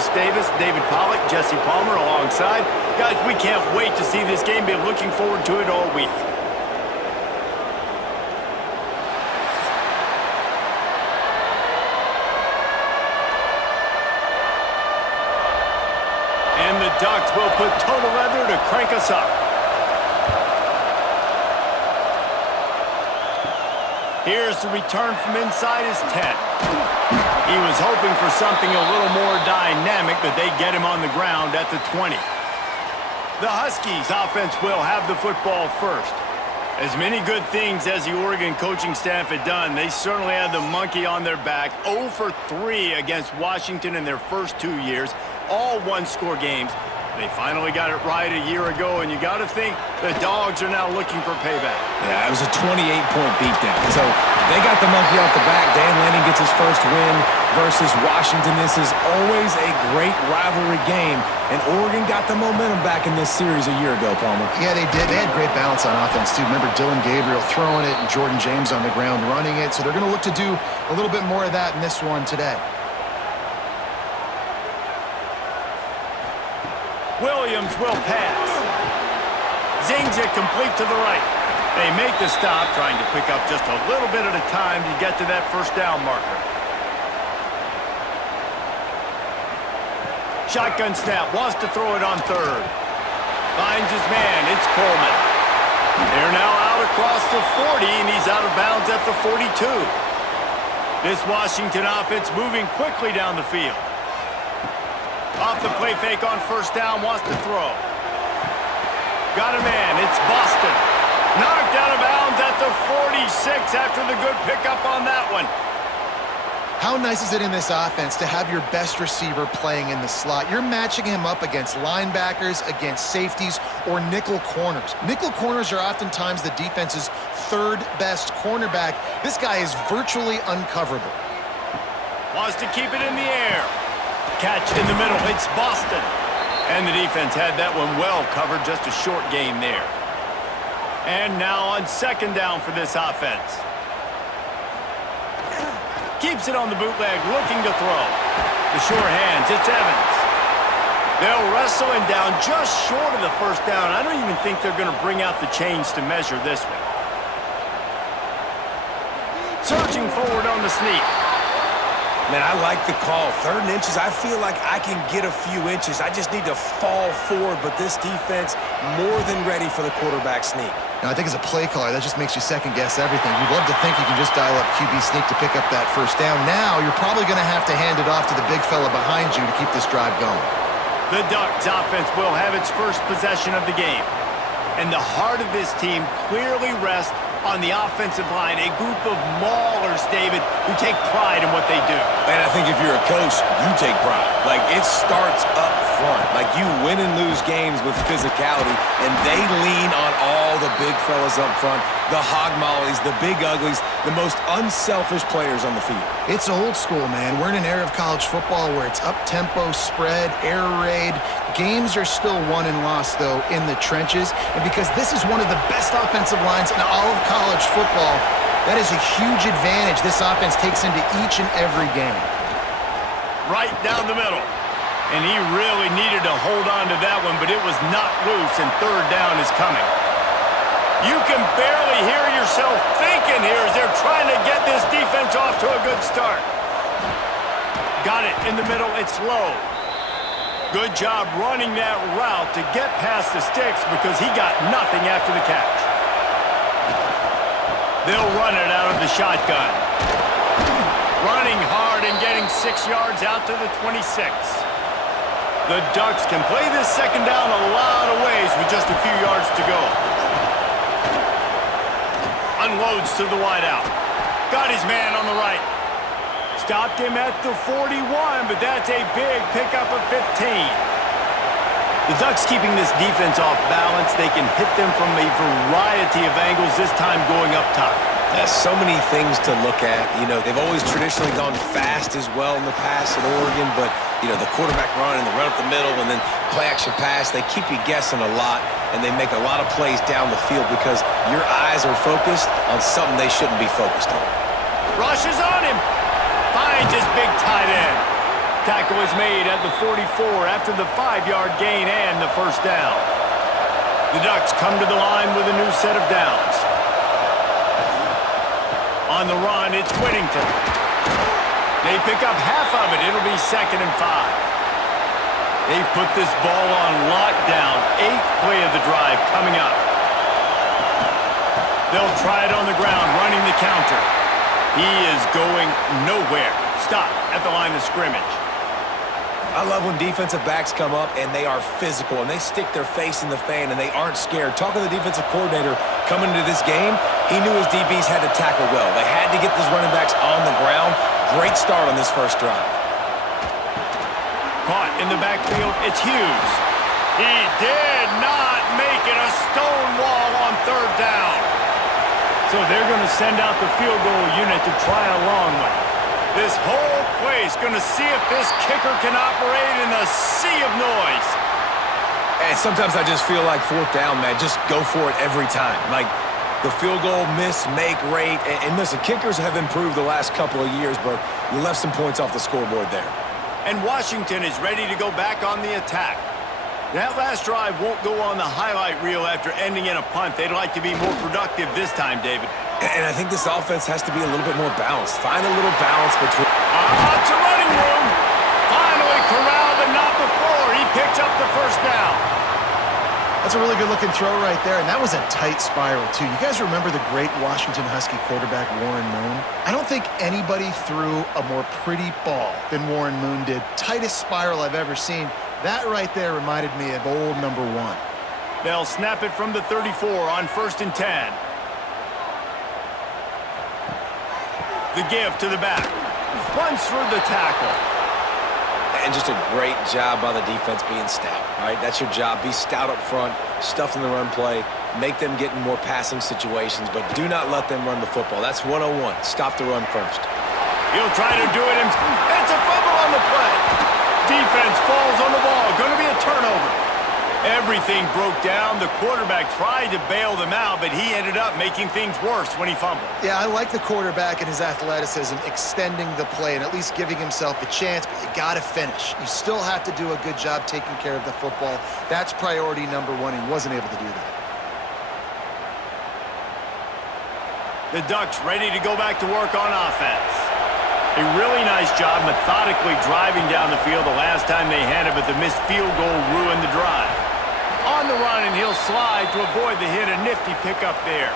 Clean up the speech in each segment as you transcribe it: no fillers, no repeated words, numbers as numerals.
Reese Davis, David Pollock, Jesse Palmer alongside. Guys, we can't wait to see this game. Been looking forward to it all week. And the Ducks will put total leather to crank us up. Here's the return from inside his 10. He was hoping for something a little more dynamic, but they get him on the ground at the 20. The Huskies offense will have the football first. As many good things as the Oregon coaching staff had done, they certainly had the monkey on their back. 0 for 3 against Washington in their first 2 years, all one-score games. They finally got it right a year ago, and you got to think the Dogs are now looking for payback. Yeah, it was a 28-point beatdown. So they got the monkey off the back. Dan Lanning gets his first win versus Washington. This is always a great rivalry game, and Oregon got the momentum back in this series a year ago, Palmer. Yeah, they did. They had great balance on offense, too. Remember Dylan Gabriel throwing it and Jordan James on the ground running it. So they're going to look to do a little bit more of that in this one today. Williams will pass. Zings it complete to the right. They make the stop, trying to pick up just a little bit at a time to get to that first down marker. Shotgun snap, wants to throw it on third. Finds his man, it's Coleman. They're now out across the 40, and he's out of bounds at the 42. This Washington offense moving quickly down the field. Off the play fake on first down, wants to throw. Got a man, it's Boston. Knocked out of bounds at the 46 after the good pickup on that one. How nice is it in this offense to have your best receiver playing in the slot? You're matching him up against linebackers, against safeties, or nickel corners. Nickel corners are oftentimes the defense's third best cornerback. This guy is virtually uncoverable. Wants to keep it in the air. Catch in the middle, it's Boston. And the defense had that one well covered, just a short gain there. And now on second down for this offense. Keeps it on the bootleg, looking to throw. The short hands, it's Evans. They'll wrestle him down just short of the first down. I don't even think they're going to bring out the chains to measure this one. Surging forward on the sneak. Man, I like the call. 3rd and inches, I feel like I can get a few inches. I just need to fall forward, but this defense more than ready for the quarterback sneak. Now, I think as a play caller, that just makes you second-guess everything. You'd love to think you can just dial up QB sneak to pick up that first down. Now, you're probably going to have to hand it off to the big fella behind you to keep this drive going. The Ducks offense will have its first possession of the game. And the heart of this team clearly rests on the offensive line, a group of maulers, David, who take pride in what they do. And I think if you're a coach, you take pride. Like, it starts up front. Like, you win and lose games with physicality, and they lean on all the big fellas up front, the hog mollies, the big uglies, the most unselfish players on the field. It's old school, man. We're in an era of college football where it's up-tempo, spread, air raid. Games are still won and lost, though, in the trenches. And because this is one of the best offensive lines in all of college football, that is a huge advantage this offense takes into each and every game. Right down the middle. And he really needed to hold on to that one, but it was not loose, and third down is coming. You can barely hear yourself thinking here as they're trying to get this defense off to a good start. Got it in the middle, it's low. Good job running that route to get past the sticks because he got nothing after the catch. They'll run it out of the shotgun. Running hard and getting 6 yards out to the 26. The Ducks can play this second down a lot of ways with just a few yards to go. Unloads to the wideout. Got his man on the right. Stopped him at the 41, but that's a big pickup of 15. The Ducks keeping this defense off balance. They can hit them from a variety of angles, this time going up top. There's so many things to look at. You know, they've always traditionally gone fast as well in the past at Oregon, but, you know, the quarterback run and the run up the middle and then play-action pass, they keep you guessing a lot, and they make a lot of plays down the field because your eyes are focused on something they shouldn't be focused on. Rushes on him. Finds his big tight end. Tackle is made at the 44 after the 5-yard gain and the first down. The Ducks come to the line with a new set of downs. On the run, it's Whittington. They pick up half of it. It'll be 2nd and 5. They've put this ball on lockdown. 8th play of the drive coming up. They'll try it on the ground, running the counter. He is going nowhere. Stop at the line of scrimmage. I love when defensive backs come up and they are physical and they stick their face in the fan and they aren't scared. Talking to the defensive coordinator coming into this game, he knew his DBs had to tackle well. They had to get these running backs on the ground. Great start on this first drive. Caught in the backfield, it's Hughes. He did not make it. A stone wall on 3rd down. So they're going to send out the field goal unit to try a long one. This whole place going to see if this kicker can operate in a sea of noise. And sometimes I just feel like 4th down, man, just go for it every time. Like the field goal miss-make rate. And listen, kickers have improved the last couple of years, but you left some points off the scoreboard there. And Washington is ready to go back on the attack. That last drive won't go on the highlight reel after ending in a punt. They'd like to be more productive this time, David. And I think this offense has to be a little bit more balanced. Find a little balance between... It's a running room. Finally corralled, but not before. He picks up the first down. That's a really good-looking throw right there, and that was a tight spiral, too. You guys remember the great Washington Husky quarterback Warren Moon? I don't think anybody threw a more pretty ball than Warren Moon did. Tightest spiral I've ever seen. That right there reminded me of old number 1. They'll snap it from the 34 on 1st and 10. The give to the back. Runs through the tackle. And just a great job by the defense being stout, all right? That's your job. Be stout up front, stuff in the run play, make them get in more passing situations, but do not let them run the football. That's 101. Stop the run first. He'll try to do it. It's a fumble on the play. Defense falls on the ball. Going to be a turnover. Everything broke down. The quarterback tried to bail them out, but he ended up making things worse when he fumbled. Yeah, I like the quarterback and his athleticism, extending the play and at least giving himself a chance, but you got to finish. You still have to do a good job taking care of the football. That's priority number 1. He wasn't able to do that. The Ducks ready to go back to work on offense. A really nice job methodically driving down the field the last time they had it, but the missed field goal ruined the drive. On the run, and he'll slide to avoid the hit. A nifty pickup there.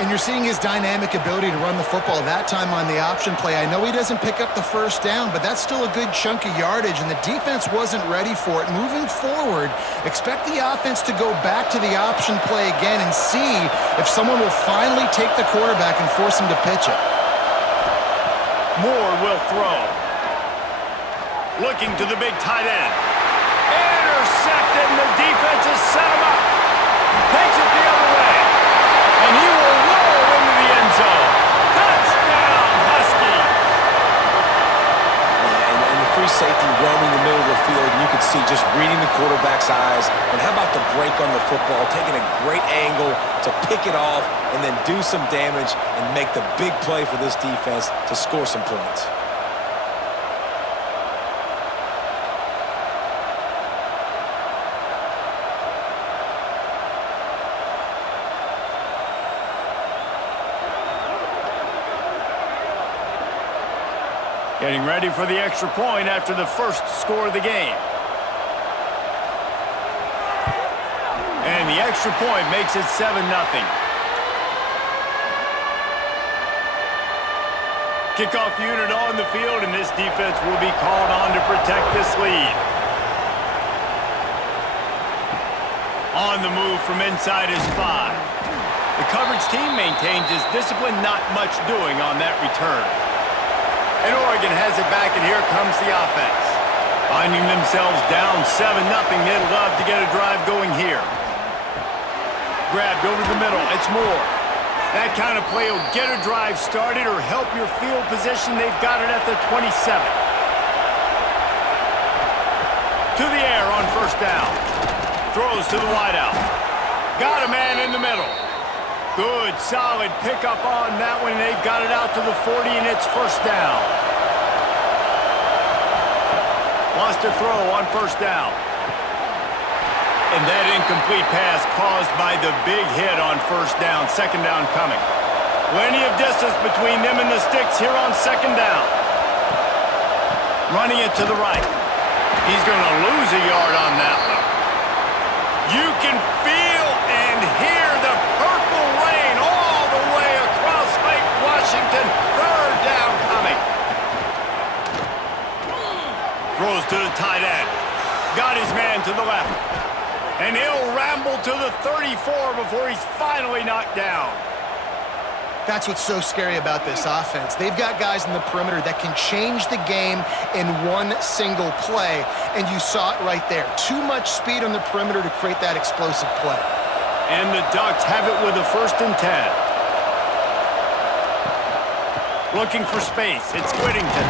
And you're seeing his dynamic ability to run the football that time on the option play. I know he doesn't pick up the first down, but that's still a good chunk of yardage, and the defense wasn't ready for it. Moving forward, expect the offense to go back to the option play again and see if someone will finally take the quarterback and force him to pitch it. Moore will throw. Looking to the big tight end. Intercepted, and the defense has set him up. Takes it the other way. And he will roll into the end zone. Touchdown, Huskies! And the free safety roaming the middle of the field, and you can see just reading the quarterback's eyes. And how about the break on the football, taking a great angle to pick it off and then do some damage and make the big play for this defense to score some points. Getting ready for the extra point after the first score of the game. And the extra point makes it 7-0. Kickoff unit on the field, and this defense will be called on to protect this lead. On the move from inside his 5. The coverage team maintains his discipline, not much doing on that return. And Oregon has it back, and here comes the offense. Finding themselves down 7-0, they'd love to get a drive going here. Grabbed over the middle, it's Moore. That kind of play will get a drive started or help your field position. They've got it at the 27. To the air on first down. Throws to the wideout. Got a man in the middle. Good, solid pickup on that one. They've got it out to the 40, and it's first down. Wants to throw on first down. And that incomplete pass caused by the big hit on first down. Second down coming. Plenty of distance between them and the sticks here on second down. Running it to the right. He's going to lose a yard on that one. You can feel and hear the purple rain all the way across Lake Washington. Third down coming. Throws to the tight end. Got his man to the left. And he'll ramble to the 34 before he's finally knocked down. That's what's so scary about this offense. They've got guys in the perimeter that can change the game in one single play, and you saw it right there. Too much speed on the perimeter to create that explosive play. And the Ducks have it with a 1st and 10. Looking for space. It's Whittington.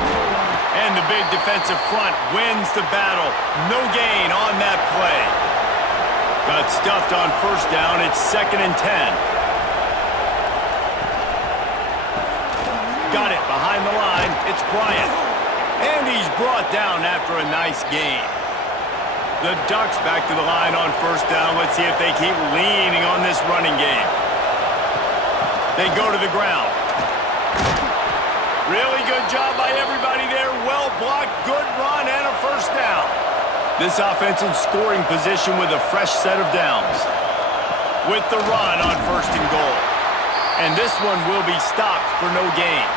And the big defensive front wins the battle. No gain on that play. Got stuffed on first down. It's 2nd and 10. Got it behind the line. It's Bryant. And he's brought down after a nice gain. The Ducks back to the line on first down. Let's see if they keep leaning on this running game. They go to the ground. Really good job by everybody there. Well blocked, good run, and a first down. This offense in scoring position with a fresh set of downs. With the run on 1st and goal. And this one will be stopped for no gain.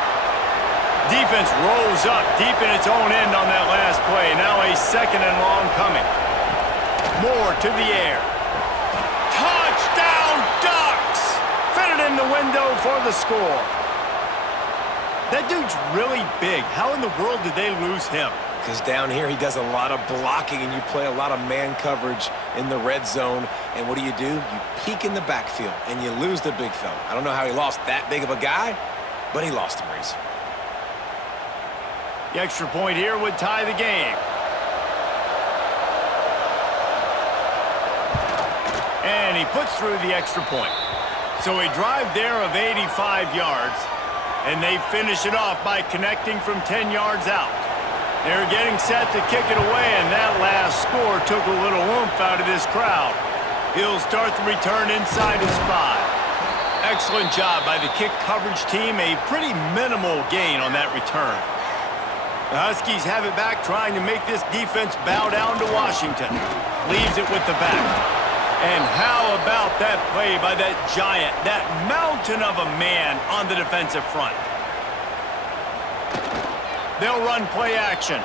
Defense rose up deep in its own end on that last play. Now a 2nd and long coming. Moore to the air. Touchdown, Ducks! Fit it in the window for the score. That dude's really big. How in the world did they lose him? Because down here he does a lot of blocking, and you play a lot of man coverage in the red zone. And what do? You peek in the backfield, and you lose the big fella. I don't know how he lost that big of a guy, but he lost him, Reese. The extra point here would tie the game. And he puts through the extra point. So a drive there of 85 yards, and they finish it off by connecting from 10 yards out. They're getting set to kick it away, and that last score took a little oomph out of this crowd. He'll start the return inside his 5. Excellent job by the kick coverage team. A pretty minimal gain on that return. The Huskies have it back, trying to make this defense bow down to Washington. Leaves it with the back. And how about that play by that giant, that mountain of a man on the defensive front? They'll run play action.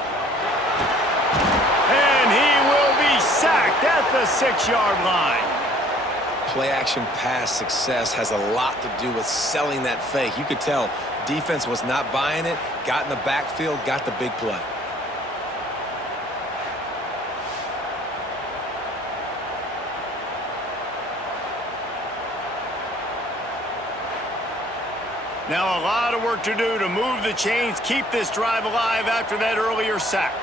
And he will be sacked at the 6-yard line. Play action pass success has a lot to do with selling that fake. You could tell defense was not buying it, got in the backfield, got the big play. Now a lot of work to do to move the chains, keep this drive alive after that earlier sack.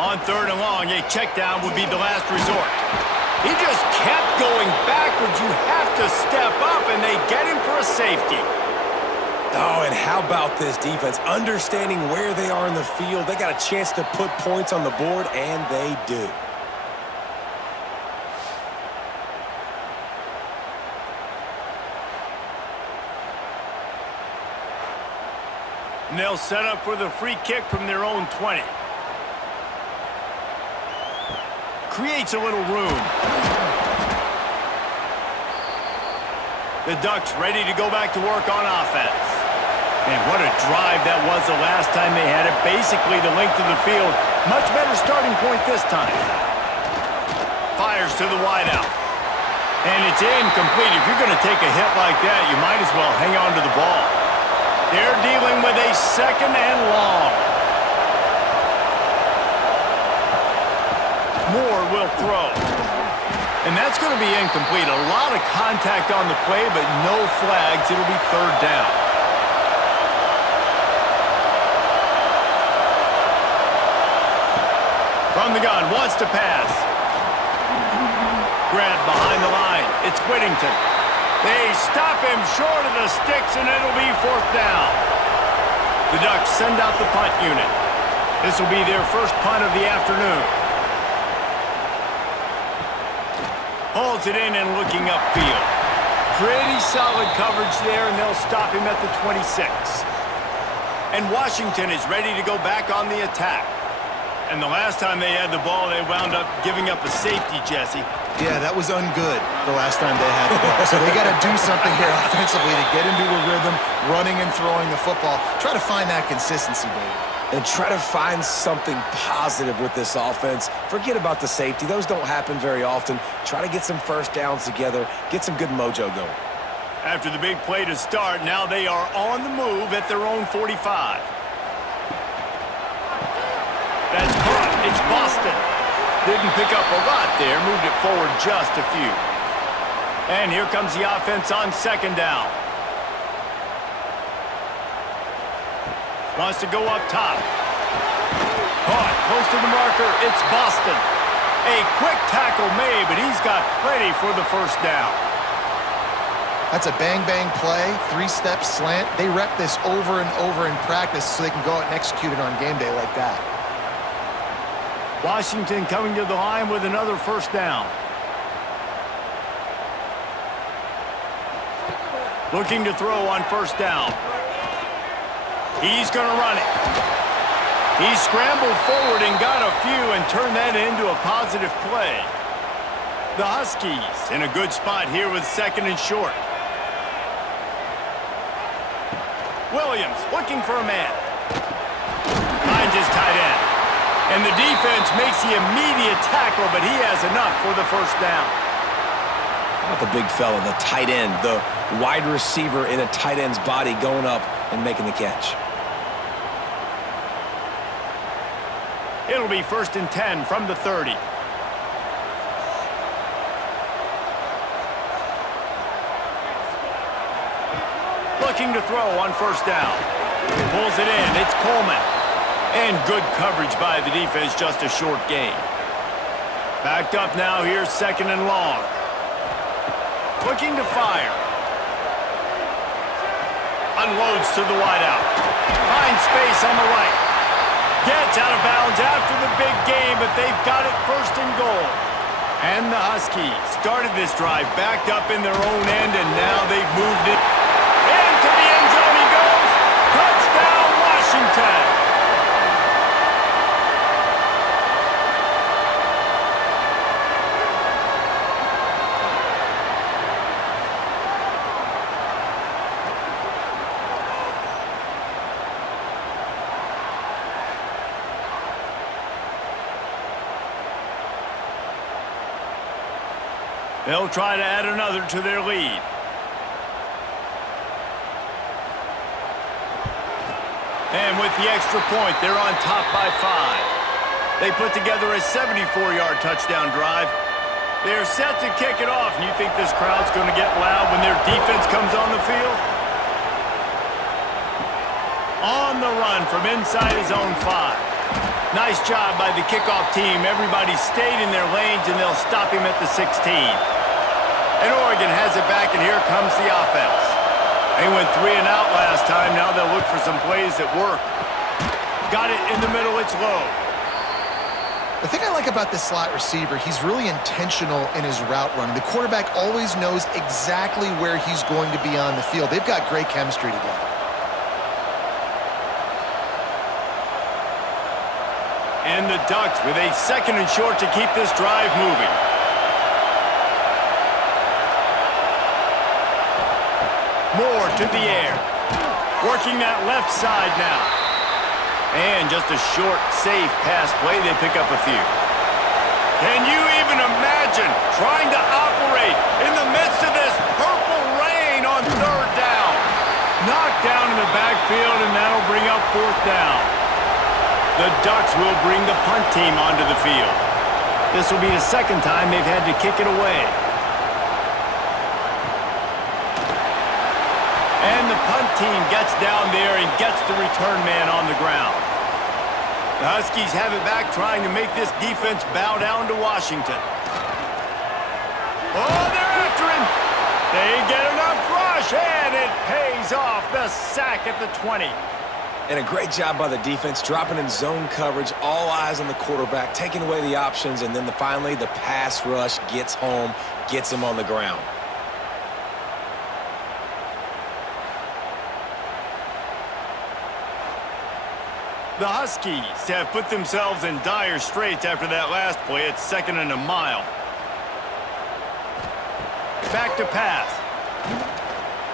On 3rd and long, a check down would be the last resort. He just kept going backwards. You have to step up, and they get him for a safety. Oh, and how about this defense? Understanding where they are in the field. They got a chance to put points on the board, and they do. And they'll set up for the free kick from their own 20. Creates a little room. The Ducks ready to go back to work on offense. And what a drive that was the last time they had it. Basically the length of the field. Much better starting point this time. Fires to the wideout. And it's incomplete. If you're going to take a hit like that, you might as well hang on to the ball. They're dealing with a 2nd and long. Moore will throw. And that's going to be incomplete. A lot of contact on the play, but no flags. It'll be 3rd down. From the gun, wants to pass. Grabbed behind the line. It's Whittington. They stop him short of the sticks, and it'll be 4th down. The Ducks send out the punt unit. This will be their first punt of the afternoon. Hauls it in and looking upfield. Pretty solid coverage there, and they'll stop him at the 26. And Washington is ready to go back on the attack. And the last time they had the ball, they wound up giving up a safety, Jesse. Yeah, that was ungood the last time they had the ball. So they got to do something here offensively to get into a rhythm, running and throwing the football. Try to find that consistency, baby. And try to find something positive with this offense. Forget about the safety. Those don't happen very often. Try to get some first downs together, get some good mojo going. After the big play to start, now they are on the move at their own 45. That's caught. It's Boston. Didn't pick up a lot there. Moved it forward just a few. And here comes the offense on second down. Wants to go up top. Caught. Close to the marker. It's Boston. A quick tackle made, but he's got plenty for the first down. That's a bang-bang play, three-step slant. They rep this over and over in practice so they can go out and execute it on game day like that. Washington coming to the line with another first down. Looking to throw on first down. He's going to run it. He scrambled forward and got a few and turned that into a positive play. The Huskies in a good spot here with second and short. Williams looking for a man. Finds his tight end. And the defense makes the immediate tackle, but he has enough for the first down. How about the big fella, the tight end, the wide receiver in a tight end's body going up and making the catch. It'll be 1st and 10 from the 30. Looking to throw on first down. Pulls it in. It's Coleman. And good coverage by the defense, just a short gain. Backed up now, here's second and long. Looking to fire. Unloads to the wideout. Finds space on the right. Gets out of bounds after the big game, but they've got it 1st and goal. And the Huskies started this drive backed up in their own end, and now they've moved it. Into the end zone he goes. Touchdown, Washington. They'll try to add another to their lead. And with the extra point, they're on top by 5. They put together a 74-yard touchdown drive. They're set to kick it off, and you think this crowd's going to get loud when their defense comes on the field? On the run from inside his own 5. Nice job by the kickoff team. Everybody stayed in their lanes, and they'll stop him at the 16. And Oregon has it back, and here comes the offense. They went 3 and out last time. Now they'll look for some plays that work. Got it in the middle. It's low. The thing I like about this slot receiver, he's really intentional in his route running. The quarterback always knows exactly where he's going to be on the field. They've got great chemistry together. And the Ducks with a 2nd and short to keep this drive moving. Moore to the air. Working that left side now. And just a short, safe pass play. They pick up a few. Can you even imagine trying to operate in the midst of this purple rain on 3rd down? Knocked down in the backfield, and that'll bring up 4th down. The Ducks will bring the punt team onto the field. This will be the 2nd time they've had to kick it away. And the punt team gets down there and gets the return man on the ground. The Huskies have it back, trying to make this defense bow down to Washington. Oh, they're after him. They get enough rush, and it pays off. The sack at the 20. And a great job by the defense, dropping in zone coverage, all eyes on the quarterback, taking away the options, and then finally the pass rush gets home, gets him on the ground. The Huskies have put themselves in dire straits after that last play. It's 2nd and a mile. Back to pass.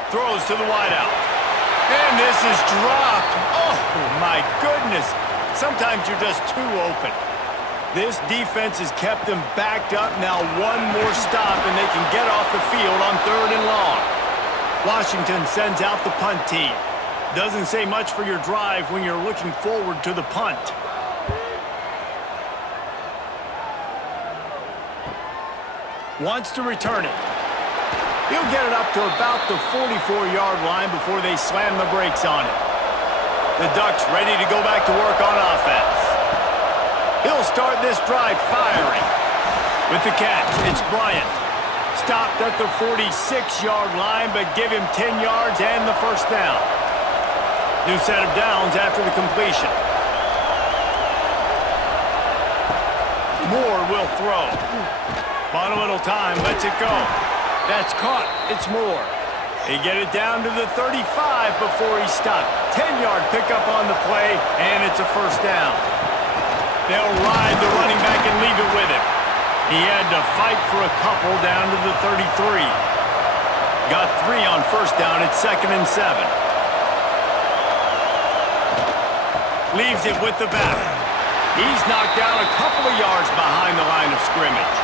Throws to the wideout. And this is dropped. Oh, my goodness. Sometimes you're just too open. This defense has kept them backed up. Now one more stop, and they can get off the field on 3rd and long. Washington sends out the punt team. Doesn't say much for your drive when you're looking forward to the punt. Wants to return it. He'll get it up to about the 44-yard line before they slam the brakes on it. The Ducks ready to go back to work on offense. He'll start this drive firing. With the catch, it's Bryant. Stopped at the 46-yard line, but give him 10 yards and the first down. New set of downs after the completion. Moore will throw. Bought a little time, lets it go. That's caught. It's Moore. They get it down to the 35 before he stopped. 10-yard pickup on the play, and it's a first down. They'll ride the running back and leave it with him. He had to fight for a couple down to the 33. Got 3 on first down at 2nd and 7. Leaves it with the back. He's knocked down a couple of yards behind the line of scrimmage.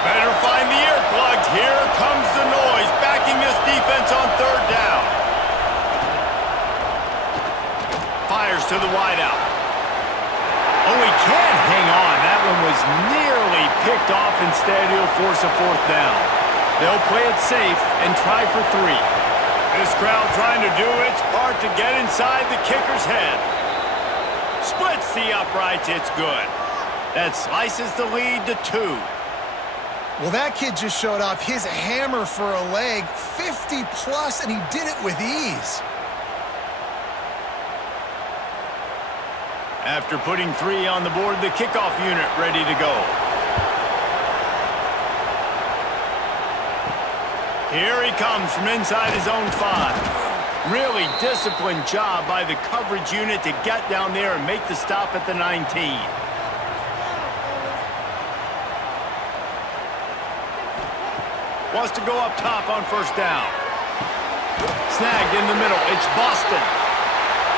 Better find the earplugs. Here comes the noise, backing this defense on 3rd down. Fires to the wideout. Oh, he can't hang on. That one was nearly picked off. Instead, he'll force a 4th down. They'll play it safe and try for 3. This crowd trying to do its part to get inside the kicker's head. Splits the uprights. It's good. That slices the lead to 2. Well, that kid just showed off his hammer for a leg, 50-plus, and he did it with ease. After putting 3 on the board, the kickoff unit ready to go. Here he comes from inside his own 5. Really disciplined job by the coverage unit to get down there and make the stop at the 19. Wants to go up top on first down. Snagged in the middle. It's Boston.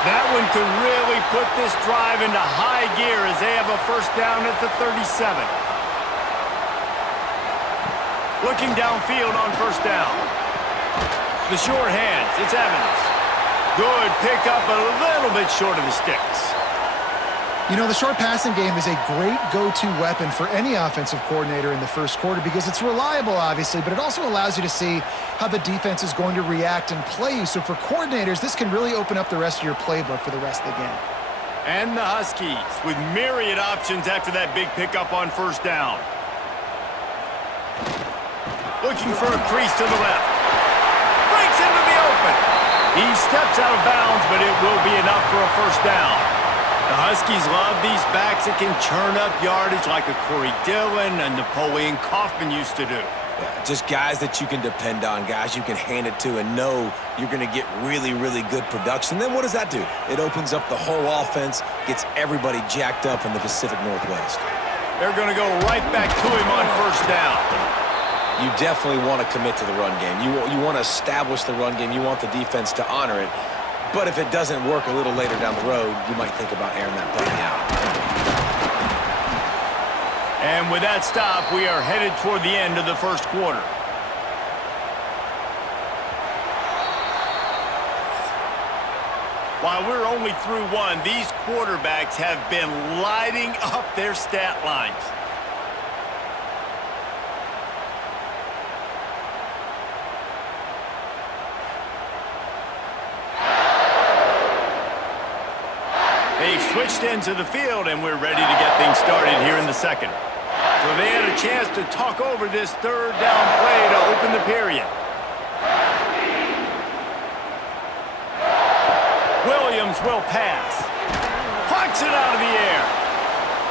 That one could really put this drive into high gear as they have a first down at the 37. Looking downfield on first down. The short hands, it's Evans. Good pickup, a little bit short of the sticks. You know, the short passing game is a great go-to weapon for any offensive coordinator in the first quarter because it's reliable, obviously, but it also allows you to see how the defense is going to react and play you. So for coordinators, this can really open up the rest of your playbook for the rest of the game. And the Huskies with myriad options after that big pickup on first down. Looking for a crease to the left. Breaks into the open. He steps out of bounds, but it will be enough for a first down. The Huskies love these backs that can churn up yardage like a Corey Dillon and Napoleon Kaufman used to do. Yeah, just guys that you can depend on, guys you can hand it to and know you're going to get really, really good production. Then what does that do? It opens up the whole offense, gets everybody jacked up in the Pacific Northwest. They're going to go right back to him on first down. You definitely want to commit to the run game. You want to establish the run game. You want the defense to honor it. But if it doesn't work a little later down the road, you might think about airing that puppy out. And with that stop, we are headed toward the end of the first quarter. While we're only through 1, these quarterbacks have been lighting up their stat lines. They've switched into the field, and we're ready to get things started here in the second. So they had a chance to talk over this third down play to open the period. Will Williams will pass. Plucks it out of the air.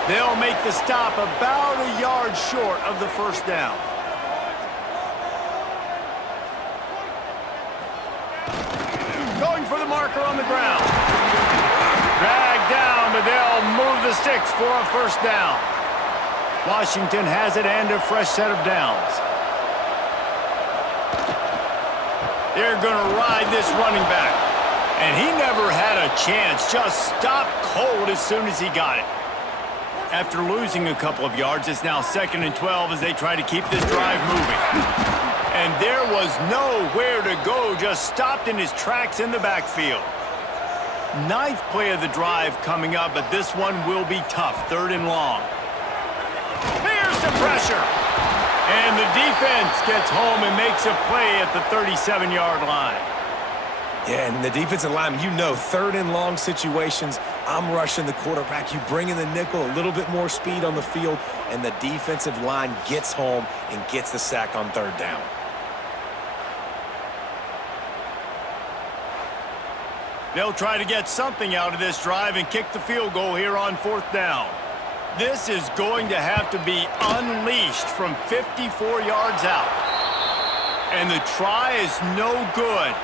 They'll make the stop about a yard short of the first down. Going for the marker on the ground. Dragged down, but they'll move the sticks for a first down. Washington has it and a fresh set of downs. They're going to ride this running back. And he never had a chance. Just stopped cold as soon as he got it. After losing a couple of yards, it's now 2nd and 12 as they try to keep this drive moving. And there was nowhere to go, just stopped in his tracks in the backfield. 9th play of the drive coming up, but this one will be tough, 3rd and long. Here's some pressure. And the defense gets home and makes a play at the 37-yard line. Yeah, and the defensive line, you know, 3rd and long situations, I'm rushing the quarterback. You bring in the nickel, a little bit more speed on the field, and the defensive line gets home and gets the sack on 3rd down. They'll try to get something out of this drive and kick the field goal here on 4th down. This is going to have to be unleashed from 54 yards out. And the try is no good.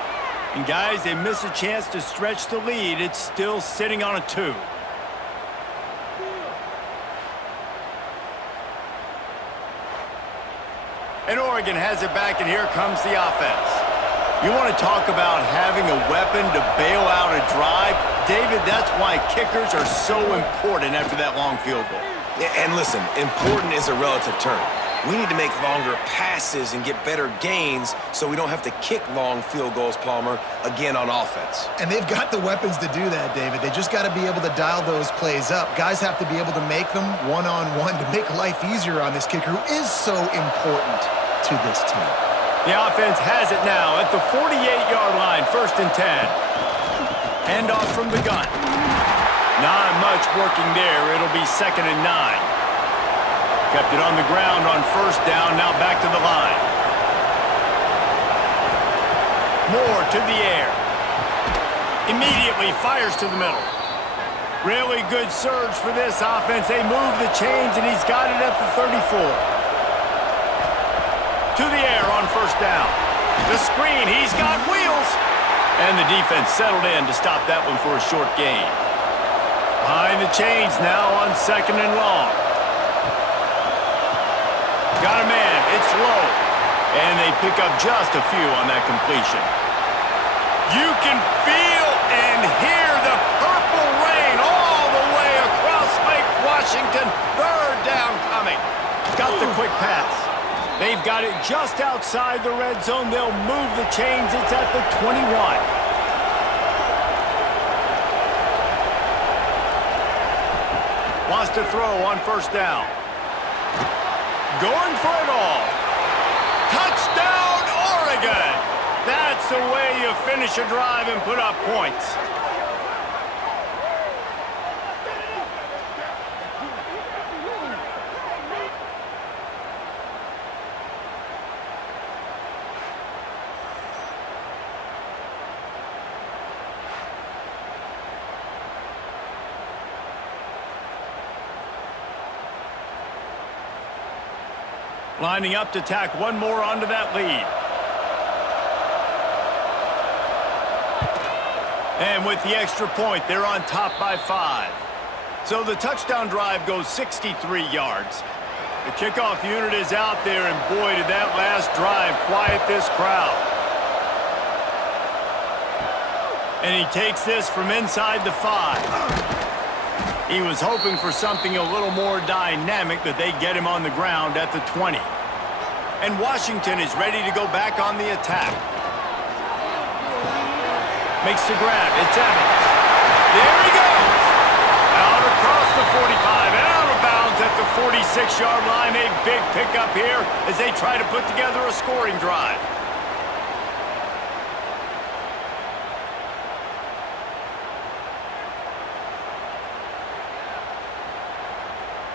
And guys, they miss a chance to stretch the lead. It's still sitting on a 2. And Oregon has it back, and here comes the offense. You want to talk about having a weapon to bail out a drive? David, that's why kickers are so important after that long field goal. Yeah, and listen, important is a relative term. We need to make longer passes and get better gains so we don't have to kick long field goals, Palmer, again on offense. And they've got the weapons to do that, David. They just got to be able to dial those plays up. Guys have to be able to make them one-on-one to make life easier on this kicker who is so important to this team. The offense has it now at the 48-yard line, 1st and 10. Handoff from the gun. Not much working there. It'll be 2nd and 9. Kept it on the ground on 1st down, now back to the line. Moore to the air. Immediately fires to the middle. Really good surge for this offense. They move the chains, and he's got it at the 34. To the air on 1st down. The screen, he's got wheels. And the defense settled in to stop that one for a short gain. Behind the chains now on 2nd and long. Got a man, it's low. And they pick up just a few on that completion. You can feel and hear the purple rain all the way across Lake Washington. 3rd down coming. Got the quick pass. They've got it just outside the red zone. They'll move the chains. It's at the 21. Wants to throw on 1st down. Going for it all. Touchdown, Oregon! That's the way you finish a drive and put up points. Lining up to tack one more onto that lead. And with the extra point, they're on top by 5. So the touchdown drive goes 63 yards. The kickoff unit is out there, and boy, did that last drive quiet this crowd. And he takes this from inside the 5. He was hoping for something a little more dynamic, but they get him on the ground at the 20. And Washington is ready to go back on the attack. Makes the grab. It's Evans. There he goes. Out across the 45 and out of bounds at the 46-yard line. A big pickup here as they try to put together a scoring drive.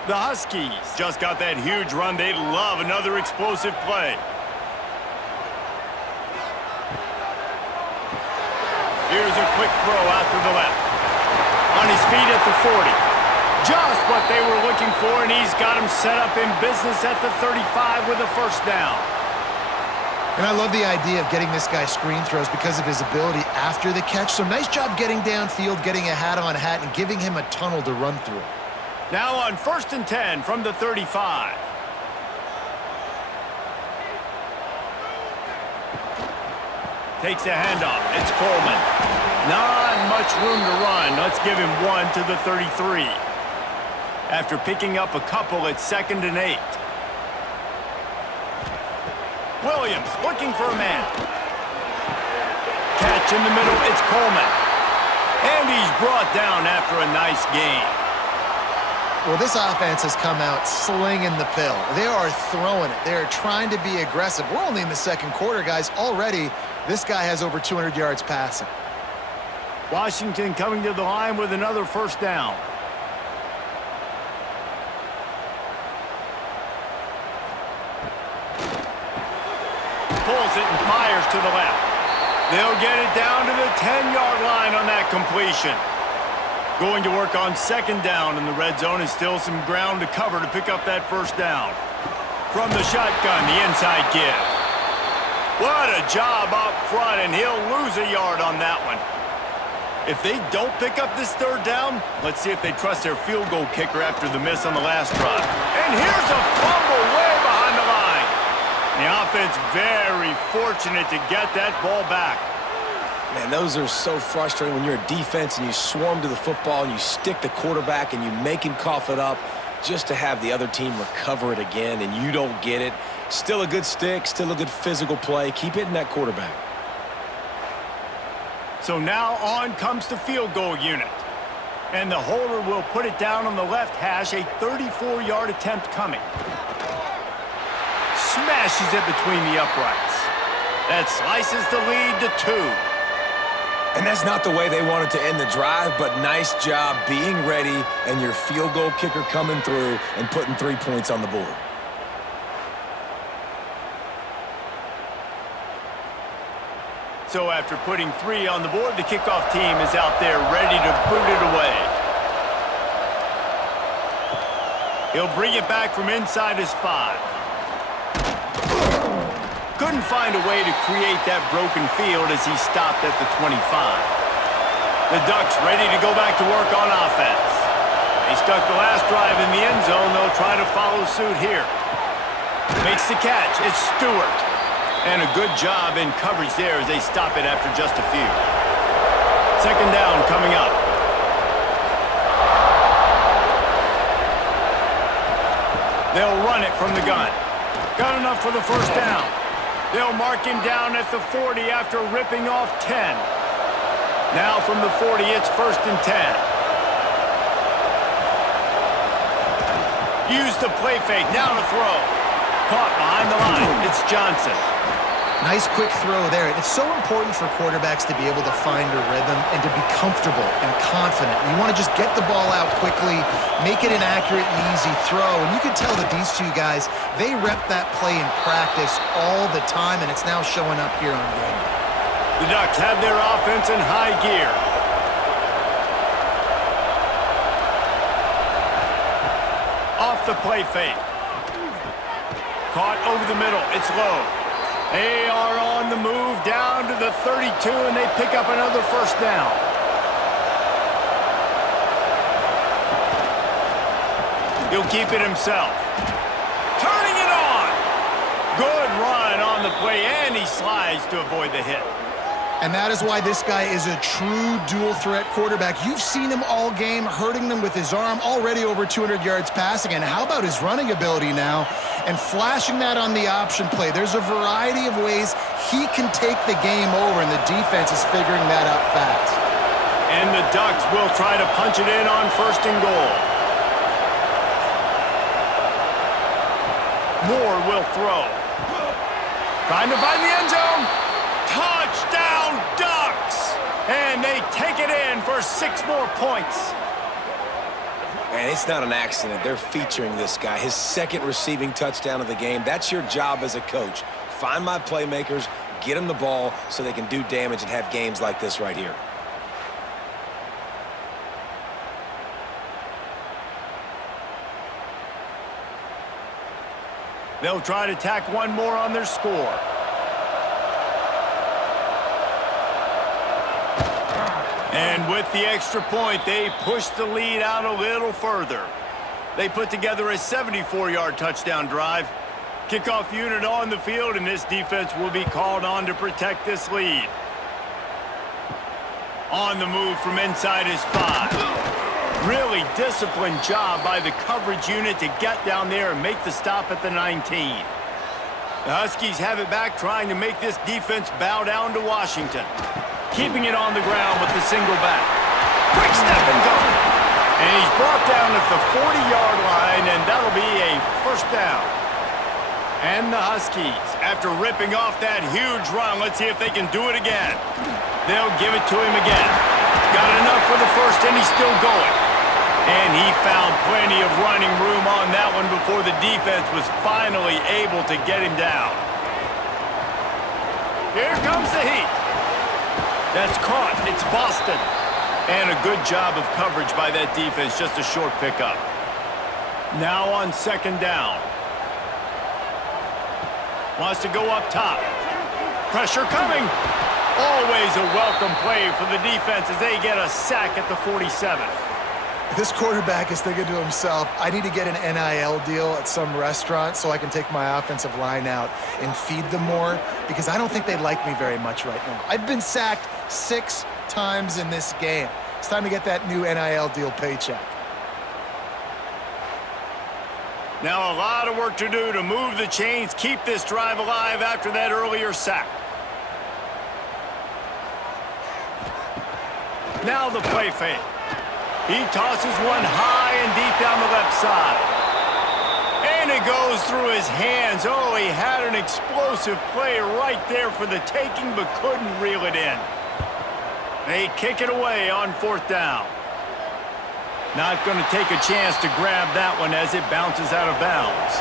The Huskies just got that huge run. They'd love another explosive play. Here's a quick throw out to the left. On his feet at the 40. Just what they were looking for, and he's got him set up in business at the 35 with a first down. And I love the idea of getting this guy screen throws because of his ability after the catch. So nice job getting downfield, getting a hat-on-hat, and giving him a tunnel to run through. Now on 1st and 10 from the 35. Takes a handoff. It's Coleman. Not much room to run. Let's give him one to the 33. After picking up a couple, it's 2nd and 8. Williams looking for a man. Catch in the middle, it's Coleman. And he's brought down after a nice gain. Well, this offense has come out slinging the pill. They are throwing it. They are trying to be aggressive. We're only in the 2nd quarter, guys. Already, this guy has over 200 yards passing. Washington coming to the line with another first down. Pulls it and fires to the left. They'll get it down to the 10-yard line on that completion. Going to work on 2nd down in the red zone, and still some ground to cover to pick up that first down. From the shotgun, the inside give. What a job up front, and he'll lose a yard on that one. If they don't pick up this 3rd down, let's see if they trust their field goal kicker after the miss on the last drive. And here's a fumble way behind the line. The offense very fortunate to get that ball back. Man, those are so frustrating when you're a defense and you swarm to the football and you stick the quarterback and you make him cough it up just to have the other team recover it again and you don't get it. Still a good stick, still a good physical play. Keep hitting that quarterback. So now on comes the field goal unit. And the holder will put it down on the left hash, a 34-yard attempt coming. Smashes it between the uprights. That slices the lead to 2. And that's not the way they wanted to end the drive, but nice job being ready and your field goal kicker coming through and putting 3 points on the board. So after putting 3 on the board, the kickoff team is out there ready to boot it away. He'll bring it back from inside his 5. Couldn't find a way to create that broken field as he stopped at the 25. The Ducks ready to go back to work on offense. They stuck the last drive in the end zone. They'll try to follow suit here. Makes the catch. It's Stewart. And a good job in coverage there as they stop it after just a few. 2nd down coming up. They'll run it from the gun. Got enough for the first down. They'll mark him down at the 40 after ripping off 10. Now from the 40, it's 1st and 10. Use the play fake, now to throw. Caught behind the line, it's Johnson. Nice quick throw there. It's so important for quarterbacks to be able to find a rhythm and to be comfortable and confident. You want to just get the ball out quickly, make it an accurate and easy throw. And you can tell that these two guys, they rep that play in practice all the time, and it's now showing up here on game. The Ducks have their offense in high gear. Off the play fake. Caught over the middle, it's low. They are on the move down to the 32, and they pick up another first down. He'll keep it himself. Turning it on. Good run on the play, and he slides to avoid the hit. And that is why this guy is a true dual-threat quarterback. You've seen him all game, hurting them with his arm, already over 200 yards passing. And how about his running ability now? And flashing that on the option play. There's a variety of ways he can take the game over, and the defense is figuring that out fast. And the Ducks will try to punch it in on 1st and goal. Moore will throw. Trying to find the end zone. Touchdown, Ducks! And they take it in for 6 more points. Man, it's not an accident. They're featuring this guy. His 2nd receiving touchdown of the game. That's your job as a coach. Find my playmakers, get them the ball so they can do damage and have games like this right here. They'll try to tack one more on their score. And with the extra point, they push the lead out a little further. They put together a 74-yard touchdown drive. Kickoff unit on the field, and this defense will be called on to protect this lead. On the move from inside his 5. Really disciplined job by the coverage unit to get down there and make the stop at the 19. The Huskies have it back, trying to make this defense bow down to Washington. Keeping it on the ground with the single back. Quick step and go. And he's brought down at the 40-yard line, and that'll be a first down. And the Huskies, after ripping off that huge run, let's see if they can do it again. They'll give it to him again. Got enough for the first, and he's still going. And he found plenty of running room on that one before the defense was finally able to get him down. Here comes the heat. That's caught. It's Boston. And a good job of coverage by that defense. Just a short pickup. Now on second down. Wants to go up top. Pressure coming. Always a welcome play for the defense as they get a sack at the 47. This quarterback is thinking to himself, I need to get an NIL deal at some restaurant so I can take my offensive line out and feed them more, because I don't think they like me very much right now. I've been sacked 6 times in this game. It's time to get that new NIL deal paycheck. Now a lot of work to do to move the chains, keep this drive alive after that earlier sack. Now the play fake. He tosses one high and deep down the left side. And it goes through his hands. Oh, he had an explosive play right there for the taking, but couldn't reel it in. They kick it away on fourth down. Not going to take a chance to grab that one as it bounces out of bounds.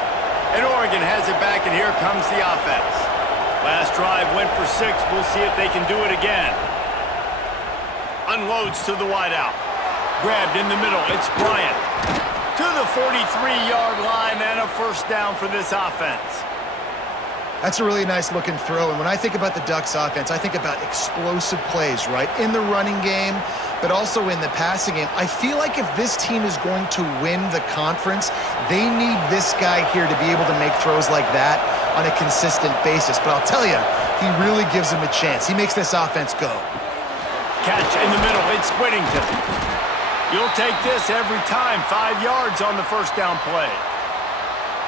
And Oregon has it back, and here comes the offense. Last drive went for 6. We'll see if they can do it again. Unloads to the wideout. Grabbed in the middle. It's Bryant. To the 43-yard line and a first down for this offense. That's a really nice looking throw. And when I think about the Ducks offense, I think about explosive plays, right? In the running game, but also in the passing game. I feel like if this team is going to win the conference, they need this guy here to be able to make throws like that on a consistent basis. But I'll tell you, he really gives him a chance. He makes this offense go. Catch in the middle. It's Whittington. You'll take this every time. 5 yards on the first down play.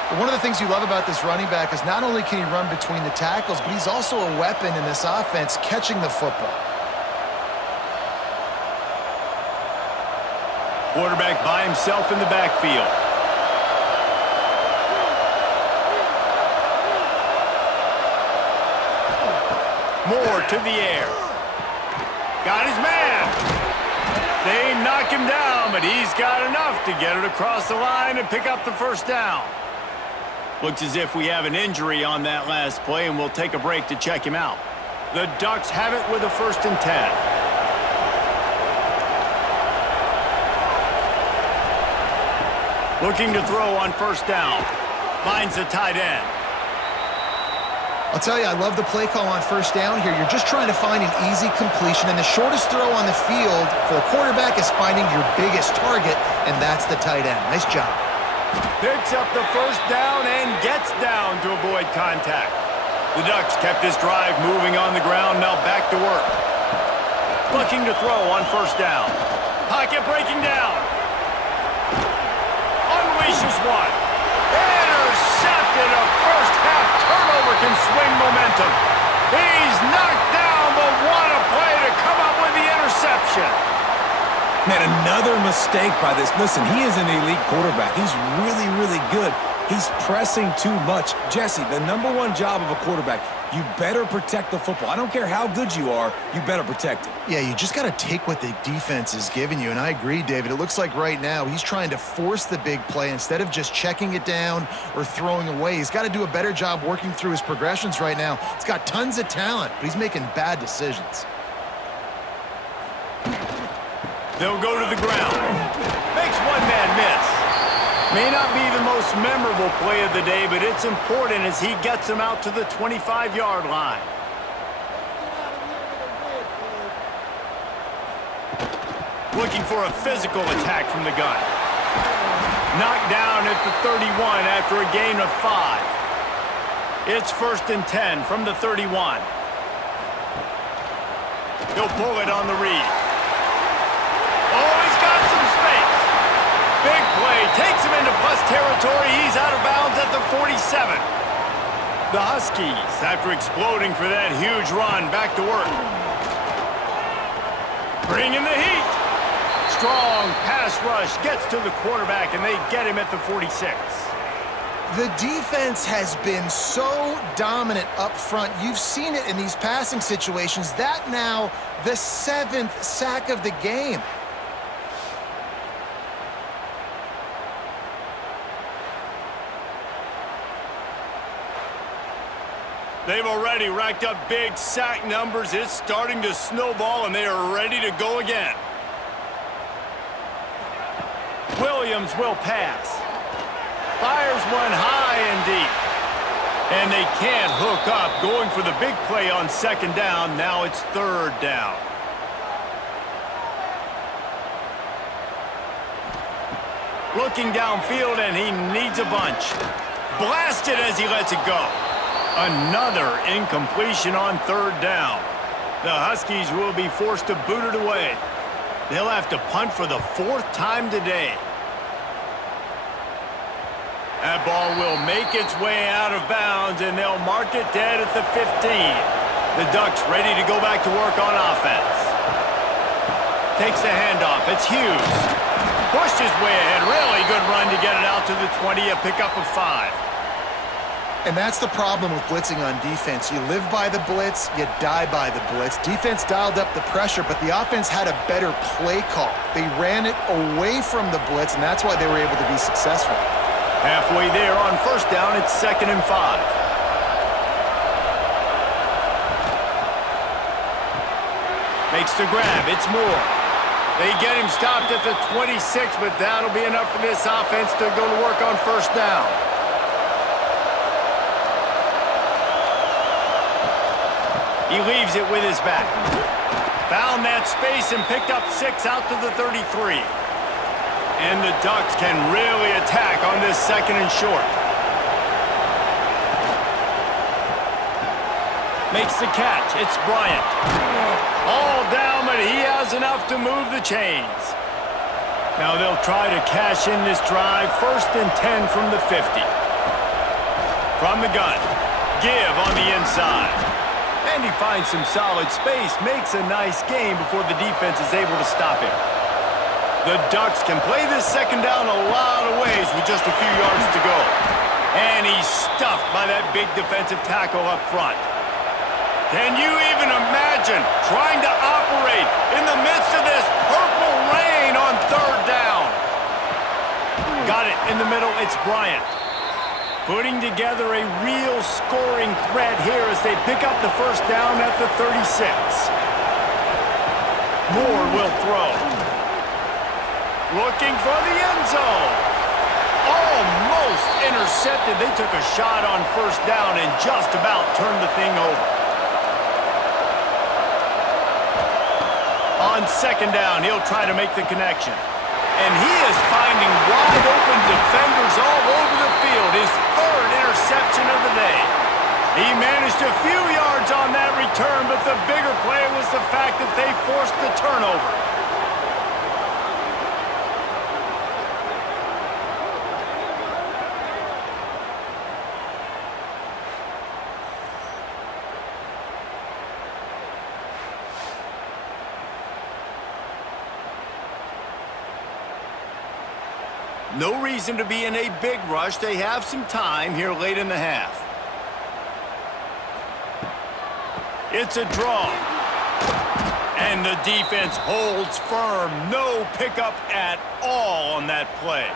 But one of the things you love about this running back is not only can he run between the tackles, but he's also a weapon in this offense catching the football. Quarterback by himself in the backfield. Moore to the air. Got his man. They knock him down, but he's got enough to get it across the line and pick up the first down. Looks as if we have an injury on that last play, and we'll take a break to check him out. The Ducks have it with a 1st and 10. Looking to throw on first down. Finds the tight end. I'll tell you, I love the play call on first down here. You're just trying to find an easy completion, and the shortest throw on the field for the quarterback is finding your biggest target, and that's the tight end. Nice job. Picks up the first down and gets down to avoid contact. The Ducks kept this drive moving on the ground, now back to work. Looking to throw on first down. Pocket breaking down. Unleashes one. Intercepted. A first half turnover can swing momentum. He's knocked down, but what a play to come up with the interception. Man, another mistake by this. Listen, he is an elite quarterback. He's really, really good. He's pressing too much. Jesse, the #1 job of a quarterback, you better protect the football. I don't care how good you are, you better protect it. Yeah, you just got to take what the defense is giving you, and I agree, David. It looks like right now he's trying to force the big play instead of just checking it down or throwing away. He's got to do a better job working through his progressions right now. He's got tons of talent, but he's making bad decisions. They'll go to the ground. Makes one man miss. May not be the most most memorable play of the day, but it's important as he gets them out to the 25-yard line. Looking for a physical attack from the gun. Knocked down at the 31 after a gain of 5. It's 1st and 10 from the 31. He'll pull it on the read. Oh, he's got some space. Big play. Takes him into plus territory. He's out of bounds at the 47. The Huskies, after exploding for that huge run, back to work. Bringing the heat. Strong pass rush gets to the quarterback, and they get him at the 46. The defense has been so dominant up front. You've seen it in these passing situations. That now the 7th sack of the game. They've already racked up big sack numbers. It's starting to snowball, and they are ready to go again. Williams will pass. Fires one high and deep. And they can't hook up, going for the big play on 2nd down. Now it's 3rd down. Looking downfield, and he needs a bunch. Blasted as he lets it go. Another incompletion on 3rd down. The Huskies will be forced to boot it away. They'll have to punt for the 4th time today. That ball will make its way out of bounds, and they'll mark it dead at the 15. The Ducks ready to go back to work on offense. Takes the handoff. It's Hughes. Pushed his way ahead. Really good run to get it out to the 20, a pickup of 5. And that's the problem with blitzing on defense. You live by the blitz, you die by the blitz. Defense dialed up the pressure, but the offense had a better play call. They ran it away from the blitz, and that's why they were able to be successful. Halfway there on 1st down, it's 2nd and 5. Makes the grab. It's Moore. They get him stopped at the 26, but that'll be enough for this offense to go to work on 1st down. He leaves it with his back. Found that space and picked up 6 out to the 33. And the Ducks can really attack on this 2nd and short. Makes the catch. It's Bryant. All down, but he has enough to move the chains. Now they'll try to cash in this drive. 1st and 10 from the 50. From the gun. Give on the inside. And he finds some solid space. Makes a nice game before the defense is able to stop him. The Ducks can play this 2nd down a lot of ways with just a few yards to go. And he's stuffed by that big defensive tackle up front. Can you even imagine trying to operate in the midst of this purple rain on 3rd down? Got it in the middle. It's Bryant. Putting together a real scoring threat here as they pick up the 1st down at the 36. Moore will throw. Looking for the end zone. Almost intercepted. They took a shot on 1st down and just about turned the thing over. On 2nd down, he'll try to make the connection. And he is finding wide open defenders all over the field. His 3rd interception of the day. He managed a few yards on that return, but the bigger play was the fact that they forced the turnover. No reason to be in a big rush. They have some time here late in the half. It's a draw. And the defense holds firm. No pickup at all on that play.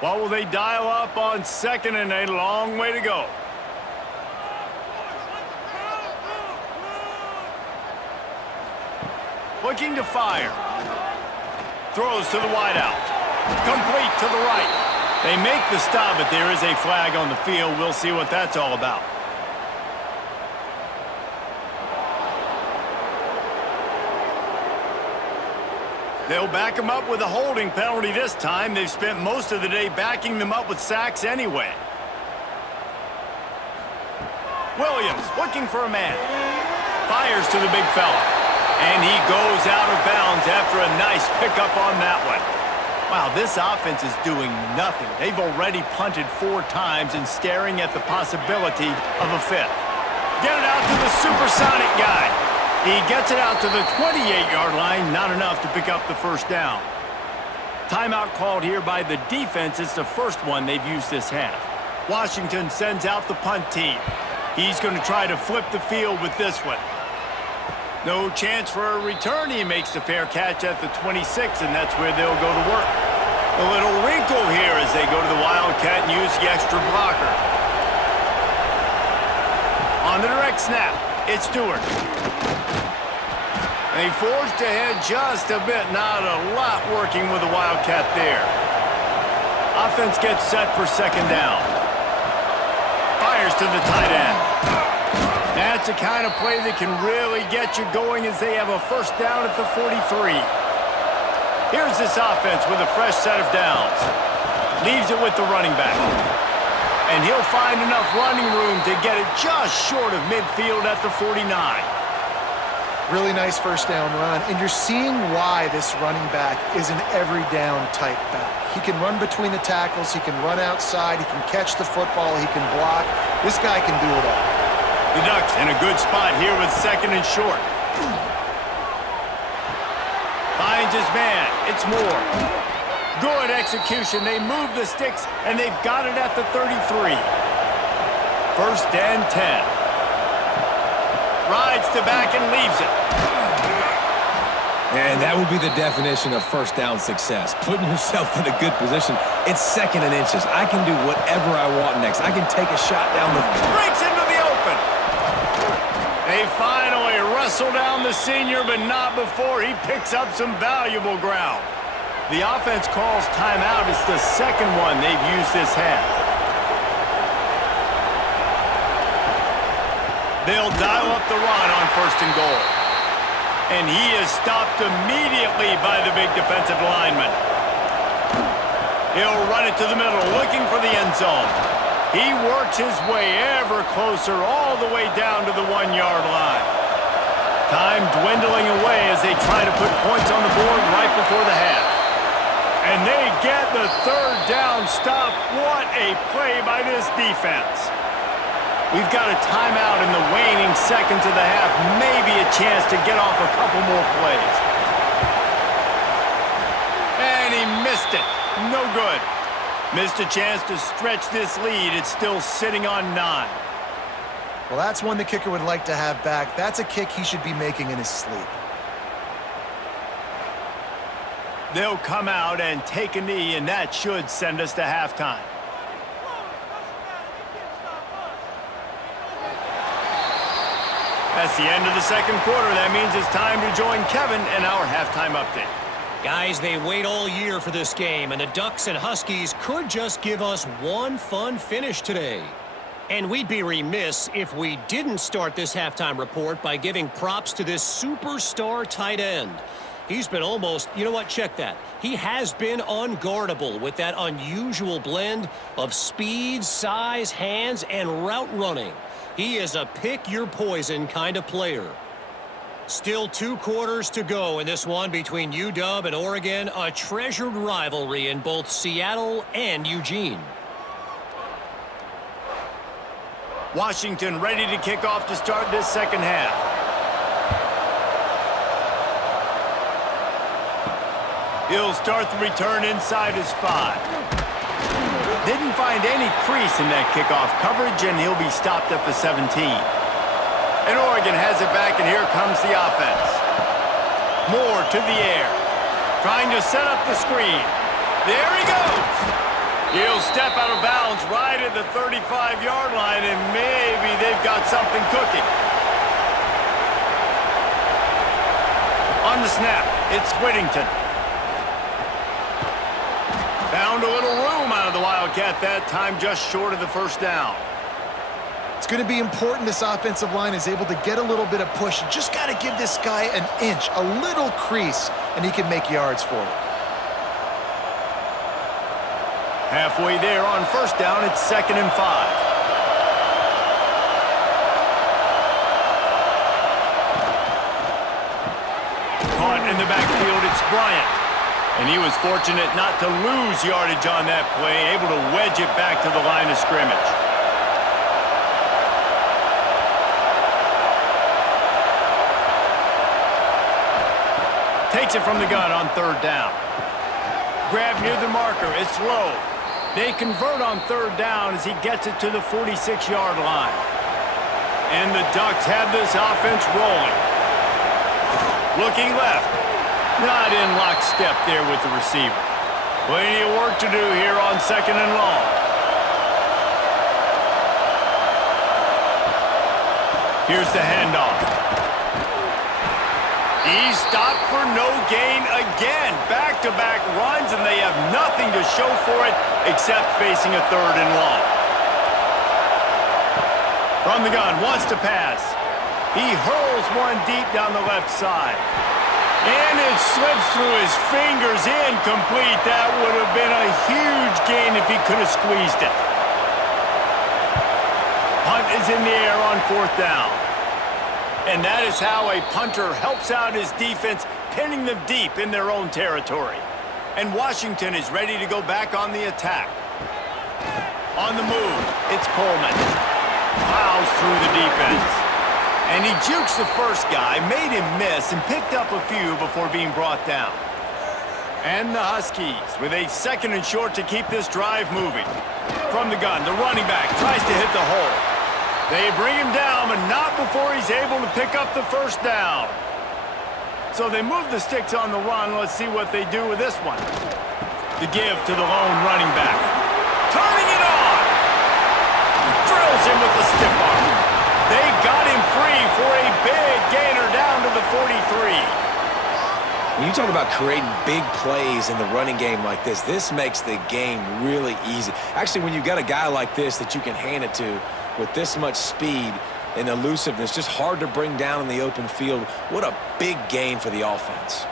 What will they dial up on second and a long way to go? Looking to fire. Throws to the wideout. Complete to the right. They make the stop, but there is a flag on the field. We'll see what that's all about. They'll back him up with a holding penalty this time. They've spent most of the day backing them up with sacks anyway. Williams looking for a man. Fires to the big fella. And he goes out of bounds after a nice pickup on that one. Wow, this offense is doing nothing. They've already punted 4 times and staring at the possibility of a 5th. Get it out to the supersonic guy. He gets it out to the 28-yard line, not enough to pick up the first down. Timeout called here by the defense. It's the first one they've used this half. Washington sends out the punt team. He's going to try to flip the field with this one. No chance for a return. He makes the fair catch at the 26, and that's where they'll go to work. A little wrinkle here as they go to the Wildcat and use the extra blocker. On the direct snap, it's Stewart. They forced ahead just a bit, not a lot working with the Wildcat there. Offense gets set for second down. Fires to the tight end. That's the kind of play that can really get you going as they have a first down at the 43. Here's this offense with a fresh set of downs. Leaves it with the running back. And he'll find enough running room to get it just short of midfield at the 49. Really nice first down run, and you're seeing why this running back is an every down type back. He can run between the tackles, he can run outside, he can catch the football, he can block. This guy can do it all. The Ducks in a good spot here with second and short. Finds his man. It's Moore. Good execution. They move the sticks, and they've got it at the 33. First and 10. Rides to back and leaves it. And that would be the definition of first down success. Putting yourself in a good position. It's second and inches. I can do whatever I want next. I can take a shot down the... Breaks into the open. They finally wrestle down the senior, but not before he picks up some valuable ground. The offense calls timeout. It's the second one they've used this half. They'll dial up the run on first and goal. And he is stopped immediately by the big defensive lineman. He'll run it to the middle, looking for the end zone. He works his way ever closer, all the way down to the 1-yard line. Time dwindling away as they try to put points on the board right before the half. And they get the third down stop. What a play by this defense. We've got a timeout in the waning seconds of the half. Maybe a chance to get off a couple more plays. And he missed it. No good. Missed a chance to stretch this lead. It's still sitting on 9. Well, that's one the kicker would like to have back. That's a kick he should be making in his sleep. They'll come out and take a knee, and that should send us to halftime. That's the end of the second quarter. That means it's time to join Kevin in our halftime update. Guys, they wait all year for this game, and the Ducks and Huskies could just give us one fun finish today. And we'd be remiss if we didn't start this halftime report by giving props to this superstar tight end. He's been almost, you know what, check that. He has been unguardable with that unusual blend of speed, size, hands, and route running. He is a pick-your-poison kind of player. Still 2 quarters to go in this one between UW and Oregon, a treasured rivalry in both Seattle and Eugene. Washington ready to kick off to start this second half. He'll start the return inside his 5. Didn't find any crease in that kickoff coverage, and he'll be stopped at the 17. And Oregon has it back, and here comes the offense. Moore to the air. Trying to set up the screen. There he goes. He'll step out of bounds right at the 35-yard line, and maybe they've got something cooking. On the snap, it's Whittington. Found a little room out of the Wildcat that time, just short of the first down. It's going to be important this offensive line is able to get a little bit of push. You just got to give this guy an inch, a little crease, and he can make yards for it. Halfway there on first down, it's 2nd and 5. Caught in the backfield, it's Bryant. And he was fortunate not to lose yardage on that play, able to wedge it back to the line of scrimmage. Takes it from the gun on 3rd down. Grab near the marker, it's low. They convert on 3rd down as he gets it to the 46-yard line. And the Ducks have this offense rolling. Looking left. Not in lockstep there with the receiver. Plenty of work to do here on 2nd and long. Here's the handoff. He's stopped for no gain again. Back-to-back runs, and they have nothing to show for it except facing a 3rd and long. From the gun, wants to pass. He hurls one deep down the left side. And it slips through his fingers, incomplete. That would have been a huge gain if he could have squeezed it. Punt is in the air on 4th down. And that is how a punter helps out his defense, pinning them deep in their own territory. And Washington is ready to go back on the attack. On the move, it's Coleman. Plows through the defense. And he jukes the first guy, made him miss, and picked up a few before being brought down. And the Huskies with a 2nd and short to keep this drive moving. From the gun, the running back tries to hit the hole. They bring him down, but not before he's able to pick up the first down. So they move the sticks on the run. Let's see what they do with this one. The give to the lone running back. Turning it on! Drills him with the stiff arm. They got him free for a big gainer down to the 43. When you talk about creating big plays in the running game like this makes the game really easy. Actually, when you've got a guy like this that you can hand it to with this much speed and elusiveness, just hard to bring down in the open field, what a big gain for the offense.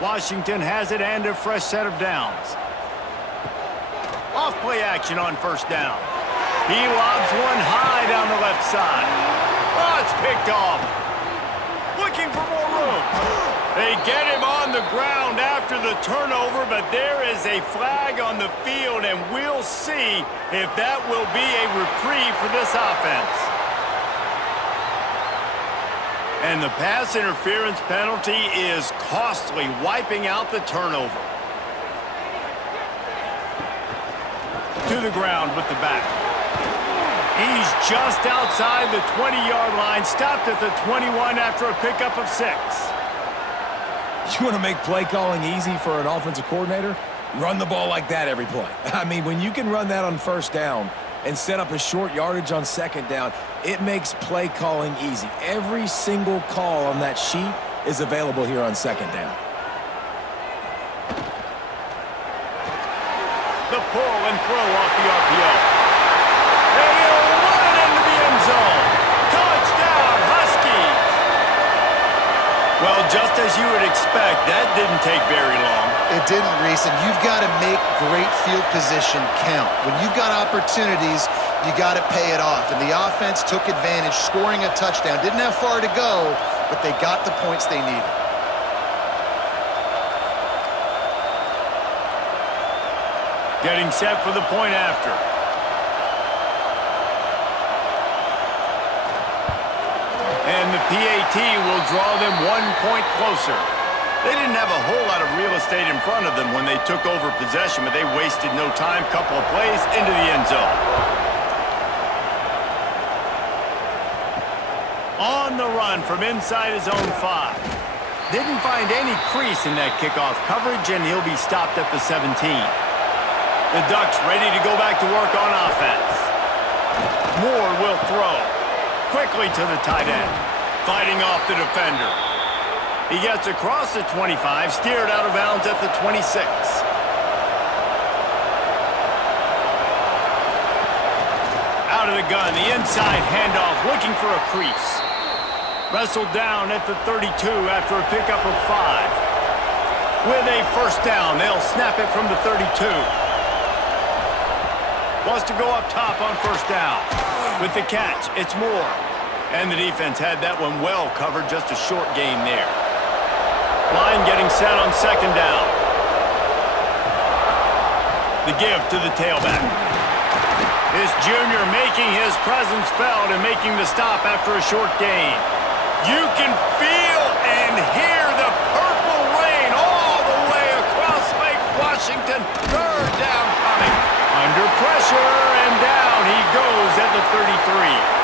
Washington has it and a fresh set of downs. Off play action on 1st down. He lobs one high down the left side. Oh, it's picked off. Looking for more room. They get him on the ground after the turnover, but there is a flag on the field, and we'll see if that will be a reprieve for this offense. And the pass interference penalty is costly, wiping out the turnover. To the ground with the back. He's just outside the 20-yard line, stopped at the 21 after a pickup of 6. You want to make play calling easy for an offensive coordinator? Run the ball like that every play. I mean, when you can run that on 1st down and set up a short yardage on 2nd down, it makes play calling easy. Every single call on that sheet is available here on 2nd down. The pull and throw off the RPO. And he'll run it into the end zone. Touchdown, Huskies! Well, just as you would expect, that didn't take very long. It didn't, Reese, and you've got to make great field position count. When you've got opportunities, you got to pay it off. And the offense took advantage, scoring a touchdown. Didn't have far to go, but they got the points they needed. Getting set for the point after. And the PAT will draw them 1 point closer. They didn't have a whole lot of real estate in front of them when they took over possession, but they wasted no time. Couple of plays into the end zone. On the run from inside his own 5. Didn't find any crease in that kickoff coverage, and he'll be stopped at the 17. The Ducks ready to go back to work on offense. Moore will throw. Quickly to the tight end. Fighting off the defender. He gets across the 25, steered out of bounds at the 26. Out of the gun, the inside handoff, looking for a crease. Wrestled down at the 32 after a pickup of 5. With a first down, they'll snap it from the 32. Wants to go up top on first down. With the catch, it's Moore. And the defense had that one well covered, just a short gain there. Line getting set on second down. The give to the tailback. This junior making his presence felt and making the stop after a short gain. You can feel and hear the purple rain all the way across Lake Washington. Third down coming. Under pressure, and down he goes at the 33.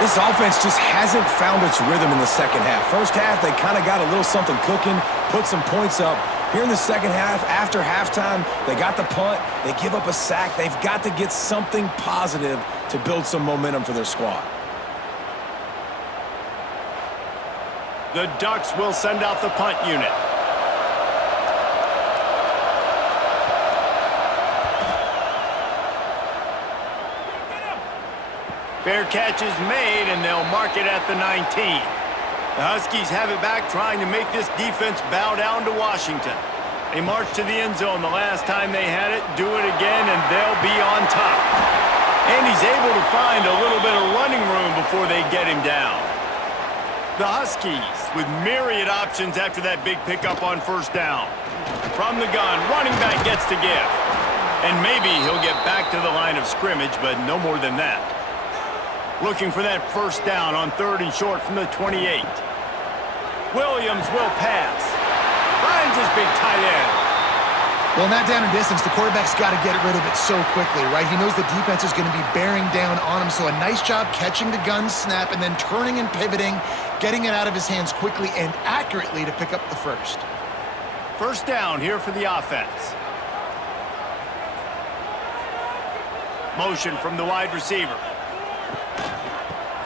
This offense just hasn't found its rhythm in the second half. First half, they kind of got a little something cooking, put some points up. Here in the second half, after halftime, they got the punt, they give up a sack. They've got to get something positive to build some momentum for their squad. The Ducks will send out the punt unit. Fair catch is made, and they'll mark it at the 19. The Huskies have it back, trying to make this defense bow down to Washington. They marched to the end zone the last time they had it, do it again, and they'll be on top. And he's able to find a little bit of running room before they get him down. The Huskies with myriad options after that big pickup on first down. From the gun, running back gets to give. And maybe he'll get back to the line of scrimmage, but no more than that. Looking for that first down on third and short from the 28. Williams will pass. Finds his big tight end. Well, in that down and distance, the quarterback's got to get rid of it so quickly, right? He knows the defense is going to be bearing down on him, so a nice job catching the gun snap and then turning and pivoting, getting it out of his hands quickly and accurately to pick up the first. First down here for the offense. Motion from the wide receiver.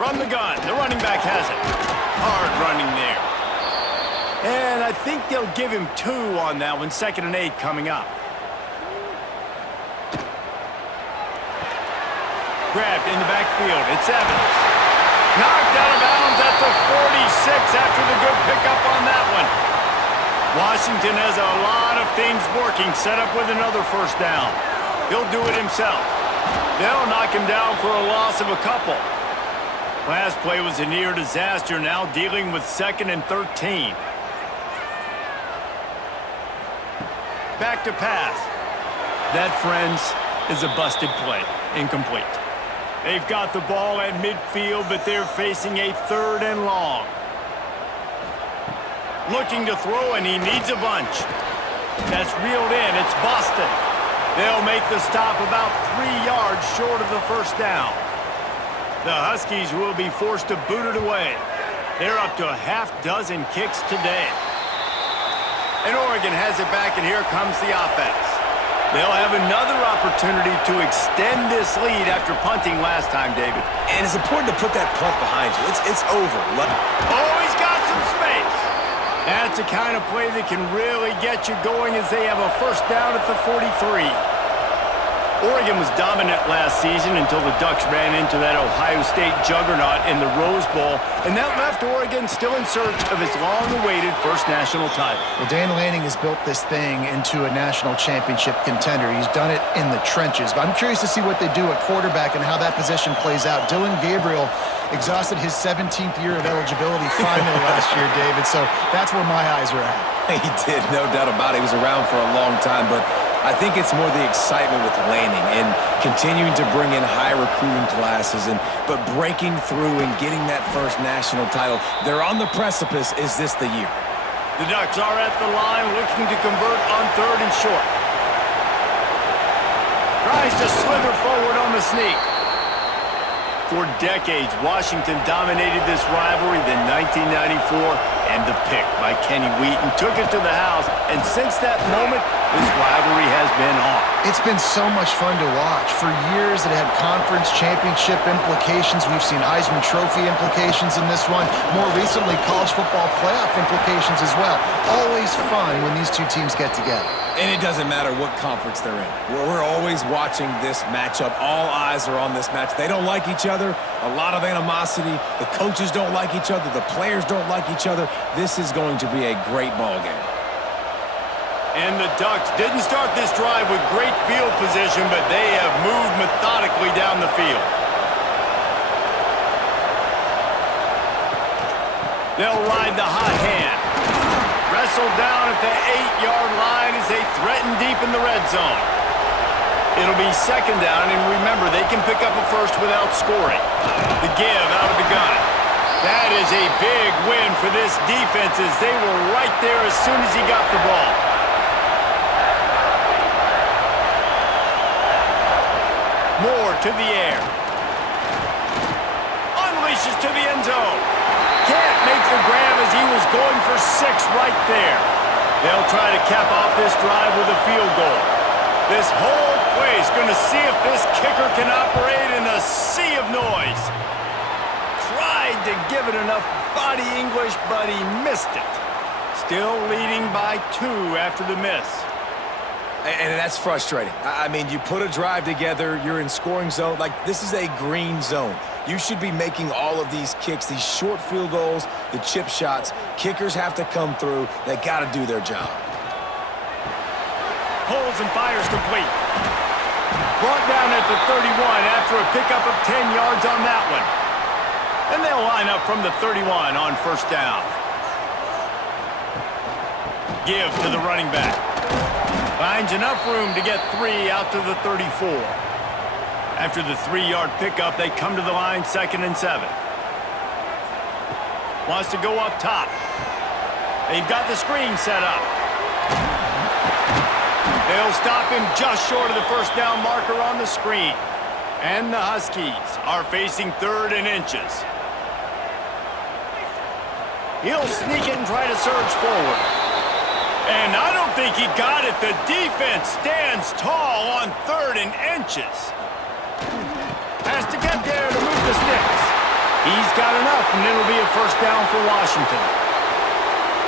From the gun, the running back has it. Hard running there. And I think they'll give him 2 on that one. 2nd and 8 coming up. Grabbed in the backfield. It's Evans. Knocked out of bounds at the 46 after the good pickup on that one. Washington has a lot of things working, set up with another first down. He'll do it himself. They'll knock him down for a loss of a couple. Last play was a near disaster, now dealing with 2nd and 13. Back to pass. That, friends, is a busted play. Incomplete. They've got the ball at midfield, but they're facing a 3rd and long. Looking to throw, and he needs a bunch. That's reeled in. It's Boston. They'll make the stop about 3 yards short of the first down. The Huskies will be forced to boot it away. They're up to a half-dozen kicks today. And Oregon has it back, and here comes the offense. They'll have another opportunity to extend this lead after punting last time, David. And it's important to put that punt behind you. It's over. Oh, he's got some space. That's the kind of play that can really get you going as they have a first down at the 43. Oregon was dominant last season until the Ducks ran into that Ohio State juggernaut in the Rose Bowl, and that left Oregon still in search of its long-awaited first national title. Well, Dan Lanning has built this thing into a national championship contender. He's done it in the trenches, but I'm curious to see what they do at quarterback and how that position plays out. Dylan Gabriel exhausted his 17th year of eligibility finally last year, David, so that's where my eyes are at. He did, no doubt about it. He was around for a long time, but I think it's more the excitement with Lanning and continuing to bring in high recruiting classes, but breaking through and getting that first national title. They're on the precipice. Is this the year? The Ducks are at the line looking to convert on 3rd and short. Tries to slither forward on the sneak. For decades, Washington dominated this rivalry. Then 1994 and the pick by Kenny Wheaton took it to the house. And since that moment, this rivalry has been on. It's been so much fun to watch. For years, it had conference championship implications. We've seen Heisman Trophy implications in this one. More recently, college football playoff implications as well. Always fun when these two teams get together. And it doesn't matter what conference they're in. We're always watching this matchup. All eyes are on this match. They don't like each other. A lot of animosity. The coaches don't like each other. The players don't like each other. This is going to be a great ball game. And the Ducks didn't start this drive with great field position, but they have moved methodically down the field. They'll ride the hot hand. Wrestled down at the 8-yard line as they threaten deep in the red zone. It'll be second down, and remember, they can pick up a first without scoring. The give out of the gun. That is a big win for this defense as they were right there as soon as he got the ball. Moore to the air. Unleashes to the end zone. Can't make the grab as he was going for 6 right there. They'll try to cap off this drive with a field goal. This whole place going to see if this kicker can operate in a sea of noise. Tried to give it enough body English, but he missed it. Still leading by 2 after the miss. And that's frustrating. I mean, you put a drive together, you're in scoring zone. Like, this is a green zone. You should be making all of these kicks, these short field goals, the chip shots. Kickers have to come through. They got to do their job. Pulls and fires complete. Brought down at the 31 after a pickup of 10 yards on that one. And they'll line up from the 31 on first down. Give to the running back. Finds enough room to get 3 out to the 34. After the 3-yard pickup, they come to the line, 2nd and 7. Wants to go up top. They've got the screen set up. They'll stop him just short of the first down marker on the screen. And the Huskies are facing 3rd and inches. He'll sneak it and try to surge forward. And I don't think he got it. The defense stands tall on 3rd and inches. Has to get there to move the sticks. He's got enough, and it'll be a first down for Washington.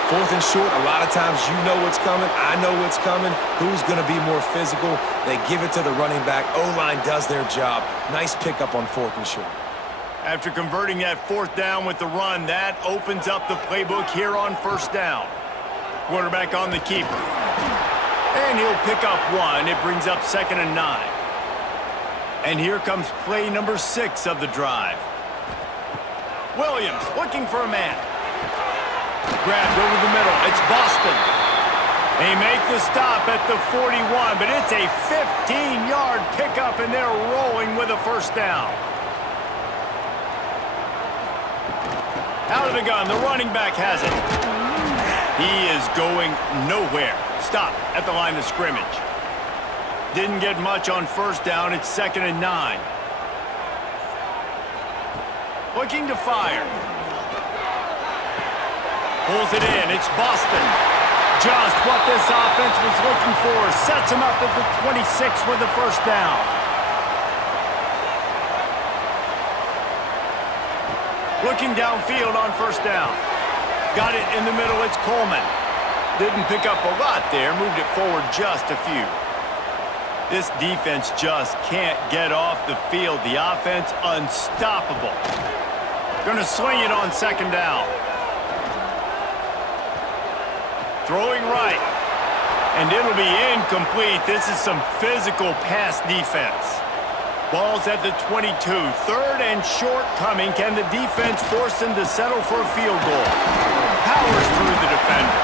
4th and short, a lot of times you know what's coming. I know what's coming. Who's going to be more physical? They give it to the running back. O-line does their job. Nice pickup on 4th and short. After converting that 4th down with the run, that opens up the playbook here on first down. Quarterback on the keeper. And he'll pick up 1. It brings up 2nd and 9. And here comes play number 6 of the drive. Williams looking for a man. Grabbed over the middle. It's Boston. They make the stop at the 41, but it's a 15-yard pickup, and they're rolling with a first down. Out of the gun, the running back has it. He is going nowhere. Stop at the line of scrimmage. Didn't get much on first down. It's 2nd and 9. Looking to fire. Pulls it in. It's Boston. Just what this offense was looking for. Sets him up at the 26 with the first down. Looking downfield on first down. Got it in the middle. It's Coleman. Didn't pick up a lot there. Moved it forward just a few. This defense just can't get off the field. The offense unstoppable. Gonna swing it on 2nd down. Throwing right. And it'll be incomplete. This is some physical pass defense. Ball's at the 22. 3rd and short coming. Can the defense force them to settle for a field goal? Powers through the defender.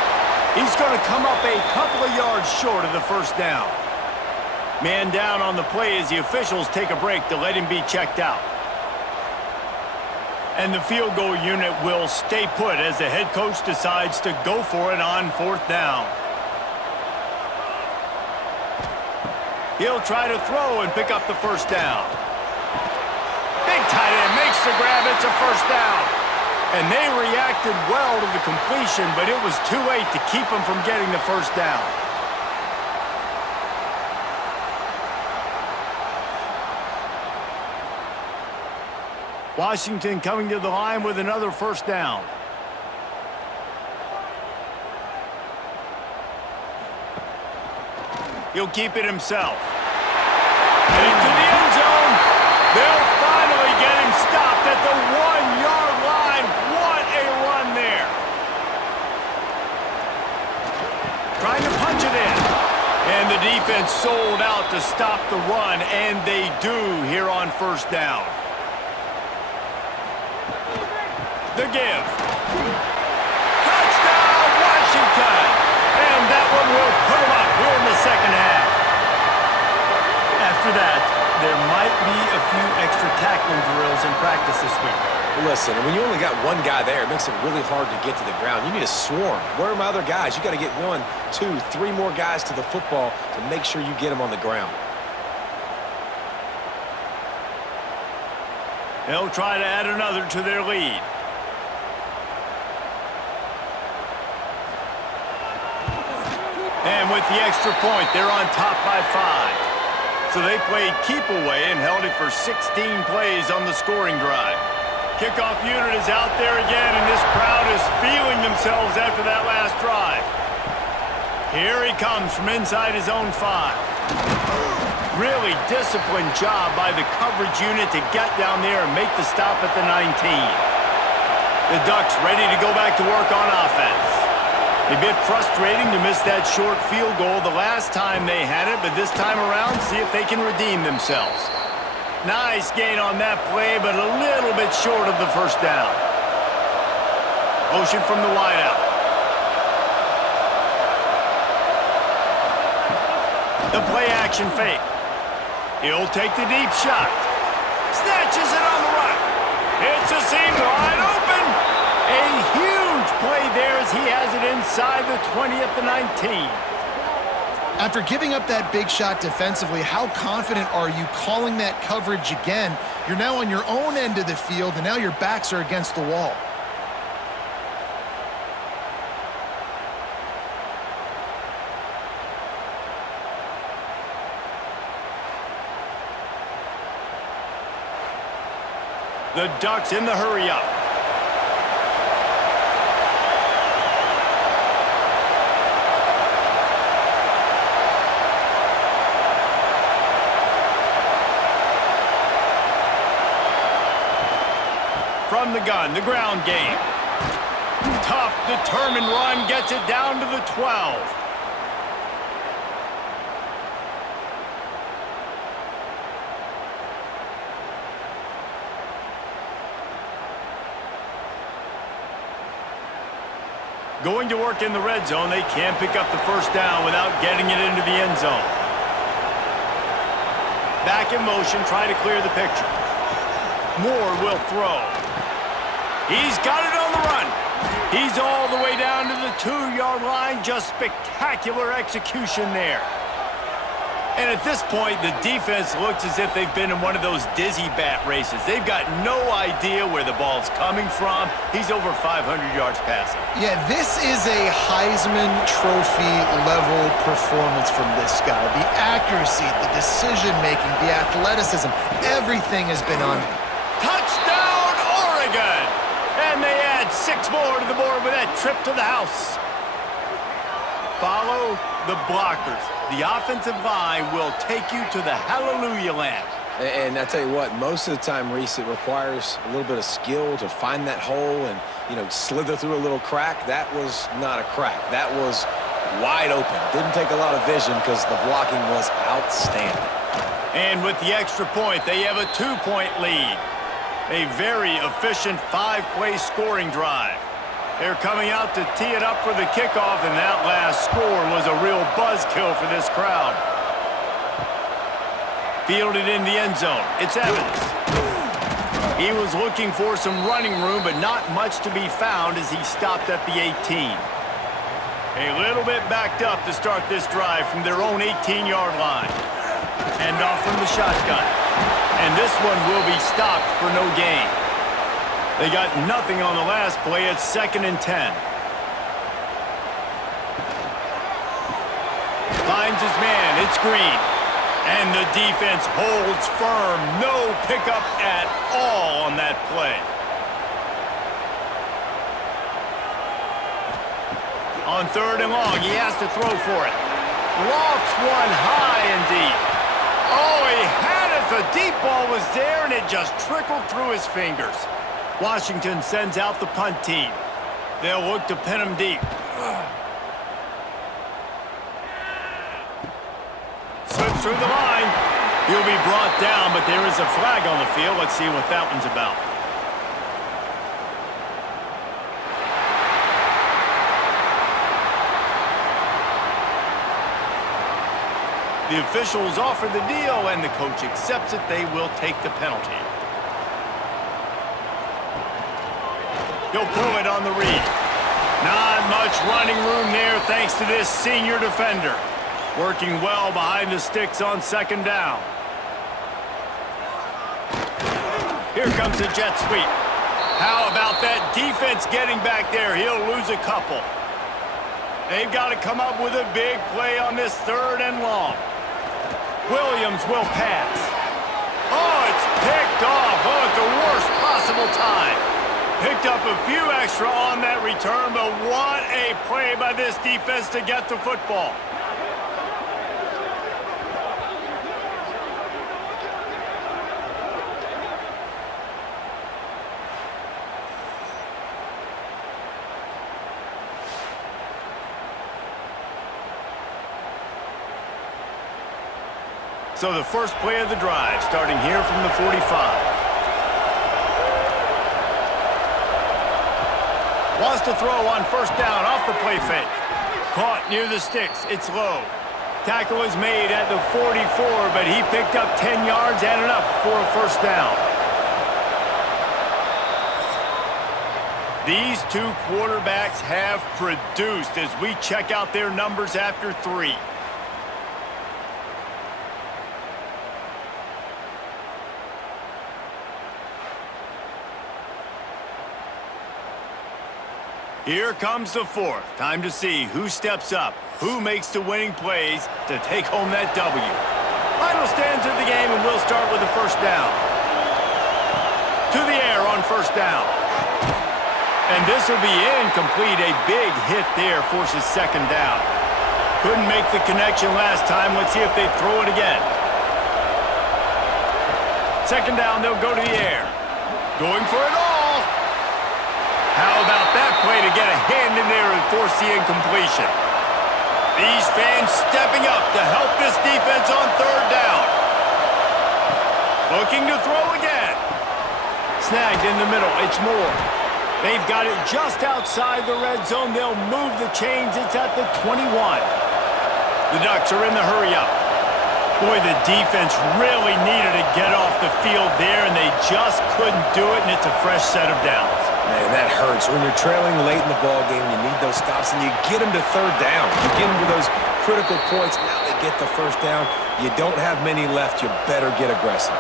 He's going to come up a couple of yards short of the first down. Man down on the play as the officials take a break to let him be checked out. And the field goal unit will stay put as the head coach decides to go for it on 4th down. He'll try to throw and pick up the first down. Big tight end makes the grab. It's a first down. And they reacted well to the completion, but it was too late to keep them from getting the first down. Washington coming to the line with another first down. He'll keep it himself. Into the end zone. They'll finally get him stopped at the 1-yard line. What a run there. Trying to punch it in. And the defense sold out to stop the run, and they do here on first down. The give. Touchdown, Washington. And that one will put them up here in the second half. After that, there might be a few extra tackling drills in practice this week. Listen, when you only got one guy there, it makes it really hard to get to the ground. You need a swarm. Where are my other guys? You got to get 1, 2, 3 more guys to the football to make sure you get them on the ground. They'll try to add another to their lead. And with the extra point, they're on top by 5. So they played keep away and held it for 16 plays on the scoring drive. Kickoff unit is out there again, and this crowd is feeling themselves after that last drive. Here he comes from inside his own 5. Really disciplined job by the coverage unit to get down there and make the stop at the 19. The Ducks ready to go back to work on offense. A bit frustrating to miss that short field goal the last time they had it, but this time around, see if they can redeem themselves. Nice gain on that play, but a little bit short of the first down. Motion from the wideout. The play action fake. He'll take the deep shot. Snatches it on the right. It's a seam wide open. A huge play there as he has it inside the 20 at the 19. After giving up that big shot defensively, how confident are you calling that coverage again? You're now on your own end of the field, and now your backs are against the wall. The Ducks in the hurry-up. From the gun, the ground game. Tough, determined run gets it down to the 12. Going to work in the red zone, they can't pick up the first down without getting it into the end zone. Back in motion, try to clear the picture. Moore will throw. He's got it on the run. He's all the way down to the 2-yard line. Just spectacular execution there. And at this point, the defense looks as if they've been in one of those dizzy bat races. They've got no idea where the ball's coming from. He's over 500 yards passing. Yeah, this is a Heisman Trophy level performance from this guy. The accuracy, the decision-making, the athleticism, everything has been on. Touchdown, Oregon! And they add 6 more to the board with that trip to the house. Follow the blockers. The offensive line will take you to the hallelujah land. And I tell you what, most of the time, Reese, it requires a little bit of skill to find that hole and, slither through a little crack. That was not a crack. That was wide open. Didn't take a lot of vision because the blocking was outstanding. And with the extra point, they have a 2-point lead. A very efficient 5-play scoring drive. They're coming out to tee it up for the kickoff, and that last score was a real buzzkill for this crowd. Fielded in the end zone. It's Evans. He was looking for some running room, but not much to be found as he stopped at the 18. A little bit backed up to start this drive from their own 18-yard line. And off from the shotgun. And this one will be stopped for no gain. They got nothing on the last play. It's 2nd and 10. Finds his man. It's Green. And the defense holds firm. No pickup at all on that play. On 3rd and long, he has to throw for it. Lofts one high and deep. Oh, he had it. The deep ball was there, and it just trickled through his fingers. Washington sends out the punt team. They'll look to pin him deep. Slips through the line. He'll be brought down, but there is a flag on the field. Let's see what that one's about. The officials offer the deal, and the coach accepts it. They will take the penalty. He'll pull it on the read. Not much running room there thanks to this senior defender. Working well behind the sticks on 2nd down. Here comes the jet sweep. How about that defense getting back there? He'll lose a couple. They've got to come up with a big play on this 3rd and long. Williams will pass. Oh, it's picked off. Oh, at the worst possible time. Picked up a few extra on that return, but what a play by this defense to get the football. So the first play of the drive, starting here from the 45. Wants to throw on 1st down off the play fake. Caught near the sticks. It's low. Tackle is made at the 44, but he picked up 10 yards and enough for a 1st down. These two quarterbacks have produced as we check out their numbers after 3. Here comes the 4th. Time to see who steps up, who makes the winning plays to take home that W. Final stands of the game, and we'll start with the 1st down. To the air on 1st down. And this will be incomplete. A big hit there forces 2nd down. Couldn't make the connection last time. Let's see if they throw it again. 2nd down, they'll go to the air. Going for it all. How about that play to get a hand in there and force the incompletion? These fans stepping up to help this defense on 3rd down. Looking to throw again. Snagged in the middle. It's Moore. They've got it just outside the red zone. They'll move the chains. It's at the 21. The Ducks are in the hurry-up. Boy, the defense really needed to get off the field there, and they just couldn't do it, and it's a fresh set of downs. Man, that hurts. When you're trailing late in the ball game, you need those stops, and you get them to 3rd down. You get them to those critical points. Now they get the 1st down. You don't have many left. You better get aggressive.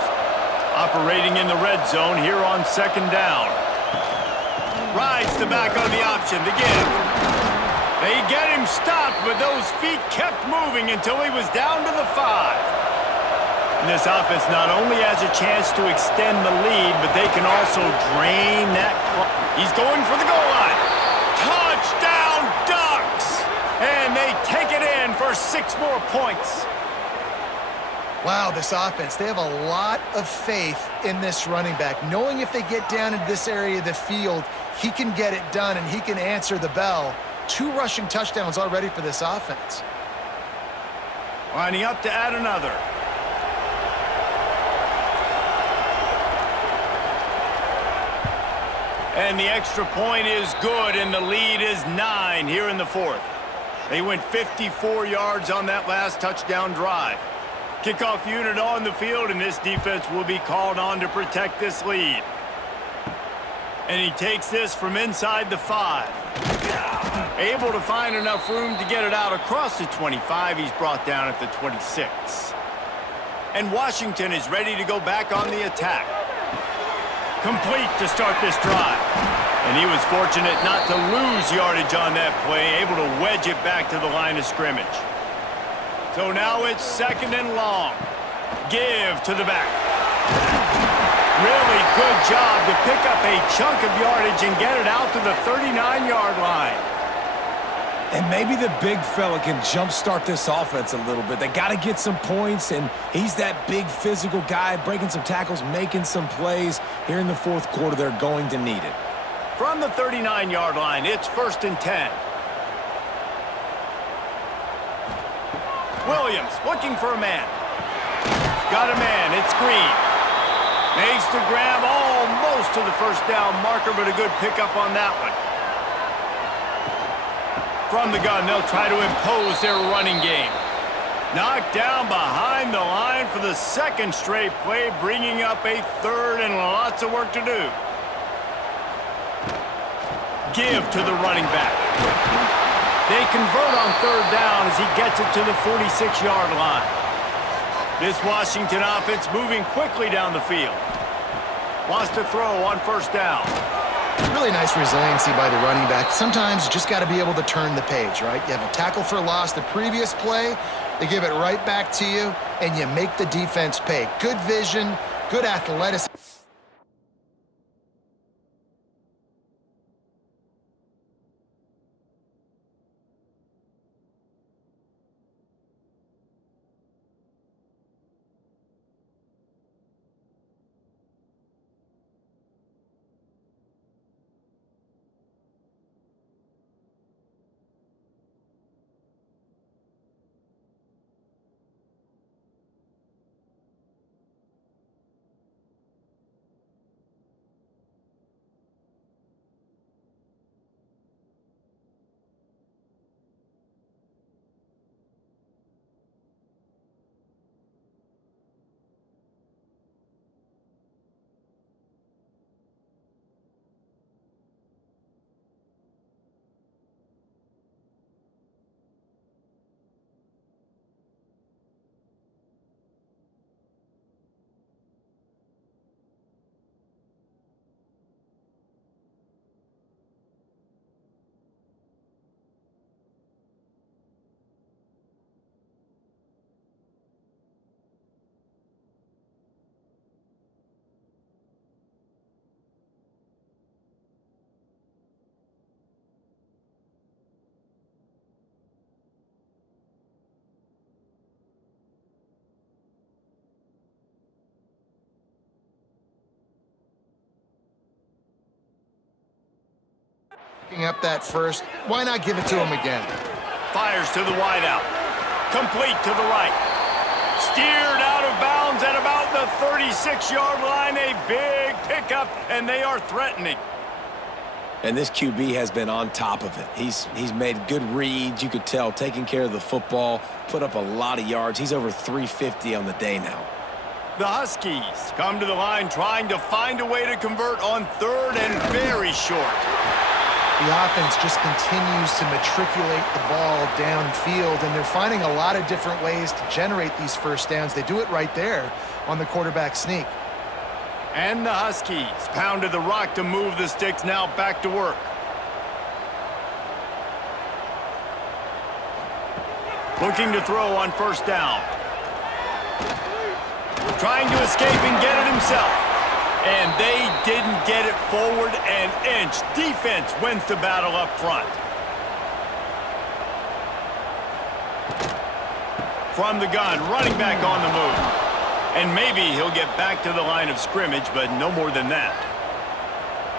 Operating in the red zone here on 2nd down. Rides the back on the option to give. They get him stopped, but those feet kept moving until he was down to the 5. And this offense not only has a chance to extend the lead, but they can also drain that clock. He's going for the goal line. Touchdown, Ducks! And they take it in for 6 more points. Wow, this offense, they have a lot of faith in this running back, knowing if they get down into this area of the field, he can get it done and he can answer the bell. 2 rushing touchdowns already for this offense. Lining up to add another. And the extra point is good, and the lead is 9 here in the 4th. They went 54 yards on that last touchdown drive. Kickoff unit on the field, and this defense will be called on to protect this lead. And he takes this from inside the 5. Able to find enough room to get it out across the 25. He's brought down at the 26. And Washington is ready to go back on the attack. Complete to start this drive. And he was fortunate not to lose yardage on that play, able to wedge it back to the line of scrimmage. So now it's 2nd and long. Give to the back. Really good job to pick up a chunk of yardage and get it out to the 39-yard line. And maybe the big fella can jumpstart this offense a little bit. They got to get some points, and he's that big physical guy, breaking some tackles, making some plays. Here in the 4th quarter, they're going to need it. From the 39-yard line, it's 1st and 10. Williams looking for a man. Got a man. It's Green. Makes the grab almost to the 1st down marker, but a good pickup on that one. From the gun, they'll try to impose their running game. Knocked down behind the line for the 2nd straight play, bringing up a 3rd and lots of work to do. Give to the running back. They convert on 3rd down as he gets it to the 46-yard line. This Washington offense moving quickly down the field. Wants to throw on 1st down. Really nice resiliency by the running back. Sometimes you just got to be able to turn the page, right? You have a tackle for loss the previous play, they give it right back to you, and you make the defense pay. Good vision, good athleticism. Picking up that first. Why not give it to him again? Fires to the wideout. Complete to the right. Steered out of bounds at about the 36-yard line. A big pickup, and they are threatening. And this QB has been on top of it. He's made good reads, you could tell, taking care of the football, put up a lot of yards. He's over 350 on the day now. The Huskies come to the line trying to find a way to convert on 3rd and very short. The offense just continues to matriculate the ball downfield, and they're finding a lot of different ways to generate these 1st downs. They do it right there on the quarterback sneak. And the Huskies pounded the rock to move the sticks, now back to work. Looking to throw on 1st down. Trying to escape and get it himself. And they didn't get it forward an inch. Defense wins the battle up front. From the gun, running back on the move. And maybe he'll get back to the line of scrimmage, but no more than that.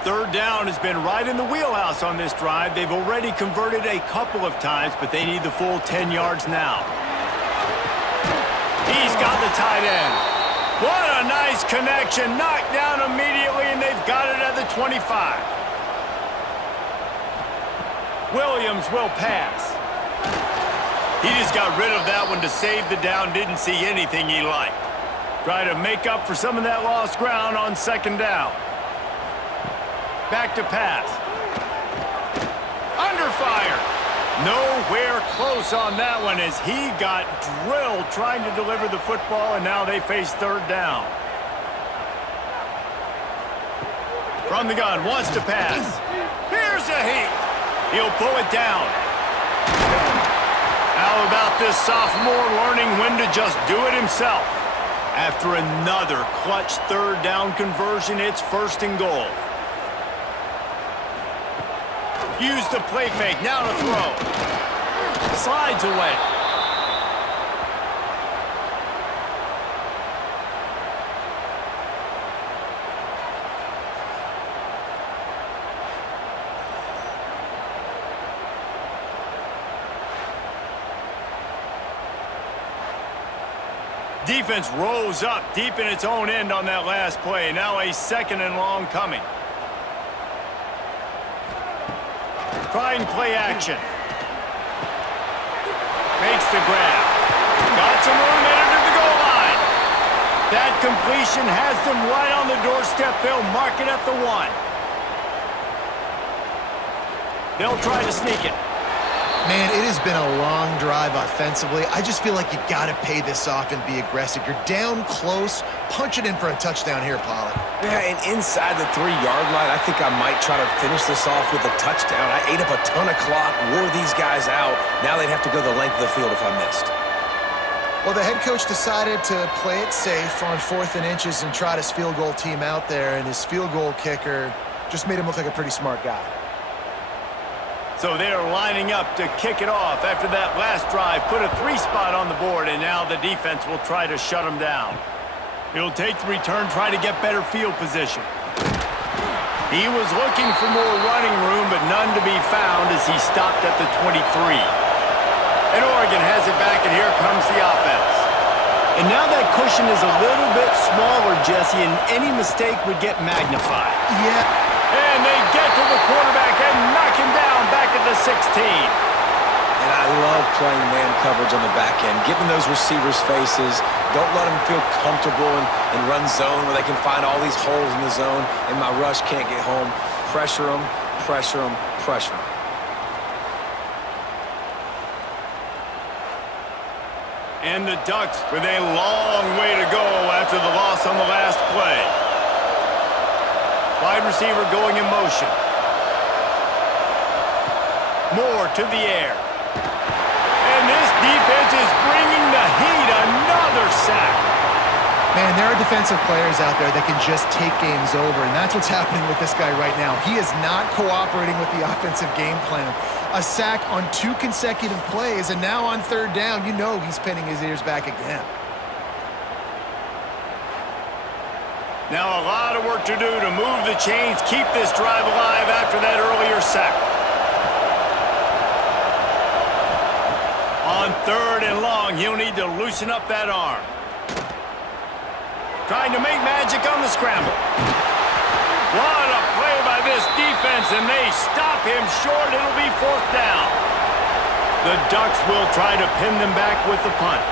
3rd down has been right in the wheelhouse on this drive. They've already converted a couple of times, but they need the full 10 yards now. He's got the tight end. What a nice connection. Knocked down immediately, and they've got it at the 25. Williams will pass. He just got rid of that one to save the down. Didn't see anything he liked. Try to make up for some of that lost ground on 2nd down. Back to pass. Under fire. Nowhere close on that one as he got drilled trying to deliver the football, and now they face third down. From the gun, wants to pass. Here's a heat. He'll pull it down. How about this sophomore learning when to just do it himself? After another clutch third down conversion, it's 1st and goal. Use the play fake, now to throw. Slides away. Defense rose up deep in its own end on that last play. Now a 2nd and long coming. Trying play action. Makes the grab. Got some room headed to the goal line. That completion has them right on the doorstep. They'll mark it at the 1. They'll try to sneak it. Man, it has been a long drive offensively. I just feel like you got to pay this off and be aggressive. You're down close. Punch it in for a touchdown here, Pollard. Yeah, and inside the 3-yard line, I think I might try to finish this off with a touchdown. I ate up a ton of clock, wore these guys out. Now they'd have to go the length of the field if I missed. Well, the head coach decided to play it safe on 4th and inches and trot his field goal team out there, and his field goal kicker just made him look like a pretty smart guy. So they're lining up to kick it off after that last drive. Put a 3 spot on the board, and now the defense will try to shut them down. He'll take the return, try to get better field position. He was looking for more running room, but none to be found as he stopped at the 23. And Oregon has it back, and here comes the offense. And now that cushion is a little bit smaller, Jesse, and any mistake would get magnified. Yeah. And they get to the quarterback and knock him down back at the 16. And I love playing man coverage on the back end, getting those receivers' faces. Don't let them feel comfortable and run zone where they can find all these holes in the zone and my rush can't get home. Pressure them, pressure them, pressure them. And the Ducks with a long way to go after the loss on the last play. Wide receiver going in motion. Moore to the air. And this defense is bringing the heat. Another sack. Man, there are defensive players out there that can just take games over, and that's what's happening with this guy right now. He is not cooperating with the offensive game plan. A sack on 2 consecutive plays, and now on 3rd down, you know he's pinning his ears back again. Now a lot of work to do to move the chains, keep this drive alive after that earlier sack. On 3rd and long, he'll need to loosen up that arm. Trying to make magic on the scramble. What a play by this defense, and they stop him short. It'll be 4th down. The Ducks will try to pin them back with the punt.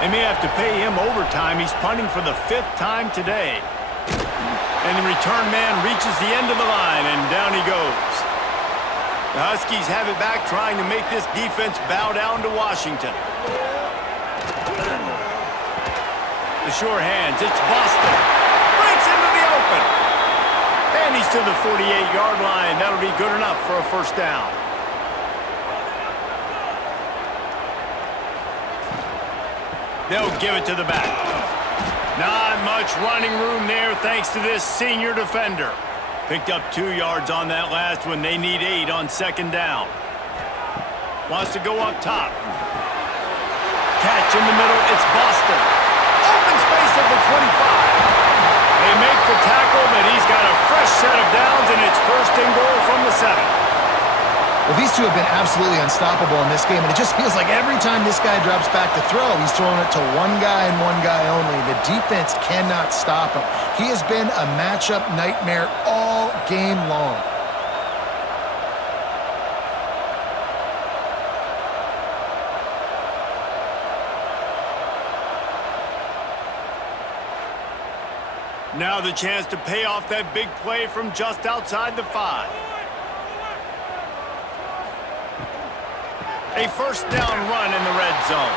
They may have to pay him overtime. He's punting for the 5th time today. And the return man reaches the end of the line, and down he goes. The Huskies have it back, trying to make this defense bow down to Washington. The sure hands, it's Boston. Breaks into the open. And he's to the 48-yard line. That'll be good enough for a 1st down. They'll give it to the back. Not much running room there thanks to this senior defender. Picked up 2 yards on that last one. They need 8 on 2nd down. Wants to go up top. Catch in the middle. It's Boston. Open space at the 25. They make the tackle, but he's got a fresh set of downs, and it's 1st and goal from the 7. Well, these two have been absolutely unstoppable in this game, and it just feels like every time this guy drops back to throw, he's throwing it to one guy and one guy only. The defense cannot stop him. He has been a matchup nightmare all game long. Now the chance to pay off that big play from just outside the 5. A first down run in the red zone.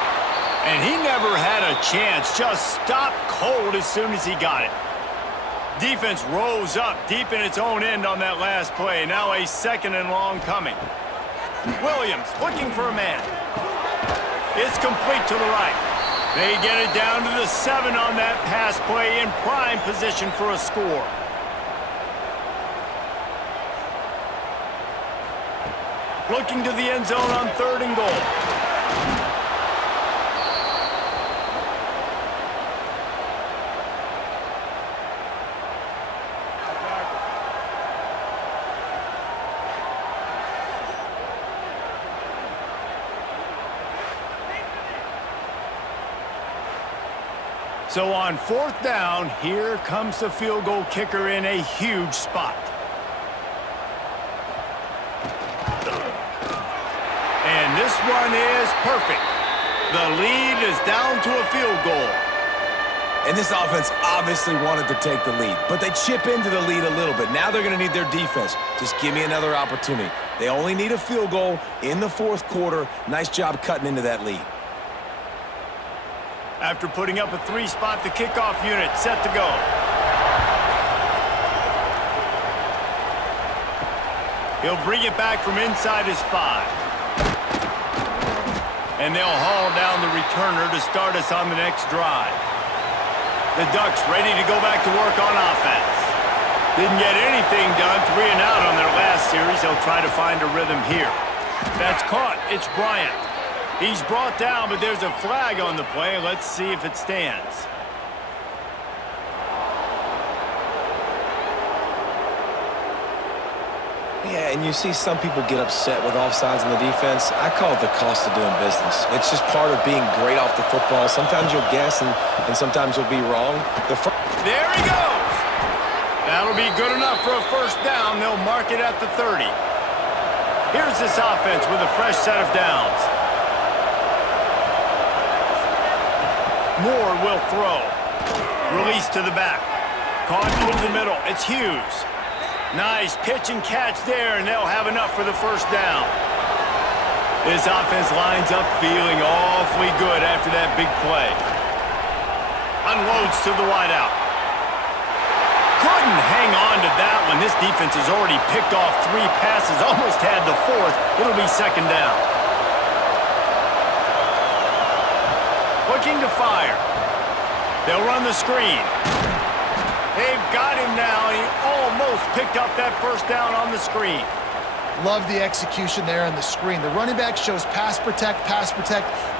And he never had a chance, just stopped cold as soon as he got it. Defense rose up deep in its own end on that last play. Now a second and long coming. Williams looking for a man. It's complete to the right. They get it down to the 7 on that pass play in prime position for a score. Looking to the end zone on 3rd and goal. So on 4th down, here comes the field goal kicker in a huge spot. And this one is perfect. The lead is down to a field goal. And this offense obviously wanted to take the lead, but they chip into the lead a little bit. Now they're going to need their defense. Just give me another opportunity. They only need a field goal in the 4th quarter. Nice job cutting into that lead. After putting up a 3-spot, the kickoff unit set to go. He'll bring it back from inside his 5. And they'll haul down the returner to start us on the next drive. The Ducks ready to go back to work on offense. Didn't get anything done, 3 and out on their last series. They'll try to find a rhythm here. That's caught. It's Bryant. He's brought down, but there's a flag on the play. Let's see if it stands. Yeah, and you see some people get upset with offsides in the defense. I call it the cost of doing business. It's just part of being great off the football. Sometimes you'll guess, and sometimes you'll be wrong. There he goes! That'll be good enough for a first down. They'll mark it at the 30. Here's this offense with a fresh set of downs. Moore will throw. Release to the back. Caught through the middle. It's Hughes. Nice pitch and catch there, and they'll have enough for the first down. This offense lines up feeling awfully good after that big play. Unloads to the wideout. Couldn't hang on to that one. This defense has already picked off 3 passes, almost had the 4th. It'll be second down. Looking to fire. They'll run the screen. They've got him now. He almost picked up that first down on the screen. Love the execution there on the screen. The running back shows pass protect,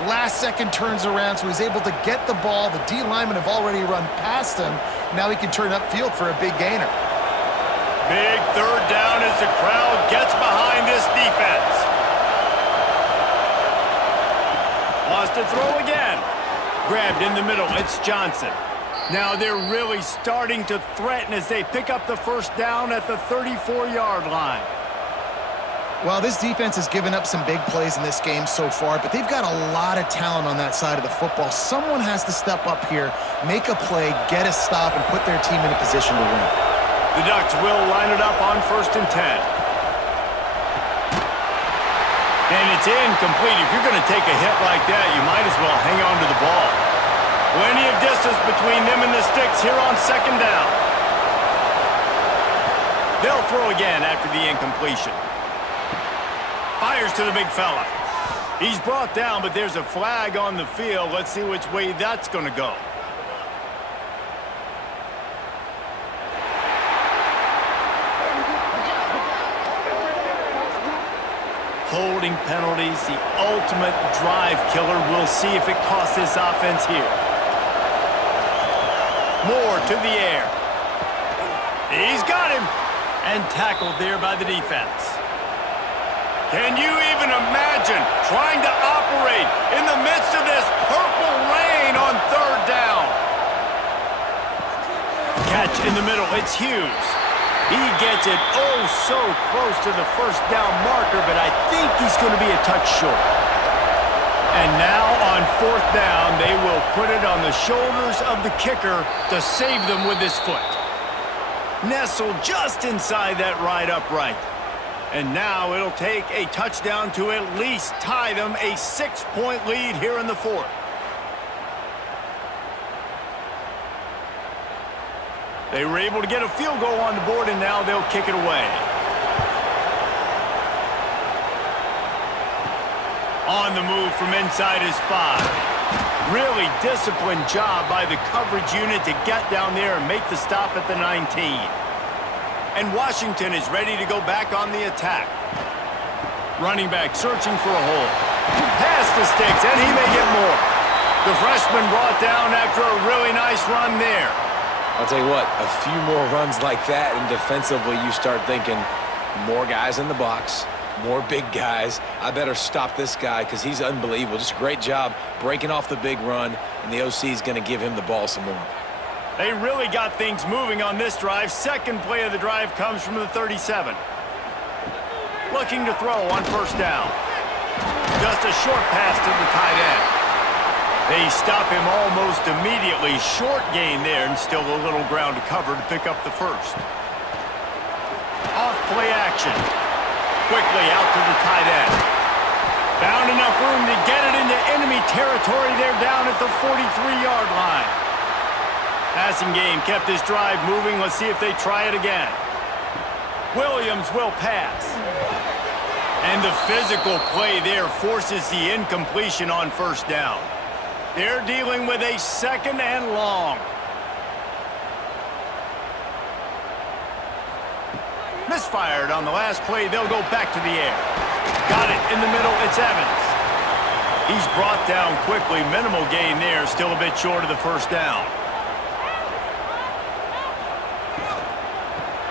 last second turns around, so he's able to get the ball. The D linemen have already run past him. Now he can turn upfield for a big gainer. Big 3rd down as the crowd gets behind this defense. Wants to throw again. Grabbed in the middle. It's Johnson. Now they're really starting to threaten as they pick up the first down at the 34-yard line. Well, this defense has given up some big plays in this game so far, but they've got a lot of talent on that side of the football. Someone has to step up here, make a play, get a stop, and put their team in a position to win. The Ducks will line it up on 1st and 10. And it's incomplete. If you're going to take a hit like that, you might as well hang on to the ball. Plenty of distance between them and the sticks here on 2nd down. They'll throw again after the incompletion. Fires to the big fella. He's brought down, but there's a flag on the field. Let's see which way that's going to go. Holding penalties, the ultimate drive killer. We'll see if it costs this offense here. Moore to the air. He's got him. And tackled there by the defense. Can you even imagine trying to operate in the midst of this purple rain on 3rd down? Catch in the middle. It's Hughes. He gets it so close to the first down marker, but I think he's going to be a touch short. And now on 4th down, they will put it on the shoulders of the kicker to save them with his foot. Nestled just inside that right upright. And now it'll take a touchdown to at least tie them a 6-point lead here in the fourth. They were able to get a field goal on the board, and now they'll kick it away. On the move from inside his 5. Really disciplined job by the coverage unit to get down there and make the stop at the 19. And Washington is ready to go back on the attack. Running back searching for a hole. Pass the sticks, and he may get more. The freshman brought down after a really nice run there. I'll tell you what, a few more runs like that, and defensively you start thinking, more guys in the box, more big guys. I better stop this guy because he's unbelievable. Just a great job breaking off the big run, and the OC is going to give him the ball some more. They really got things moving on this drive. Second play of the drive comes from the 37. Looking to throw on first down. Just a short pass to the tight end. They stop him almost immediately. Short gain there, and still a little ground to cover to pick up the first. Off play action. Quickly out to the tight end. Found enough room to get it into enemy territory. They're down at the 43-yard line. Passing game kept this drive moving. Let's see if they try it again. Williams will pass. And the physical play there forces the incompletion on first down. They're dealing with a 2nd and long. Misfired on the last play. They'll go back to the air. Got it in the middle. It's Evans. He's brought down quickly. Minimal gain there. Still a bit short of the first down.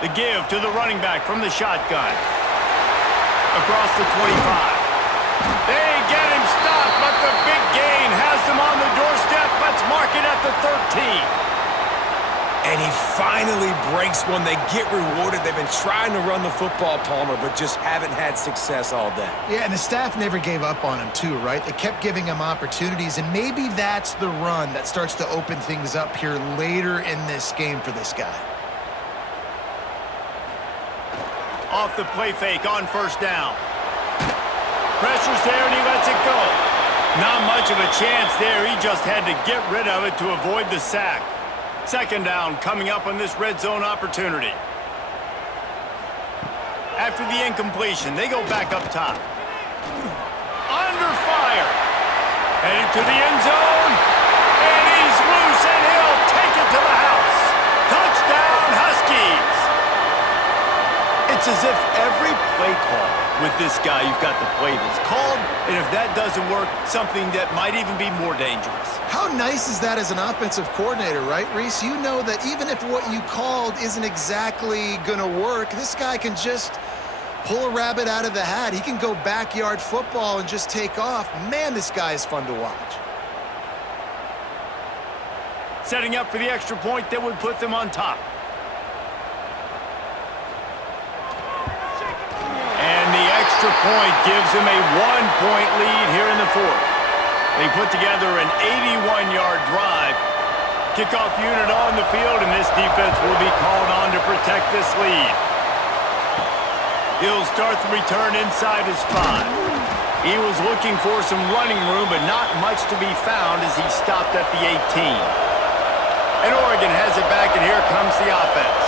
The give to the running back from the shotgun. Across the 25. They get him stopped, but the big gain has them on the doorstep. Let's mark it at the 13. And he finally breaks one. They get rewarded. They've been trying to run the football, Palmer, but just haven't had success all day. Yeah, and the staff never gave up on him too, right? They kept giving him opportunities, and maybe that's the run that starts to open things up here later in this game for this guy. Off the play fake on first down. Pressure's there, and he lets it go. Not much of a chance there. He just had to get rid of it to avoid the sack. Second down coming up on this red zone opportunity. After the incompletion, they go back up top. Under fire. Headed to the end zone. And he's loose, and he'll take it to the house. Touchdown, Huskies. It's as if every play call with this guy, you've got the play that's called, and if that doesn't work, something that might even be more dangerous. How nice is that as an offensive coordinator, right, Reese? You know that even if what you called isn't exactly going to work, this guy can just pull a rabbit out of the hat. He can go backyard football and just take off. Man, this guy is fun to watch. Setting up for the extra point that would put them on top. And the extra point gives them a 1-point lead here in the fourth. They put together an 81-yard drive. Kickoff unit on the field, and this defense will be called on to protect this lead. He'll start the return inside his 5. He was looking for some running room, but not much to be found as he stopped at the 18. And Oregon has it back, and here comes the offense.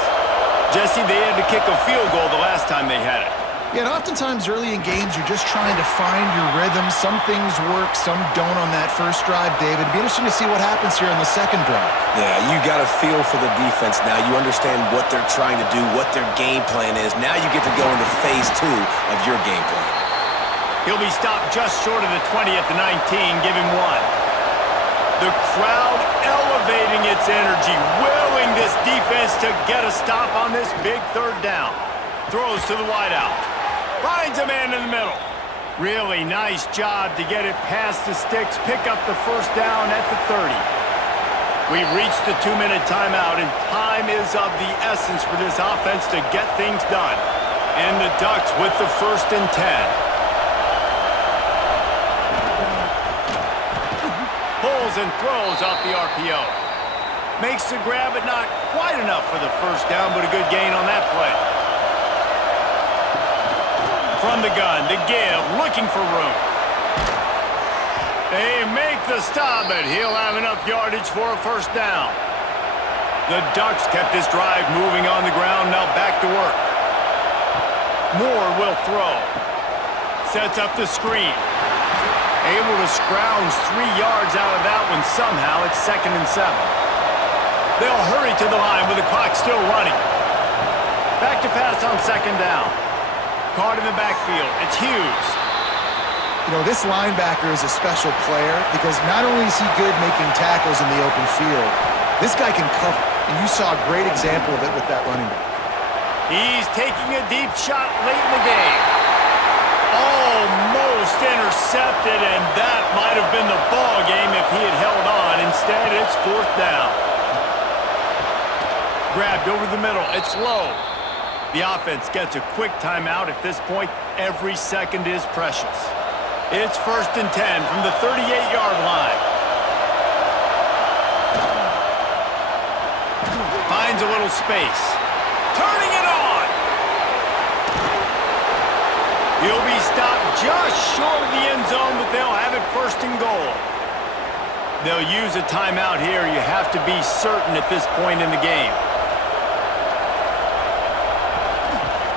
Jesse, they had to kick a field goal the last time they had it. Yeah, and oftentimes early in games, you're just trying to find your rhythm. Some things work, some don't on that first drive, David. It'd be interesting to see what happens here in the second drive. Yeah, you got a feel for the defense now. You understand what they're trying to do, what their game plan is. Now you get to go into phase 2 of your game plan. He'll be stopped just short of the 20 at the 19. Give him 1. The crowd elevating its energy, willing this defense to get a stop on this big third down. Throws to the wideout. Finds a man in the middle. Really nice job to get it past the sticks, pick up the first down at the 30. We've reached the 2-minute timeout, and time is of the essence for this offense to get things done. And the Ducks with the 1st and 10. Pulls and throws off the RPO. Makes the grab, but not quite enough for the first down, but a good gain on that play. From the gun, to give, looking for room. They make the stop, but he'll have enough yardage for a first down. The Ducks kept this drive moving on the ground, now back to work. Moore will throw. Sets up the screen. Able to scrounge 3 yards out of that one somehow. It's 2nd and 7. They'll hurry to the line with the clock still running. Back to pass on 2nd down. Caught in the backfield. It's Hughes. You know, this linebacker is a special player because not only is he good making tackles in the open field, this guy can cover. And you saw a great example of it with that running back. He's taking a deep shot late in the game. Almost intercepted, and that might have been the ball game if he had held on. Instead, it's 4th down. Grabbed over the middle. It's low. The offense gets a quick timeout. At this point, every second is precious. It's 1st and 10 from the 38-yard line. Finds a little space. Turning it on. He'll be stopped just short of the end zone, but they'll have it 1st and goal. They'll use a timeout here. You have to be certain at this point in the game.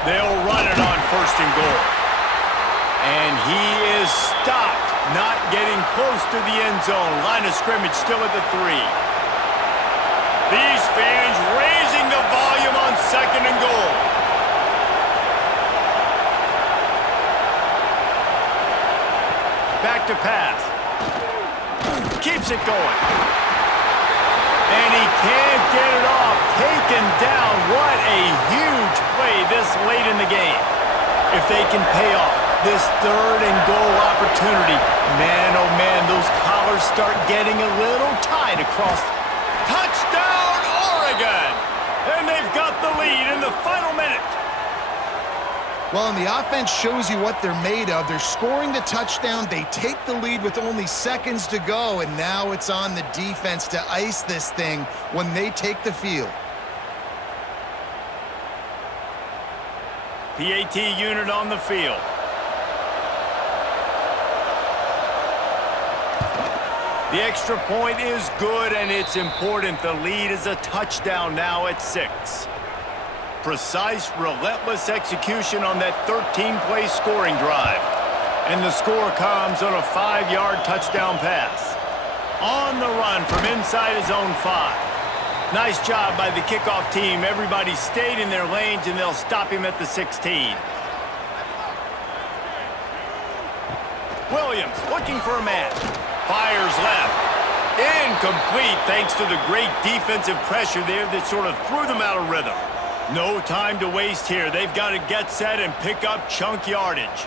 They'll run it on 1st and goal. And he is stopped, not getting close to the end zone. Line of scrimmage still at the 3. These fans raising the volume on 2nd and goal. Back to pass. Keeps it going. And he can't get it off. Taken down. What a huge play this late in the game. If they can pay off this 3rd and goal opportunity, man, oh man, those collars start getting a little tight across. Touchdown, Oregon! And they've got the lead in the final minute. Well, and the offense shows you what they're made of. They're scoring the touchdown. They take the lead with only seconds to go, and now it's on the defense to ice this thing when they take the field. PAT unit on the field. The extra point is good, and it's important. The lead is a touchdown now at 6. Precise, relentless execution on that 13-play scoring drive. And the score comes on a 5-yard touchdown pass. On the run from inside his own 5. Nice job by the kickoff team. Everybody stayed in their lanes, and they'll stop him at the 16. Williams looking for a man. Fires left. Incomplete thanks to the great defensive pressure there that sort of threw them out of rhythm. No time to waste here. They've got to get set and pick up chunk yardage.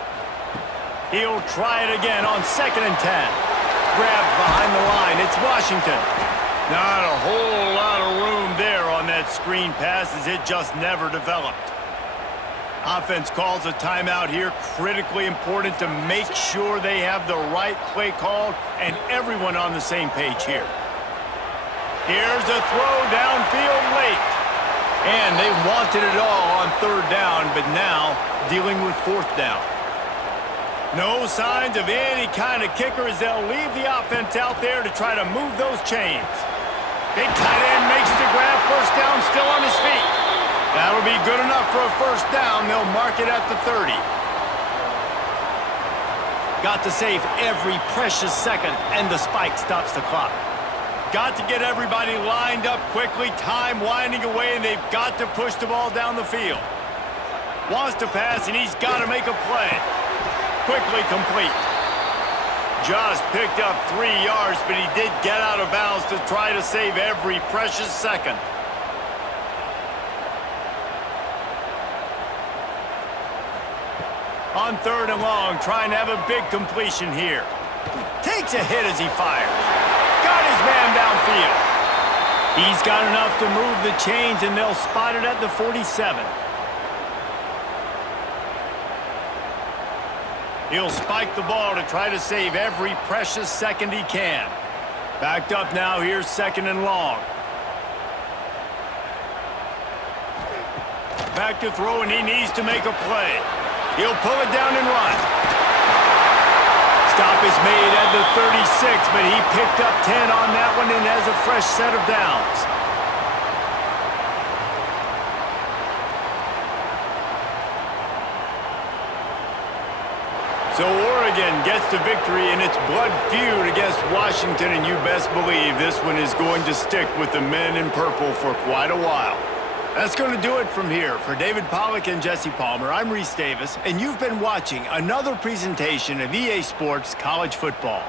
He'll try it again on 2nd and 10. Grabbed behind the line. It's Washington. Not a whole lot of room there on that screen pass as it just never developed. Offense calls a timeout here. Critically important to make sure they have the right play called and everyone on the same page here. Here's a throw downfield late. And they wanted it all on 3rd down, but now dealing with 4th down. No signs of any kind of kicker as they'll leave the offense out there to try to move those chains. Big tight end makes the grab. 1st down, still on his feet. That'll be good enough for a 1st down. They'll mark it at the 30. Got to save every precious second, and the spike stops the clock. Got to get everybody lined up quickly. Time winding away, and they've got to push the ball down the field. Wants to pass, and he's got to make a play. Quickly complete. Just picked up 3 yards, but he did get out of bounds to try to save every precious second. On 3rd and long, trying to have a big completion here. Takes a hit as he fires. Got his man downfield. He's got enough to move the chains, and they'll spot it at the 47. He'll spike the ball to try to save every precious second he can. Backed up now, here's 2nd and long. Back to throw, and he needs to make a play. He'll pull it down and run. Stop is made at the 36, but he picked up 10 on that one and has a fresh set of downs. So Oregon gets the victory in its blood feud against Washington, and you best believe this one is going to stick with the men in purple for quite a while. That's going to do it from here. For David Pollack and Jesse Palmer, I'm Reese Davis, and you've been watching another presentation of EA Sports College Football.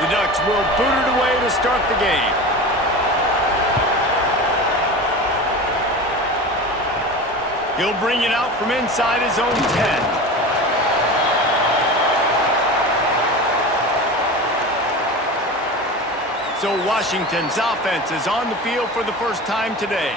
The Ducks will boot it away to start the game. He'll bring it out from inside his own 10. So Washington's offense is on the field for the first time today.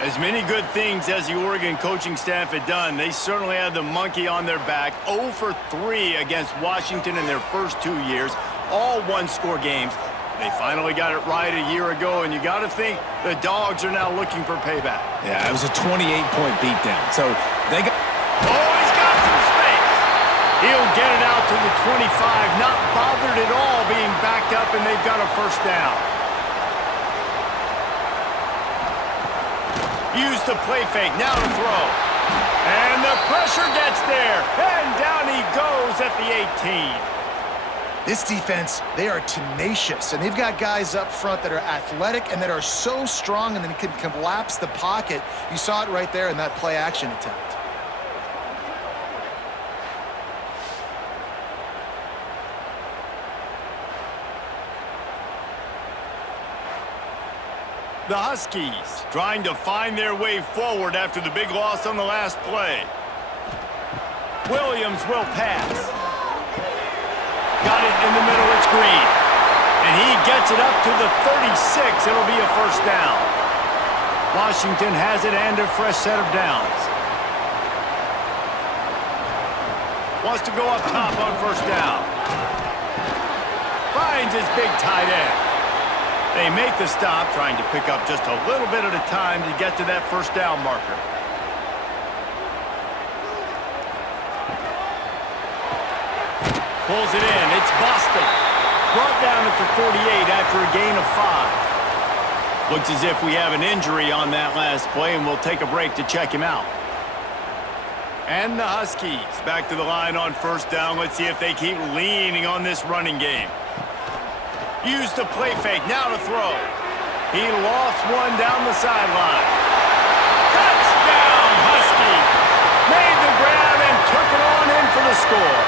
As many good things as the Oregon coaching staff had done, they certainly had the monkey on their back. 0 for 3 against Washington in their first 2 years. All one-score games. They finally got it right a year ago, and you got to think the Dogs are now looking for payback. Yeah, it was a 28-point beatdown. So they got... Oh, he's got some space. He'll get it out to the 25, not bothered at all being backed up, and they've got a first down. Use the play fake, now to throw. And the pressure gets there, and down he goes at the 18. This defense, they are tenacious, and they've got guys up front that are athletic and that are so strong and then can collapse the pocket. You saw it right there in that play-action attempt. The Huskies trying to find their way forward after the big loss on the last play. Williams will pass. Got it in the middle, it's Green. And he gets it up to the 36. It'll be a first down. Washington has it and a fresh set of downs. Wants to go up top on first down. Finds his big tight end. They make the stop, trying to pick up just a little bit at a time to get to that first down marker. Pulls it in. It's Boston. Brought down at the 48 after a gain of 5. Looks as if we have an injury on that last play, and we'll take a break to check him out. And the Huskies back to the line on first down. Let's see if they keep leaning on this running game. Use the play fake. Now to throw. He lost one down the sideline. Touchdown, Huskies. Made the grab and took it on in for the score.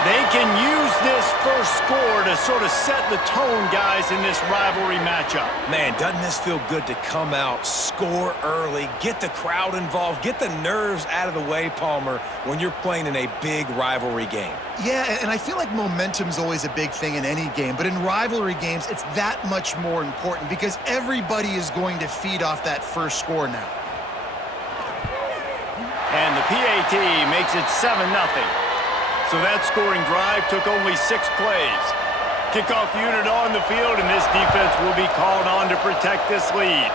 They can use this first score to sort of set the tone, guys, in this rivalry matchup. Man, doesn't this feel good to come out, score early, get the crowd involved, get the nerves out of the way, Palmer, when you're playing in a big rivalry game? Yeah, and I feel like momentum's always a big thing in any game, but in rivalry games, it's that much more important because everybody is going to feed off that first score now. And the PAT makes it 7-0. So that scoring drive took only 6 plays. Kickoff unit on the field, and this defense will be called on to protect this lead.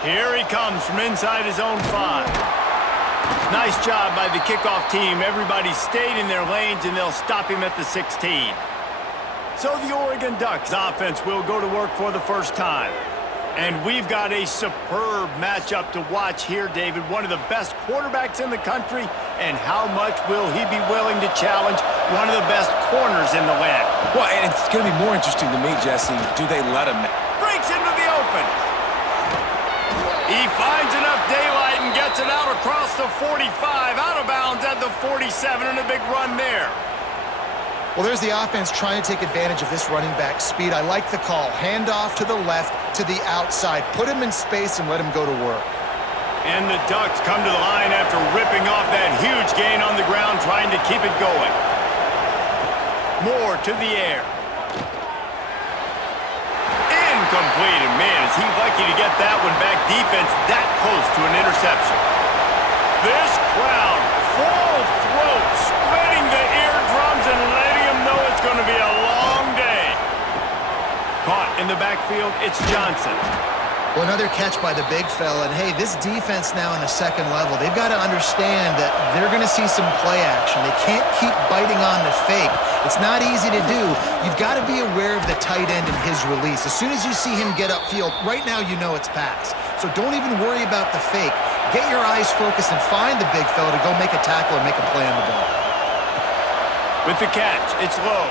Here he comes from inside his own 5. Nice job by the kickoff team. Everybody stayed in their lanes, and they'll stop him at the 16. So the Oregon Ducks offense will go to work for the first time. And we've got a superb matchup to watch here, David. One of the best quarterbacks in the country. And how much will he be willing to challenge one of the best corners in the land? Well, and it's going to be more interesting to me, Jesse. Do they let him? Breaks into the open. He finds enough daylight and gets it out across the 45. Out of bounds at the 47 and a big run there. Well, there's the offense trying to take advantage of this running back speed. I like the call. Hand off to the left, to the outside. Put him in space and let him go to work. And the Ducks come to the line after ripping off that huge gain on the ground, trying to keep it going. Moore to the air. Incomplete. And man, is he lucky to get that one back. Defense that close to an interception. This crowd, full throat, spreading the eardrums and letting them know it's going to be a long day. Caught in the backfield, it's Johnson. Well, another catch by the big fella. And, hey, this defense now in the second level, they've got to understand that they're going to see some play action. They can't keep biting on the fake. It's not easy to do. You've got to be aware of the tight end and his release. As soon as you see him get upfield, right now you know it's pass. So don't even worry about the fake. Get your eyes focused and find the big fella to go make a tackle and make a play on the ball. With the catch, it's low.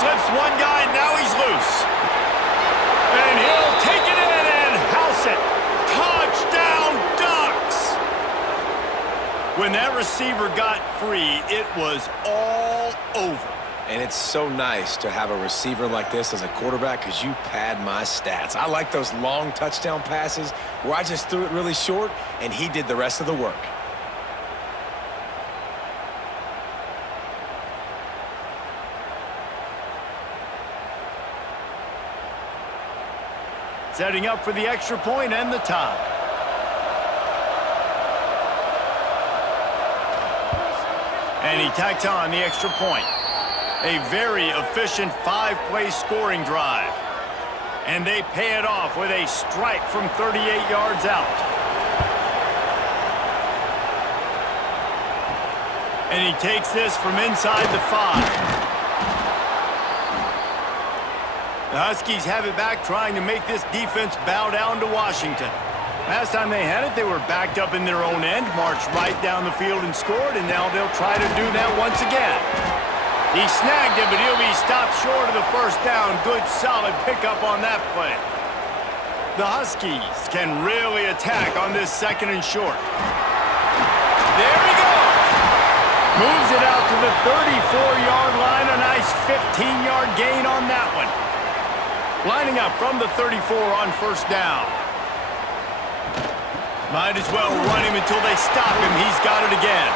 Slips one guy, now he's loose. And he'll take it in and house it. Touchdown, Ducks! When that receiver got free, it was all over. And it's so nice to have a receiver like this as a quarterback because you pad my stats. I like those long touchdown passes where I just threw it really short and he did the rest of the work. Setting up for the extra point and the tie. And he tacks on the extra point. A very efficient 5-play scoring drive. And they pay it off with a strike from 38 yards out. And he takes this from inside the 5. The Huskies have it back, trying to make this defense bow down to Washington. Last time they had it, they were backed up in their own end, marched right down the field and scored, and now they'll try to do that once again. He snagged it, but he'll be stopped short of the first down. Good, solid pickup on that play. The Huskies can really attack on this second and short. There he goes. Moves it out to the 34-yard line. A nice 15-yard gain on that one. Lining up from the 34 on first down. Might as well run him until they stop him. He's got it again.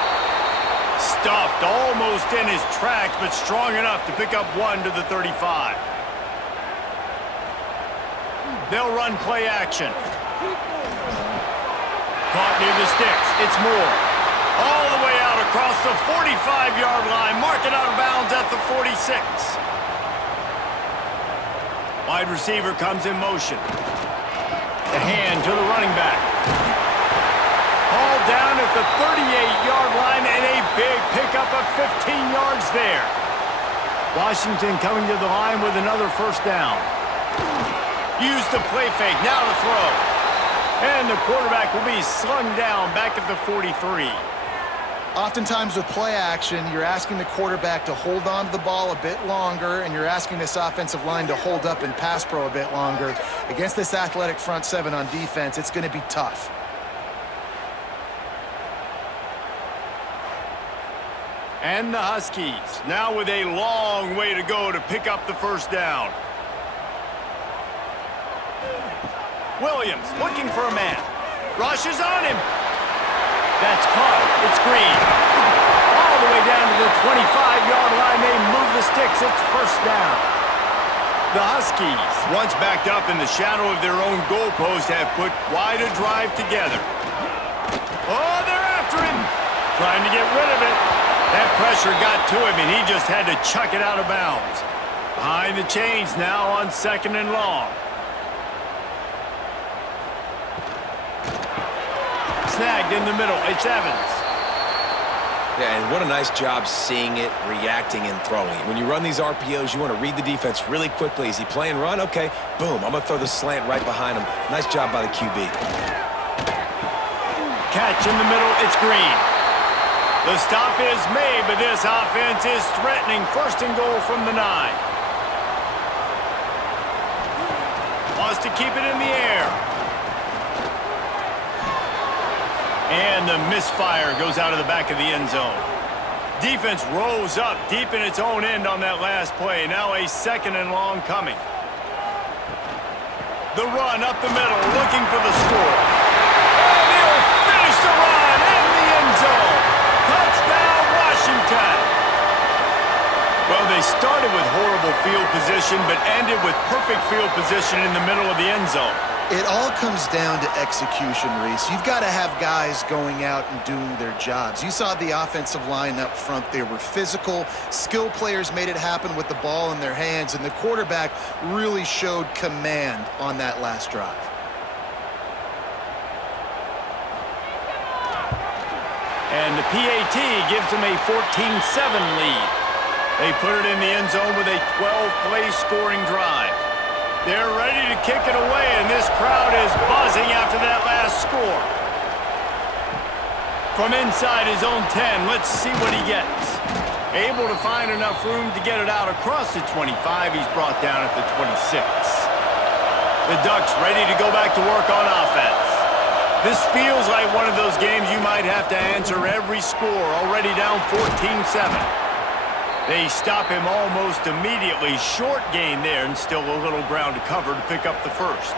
Stuffed almost in his tracks, but strong enough to pick up one to the 35. They'll run play action. Caught near the sticks. It's Moore. All the way out across the 45-yard line. Mark it out of bounds at the 46. Wide receiver comes in motion. The hand to the running back. Hauled down at the 38-yard line, and a big pickup of 15 yards there. Washington coming to the line with another first down. Use the play fake, now to throw. And the quarterback will be slung down back at the 43. Oftentimes with play action, you're asking the quarterback to hold on to the ball a bit longer, and you're asking this offensive line to hold up in pass pro a bit longer. Against this athletic front seven on defense, it's going to be tough. And the Huskies now with a long way to go to pick up the first down. Williams looking for a man. Rushes on him. That's caught. It's Green. All the way down to the 25-yard line. They move the sticks. It's first down. The Huskies, once backed up in the shadow of their own goalpost, have put quite a drive together. Oh, they're after him. Trying to get rid of it. That pressure got to him, and he just had to chuck it out of bounds. Behind the chains now on second and long. Snagged in the middle. It's Evans. Yeah, and what a nice job seeing it, reacting, and throwing. When you run these RPOs, you want to read the defense really quickly. Is he playing run? Okay, boom. I'm going to throw the slant right behind him. Nice job by the QB. Catch in the middle. It's Green. The stop is made, but this offense is threatening. First and goal from the 9. Wants to keep it in the air. And the misfire goes out of the back of the end zone. Defense rose up deep in its own end on that last play. Now a 2nd and long coming. The run up the middle, looking for the score. And he'll finish the run in the end zone. Touchdown, Washington. Well, they started with horrible field position, but ended with perfect field position in the middle of the end zone. It all comes down to execution, Reese. You've got to have guys going out and doing their jobs. You saw the offensive line up front. They were physical. Skill players made it happen with the ball in their hands, and the quarterback really showed command on that last drive. And the PAT gives them a 14-7 lead. They put it in the end zone with a 12-play scoring drive. They're ready to kick it away, and this crowd is buzzing after that last score. From inside his own 10, let's see what he gets. Able to find enough room to get it out across the 25. He's brought down at the 26. The Ducks ready to go back to work on offense. This feels like one of those games you might have to answer every score, already down 14-7. They stop him almost immediately. Short gain there, and still a little ground to cover to pick up the first.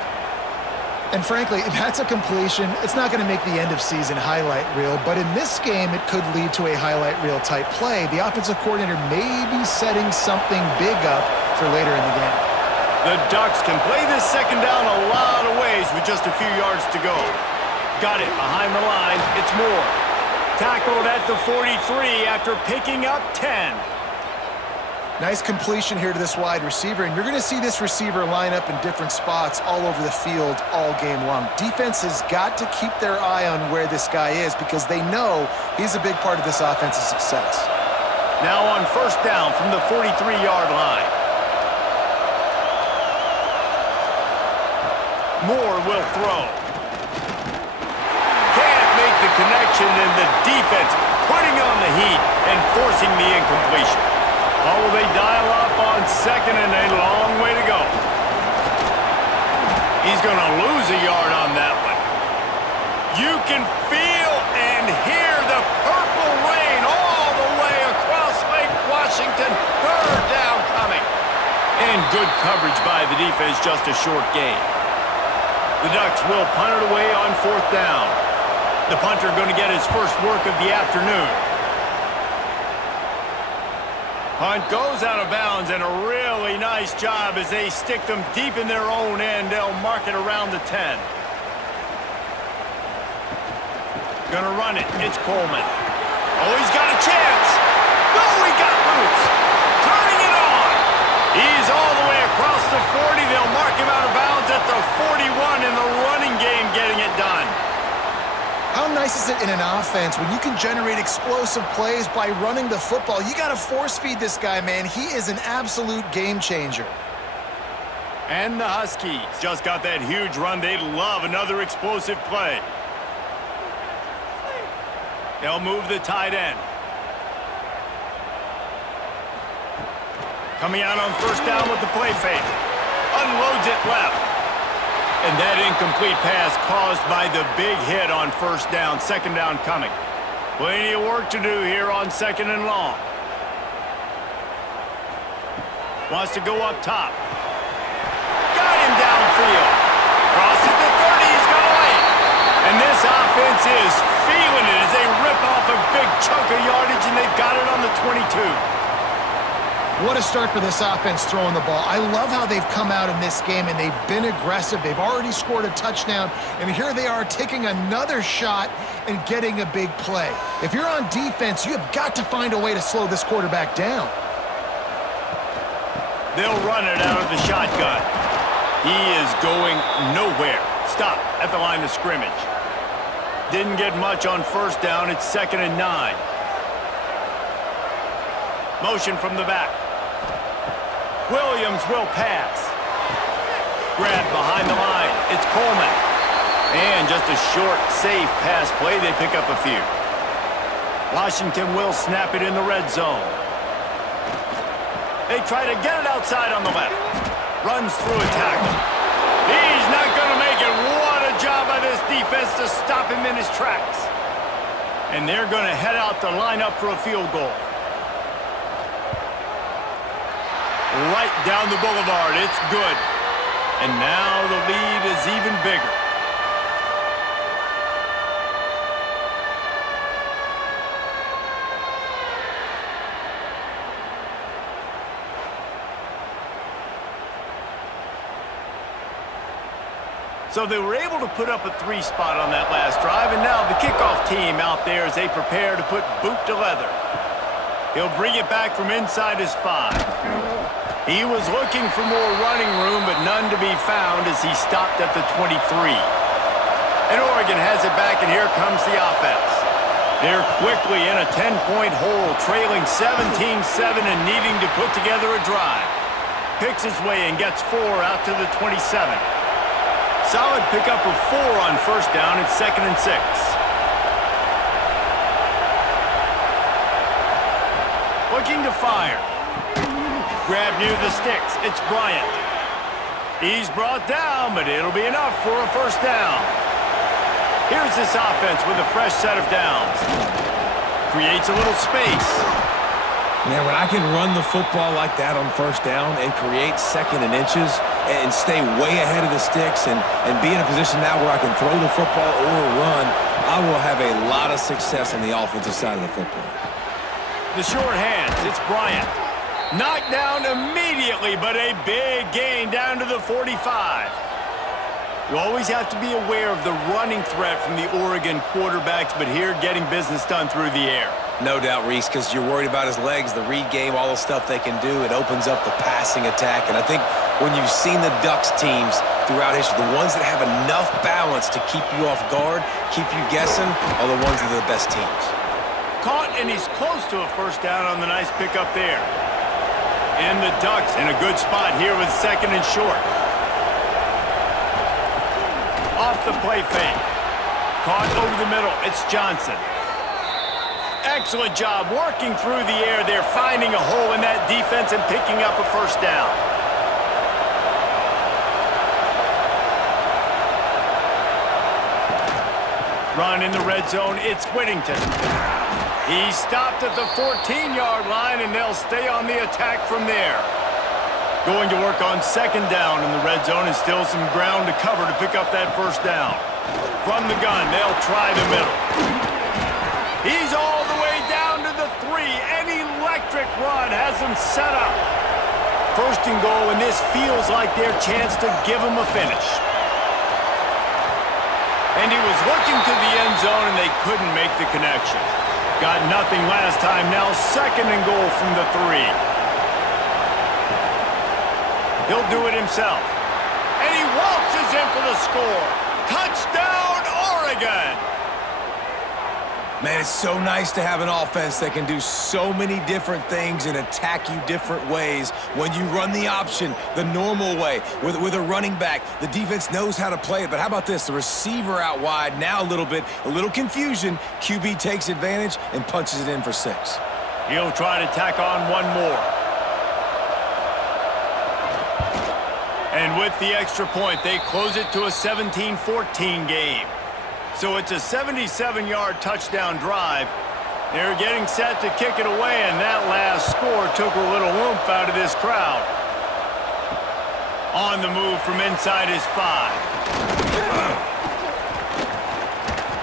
And frankly, that's a completion. It's not going to make the end of season highlight reel, but in this game, it could lead to a highlight reel type play. The offensive coordinator may be setting something big up for later in the game. The Ducks can play this 2nd down a lot of ways with just a few yards to go. Got it behind the line. It's Moore. Tackled at the 43 after picking up 10. Nice completion here to this wide receiver, and you're going to see this receiver line up in different spots all over the field all game long. Defense has got to keep their eye on where this guy is because they know he's a big part of this offense's success. Now on 1st down from the 43-yard line. Moore will throw. Can't make the connection, and the defense putting on the heat and forcing the incompletion. Oh, will they dial up on 2nd and a long way to go. He's going to lose a yard on that one. You can feel and hear the purple rain all the way across Lake Washington. 3rd down coming. And good coverage by the defense, just a short gain. The Ducks will punt it away on 4th down. The punter going to get his first work of the afternoon. Punt goes out of bounds, and a really nice job as they stick them deep in their own end. They'll mark it around the 10. Gonna run it. It's Coleman. Oh, he's got a chance. No, he got loose. Turning it on. He's all the way across the 40. They'll mark him out of bounds at the 41 in the running game, getting it done. How nice is it in an offense when you can generate explosive plays by running the football? You got to force feed this guy, man. He is an absolute game changer. And the Huskies just got that huge run. They'd love another explosive play. They'll move the tight end. Coming out on 1st down with the play fake. Unloads it left. And that incomplete pass caused by the big hit on 1st down. 2nd down coming. Plenty of work to do here on 2nd and long. Wants to go up top. Got him downfield. Crosses the 30. He's going to lay it. And this offense is feeling it as they rip off a big chunk of yardage, and they've got it on the 22. What a start for this offense throwing the ball. I love how they've come out in this game, and they've been aggressive. They've already scored a touchdown, and here they are taking another shot and getting a big play. If you're on defense, you have got to find a way to slow this quarterback down. They'll run it out of the shotgun. He is going nowhere. Stop at the line of scrimmage. Didn't get much on 1st down. It's 2nd and 9. Motion from the back. Williams will pass. Grab behind the line. It's Coleman. And just a short, safe pass play. They pick up a few. Washington will snap it in the red zone. They try to get it outside on the left. Runs through a tackle. He's not going to make it. What a job by this defense to stop him in his tracks. And they're going to head out to line up for a field goal. right down the boulevard. It's good. And now the lead is even bigger. So they were able to put up a 3 spot on that last drive, and now the kickoff team out there as they prepare to put boot to leather. He'll bring it back from inside his 5. He was looking for more running room, but none to be found as he stopped at the 23. And Oregon has it back, and here comes the offense. They're quickly in a 10-point hole, trailing 17-7 and needing to put together a drive. Picks his way and gets 4 out to the 27. Solid pickup of 4 on first down. It's 2nd and 6. Looking to fire. Grab near the sticks. It's Bryant. He's brought down, but it'll be enough for a first down. Here's this offense with a fresh set of downs. Creates a little space. Man, when I can run the football like that on first down and create 2nd and inches and stay way ahead of the sticks and be in a position now where I can throw the football or run, I will have a lot of success on the offensive side of the football. The short hands, it's Bryant. Knocked down immediately, but a big gain down to the 45. You always have to be aware of the running threat from the Oregon quarterbacks, but here getting business done through the air. No doubt, Reese, because you're worried about his legs, the read game, all the stuff they can do. It opens up the passing attack. And I think when you've seen the Ducks teams throughout history, the ones that have enough balance to keep you off guard, keep you guessing, are the ones that are the best teams. Caught, and he's close to a first down on the nice pickup there. And the Ducks in a good spot here with 2nd and short. Off the play fake. Caught over the middle. It's Johnson. Excellent job working through the air there, finding a hole in that defense and picking up a first down. Run in the red zone, it's Whittington. He stopped at the 14-yard line, and they'll stay on the attack from there. Going to work on 2nd down in the red zone, and still some ground to cover to pick up that first down. From the gun, they'll try the middle. He's all the way down to the 3. An electric run has him set up. 1st and goal, and this feels like their chance to give him a finish. And he was looking to the end zone, and they couldn't make the connection. Got nothing last time. Now 2nd and goal from the 3. He'll do it himself. And he waltzes in for the score. Touchdown, Oregon! Man, it's so nice to have an offense that can do so many different things and attack you different ways. When you run the option the normal way with a running back, the defense knows how to play it. But how about this? The receiver out wide, now a little confusion. QB takes advantage and punches it in for 6. He'll try to tack on one more. And with the extra point, they close it to a 17-14 game. So it's a 77-yard touchdown drive. They're getting set to kick it away, and that last score took a little oomph out of this crowd. On the move from inside his 5.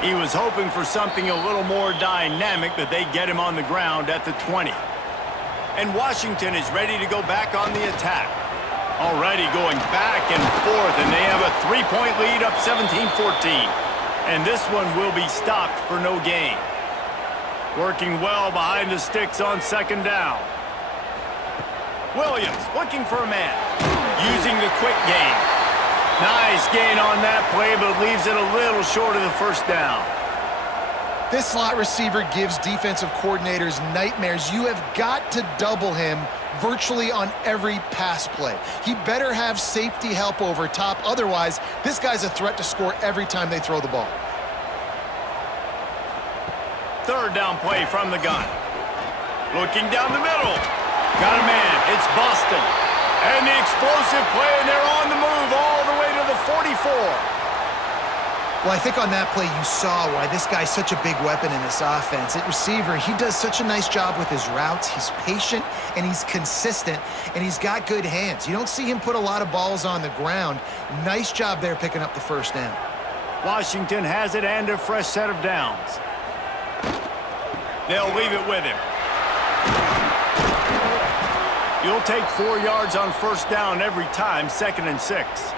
He was hoping for something a little more dynamic, but they get him on the ground at the 20. And Washington is ready to go back on the attack. Already going back and forth, and they have a 3-point lead up 17-14. And this one will be stopped for no gain. Working well behind the sticks on 2nd down. Williams looking for a man. Using the quick gain. Nice gain on that play, but leaves it a little short of the first down. This slot receiver gives defensive coordinators nightmares. You have got to double him virtually on every pass play. He better have safety help over top. Otherwise, this guy's a threat to score every time they throw the ball. 3rd down play from the gun. Looking down the middle. Got a man. It's Boston. And the explosive play, and they're on the move all the way to the 44. Well, I think on that play you saw why this guy's such a big weapon in this offense. At receiver, he does such a nice job with his routes. He's patient, and he's consistent, and he's got good hands. You don't see him put a lot of balls on the ground. Nice job there picking up the first down. Washington has it and a fresh set of downs. They'll leave it with him. You'll take 4 yards on first down every time, 2nd and 6.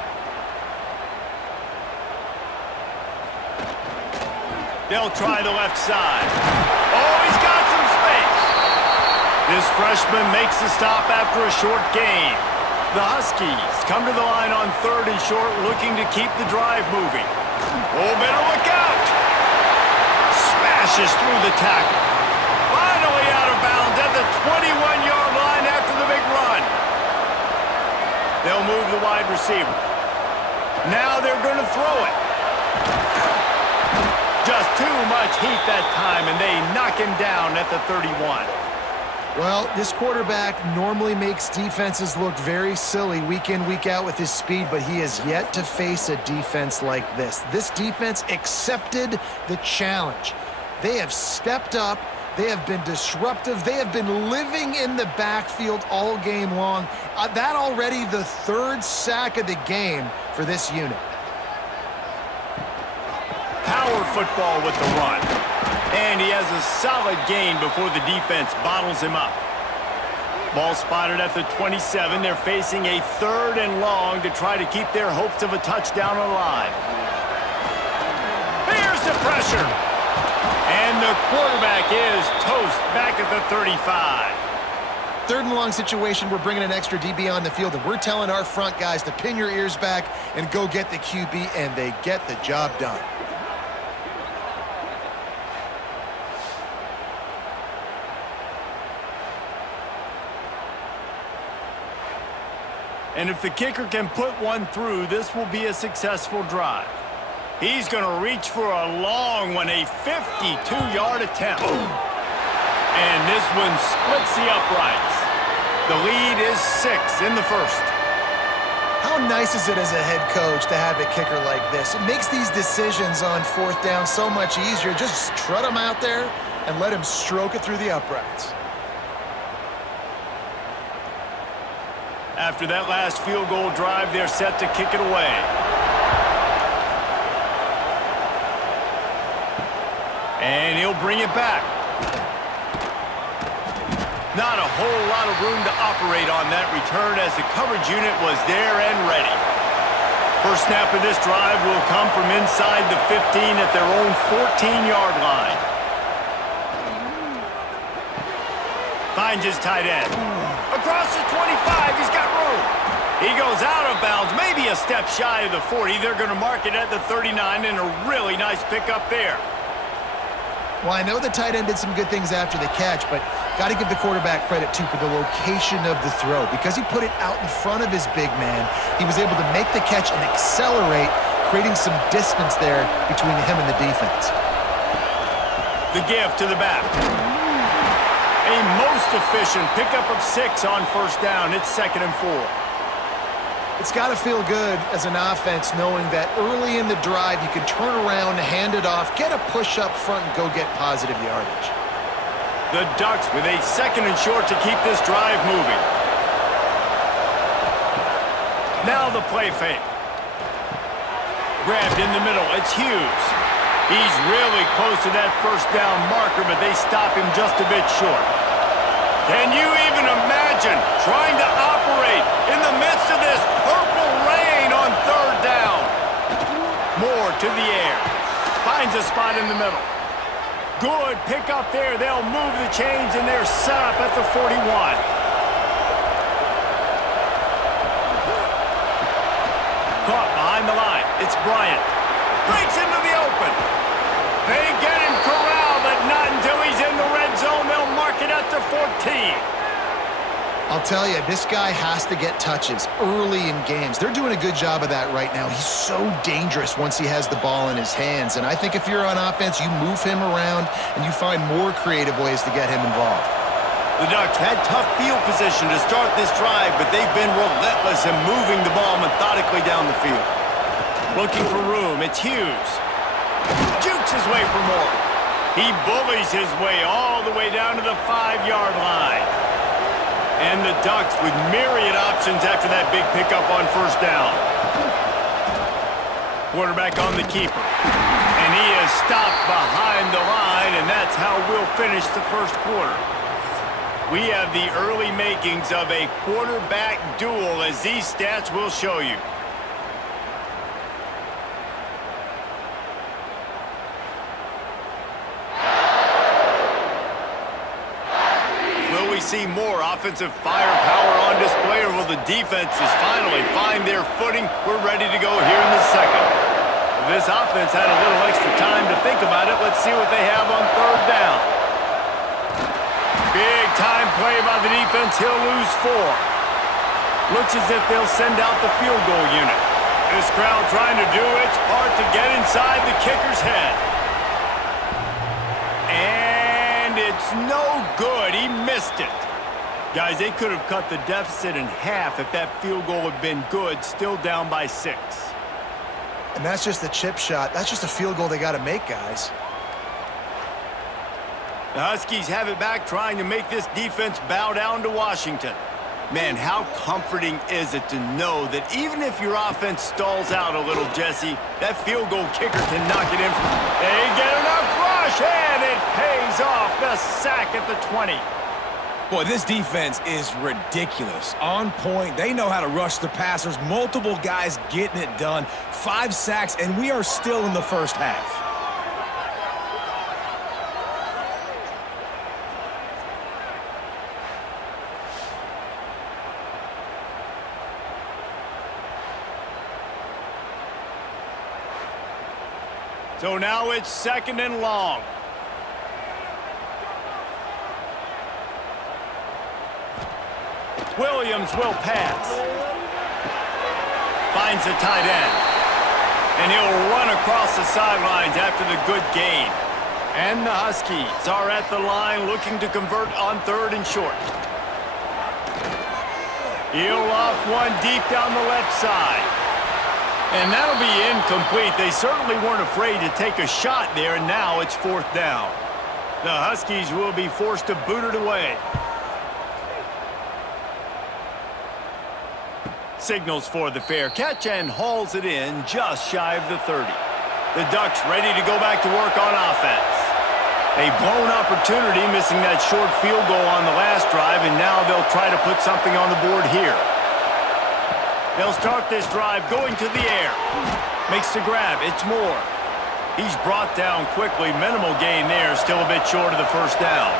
They'll try the left side. Oh, he's got some space. This freshman makes the stop after a short gain. The Huskies come to the line on 3rd and short, looking to keep the drive moving. Oh, better look out. Smashes through the tackle. Finally out of bounds at the 21-yard line after the big run. They'll move the wide receiver. Now they're going to throw it. Just too much heat that time, and they knock him down at the 31. Well, this quarterback normally makes defenses look very silly week in, week out with his speed, but he has yet to face a defense like this. This defense accepted the challenge. They have stepped up. They have been disruptive. They have been living in the backfield all game long. That already the 3rd sack of the game for this unit. Power football with the run. And he has a solid gain before the defense bottles him up. Ball spotted at the 27. They're facing a 3rd and long to try to keep their hopes of a touchdown alive. Here's the pressure. And the quarterback is toast back at the 35. 3rd and long situation, we're bringing an extra DB on the field, and we're telling our front guys to pin your ears back and go get the QB, and they get the job done. And if the kicker can put one through, this will be a successful drive. He's going to reach for a long one, a 52-yard attempt. And this one splits the uprights. The lead is 6 in the 1st. How nice is it as a head coach to have a kicker like this? It makes these decisions on 4th down so much easier. Just trot him out there and let him stroke it through the uprights. After that last field goal drive, they're set to kick it away. And he'll bring it back. Not a whole lot of room to operate on that return as the coverage unit was there and ready. First snap of this drive will come from inside the 15 at their own 14-yard line. Finds his tight end. Across the 25, he's got room. He goes out of bounds, maybe a step shy of the 40. They're going to mark it at the 39, and a really nice pickup there. Well, I know the tight end did some good things after the catch, but got to give the quarterback credit, too, for the location of the throw. Because he put it out in front of his big man, he was able to make the catch and accelerate, creating some distance there between him and the defense. The give to the back. A most efficient pickup of 6 on first down. It's 2nd and 4. It's got to feel good as an offense knowing that early in the drive you can turn around, hand it off, get a push up front, and go get positive yardage. The Ducks with a 2nd and short to keep this drive moving. Now the play fake. Grabbed in the middle. It's Hughes. He's really close to that first down marker, but they stop him just a bit short. Can you even imagine trying to operate in the midst of this purple rain on 3rd down? Moore to the air. Finds a spot in the middle. Good pickup there. They'll move the chains, and they're set up at the 41. Caught behind the line. It's Bryant. Breaks into the open. They get him corralled, but not until he's in the red zone. They'll mark it at the 14. I'll tell you, this guy has to get touches early in games. They're doing a good job of that right now. He's so dangerous once he has the ball in his hands. And I think if you're on offense, you move him around and you find more creative ways to get him involved. The Ducks had tough field position to start this drive, but they've been relentless in moving the ball methodically down the field. Looking for room, it's Hughes. Jukes his way for more. He bullies his way all the way down to the 5-yard line. And the Ducks with myriad options after that big pickup on first down. Quarterback on the keeper. And he is stopped behind the line, and that's how we'll finish the first quarter. We have the early makings of a quarterback duel, as these stats will show you. See more offensive firepower on display, or will the defenses finally find their footing? We're ready to go here in the second. This offense had a little extra time to think about it. Let's see what they have on third down. Big time play by the defense. He'll lose 4. Looks as if they'll send out the field goal unit. This crowd trying to do its part to get inside the kicker's head. And it's no good. He missed it. Guys, they could have cut the deficit in half if that field goal had been good, still down by 6. And that's just the chip shot. That's just a field goal they got to make, guys. The Huskies have it back, trying to make this defense bow down to Washington. Man, how comforting is it to know that even if your offense stalls out a little, Jesse, that field goal kicker can knock it in. They get enough rush, and it pays off. The sack at the 20. Boy, this defense is ridiculous. On point. They know how to rush the passers. Multiple guys getting it done. 5 sacks, and we are still in the first half. So now it's 2nd and long. Williams will pass. Finds the tight end. And he'll run across the sidelines after the good gain. And the Huskies are at the line looking to convert on 3rd and short. He'll loft one deep down the left side. And that'll be incomplete. They certainly weren't afraid to take a shot there, and now it's 4th down. The Huskies will be forced to boot it away. Signals for the fair catch and hauls it in just shy of the 30. The Ducks ready to go back to work on offense. A blown opportunity, missing that short field goal on the last drive, and now they'll try to put something on the board here. They'll start this drive going to the air. Makes the grab. It's Moore. He's brought down quickly. Minimal gain there. Still a bit short of the first down.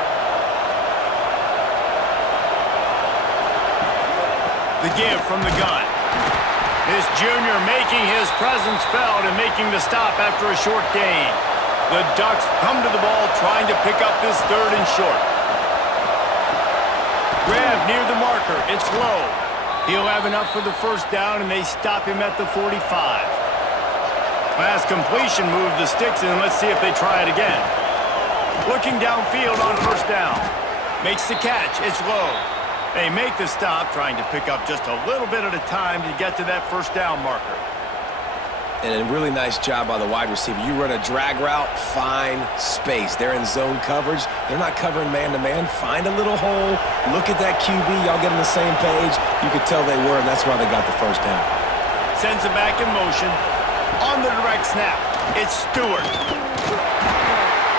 The give from the gun. This junior making his presence felt and making the stop after a short gain. The Ducks come to the ball trying to pick up this 3rd and short. Grab near the marker. It's low. He'll have enough for the first down, and they stop him at the 45. Pass completion, move the sticks in. Let's see if they try it again. Looking downfield on first down. Makes the catch. It's low. They make the stop, trying to pick up just a little bit at a time to get to that first down marker. And a really nice job by the wide receiver. You run a drag route, find space. They're in zone coverage. They're not covering man-to-man. Find a little hole. Look at that QB. Y'all get on the same page. You could tell they were, and that's why they got the first down. Sends it back in motion. On the direct snap, it's Stewart.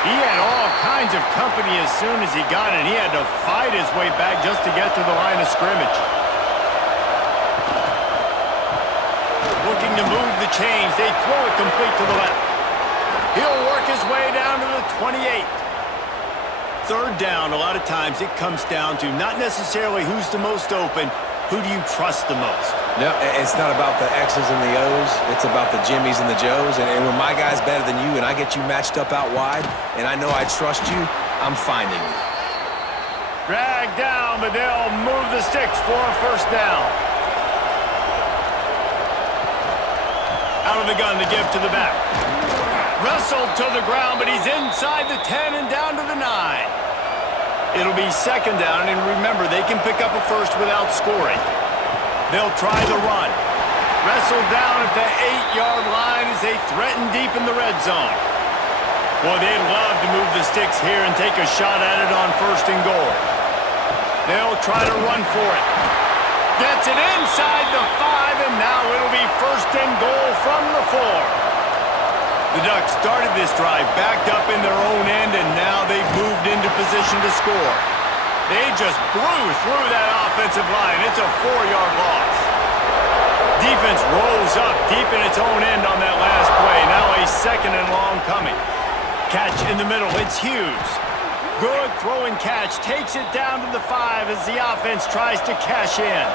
He had all kinds of company as soon as he got it. He had to fight his way back just to get to the line of scrimmage. Looking to move the chains. They throw it complete to the left. He'll work his way down to the 28. 3rd down, a lot of times it comes down to not necessarily who's the most open, who do you trust the most? No, it's not about the X's and the O's. It's about the Jimmies and the Joes. And when my guy's better than you and I get you matched up out wide and I know I trust you, I'm finding you. Drag down, but they'll move the sticks for a first down. Out of the gun, the give to the back. Wrestled to the ground, but he's inside the 10 and down to the 9. It'll be 2nd down, and remember, they can pick up a first without scoring. They'll try the run. Wrestled down at the 8-yard line as they threaten deep in the red zone. Well, they'd love to move the sticks here and take a shot at it on 1st and goal. They'll try to run for it. Gets it inside the 5, and now it'll be 1st and goal from the 4. The Ducks started this drive backed up in their own end, and now they've moved into position to score. They just blew through that offensive line. It's a 4-yard loss. Defense rolls up deep in its own end on that last play. Now a 2nd and long coming. Catch in the middle. It's Hughes. Good throwing catch. Takes it down to the 5 as the offense tries to cash in.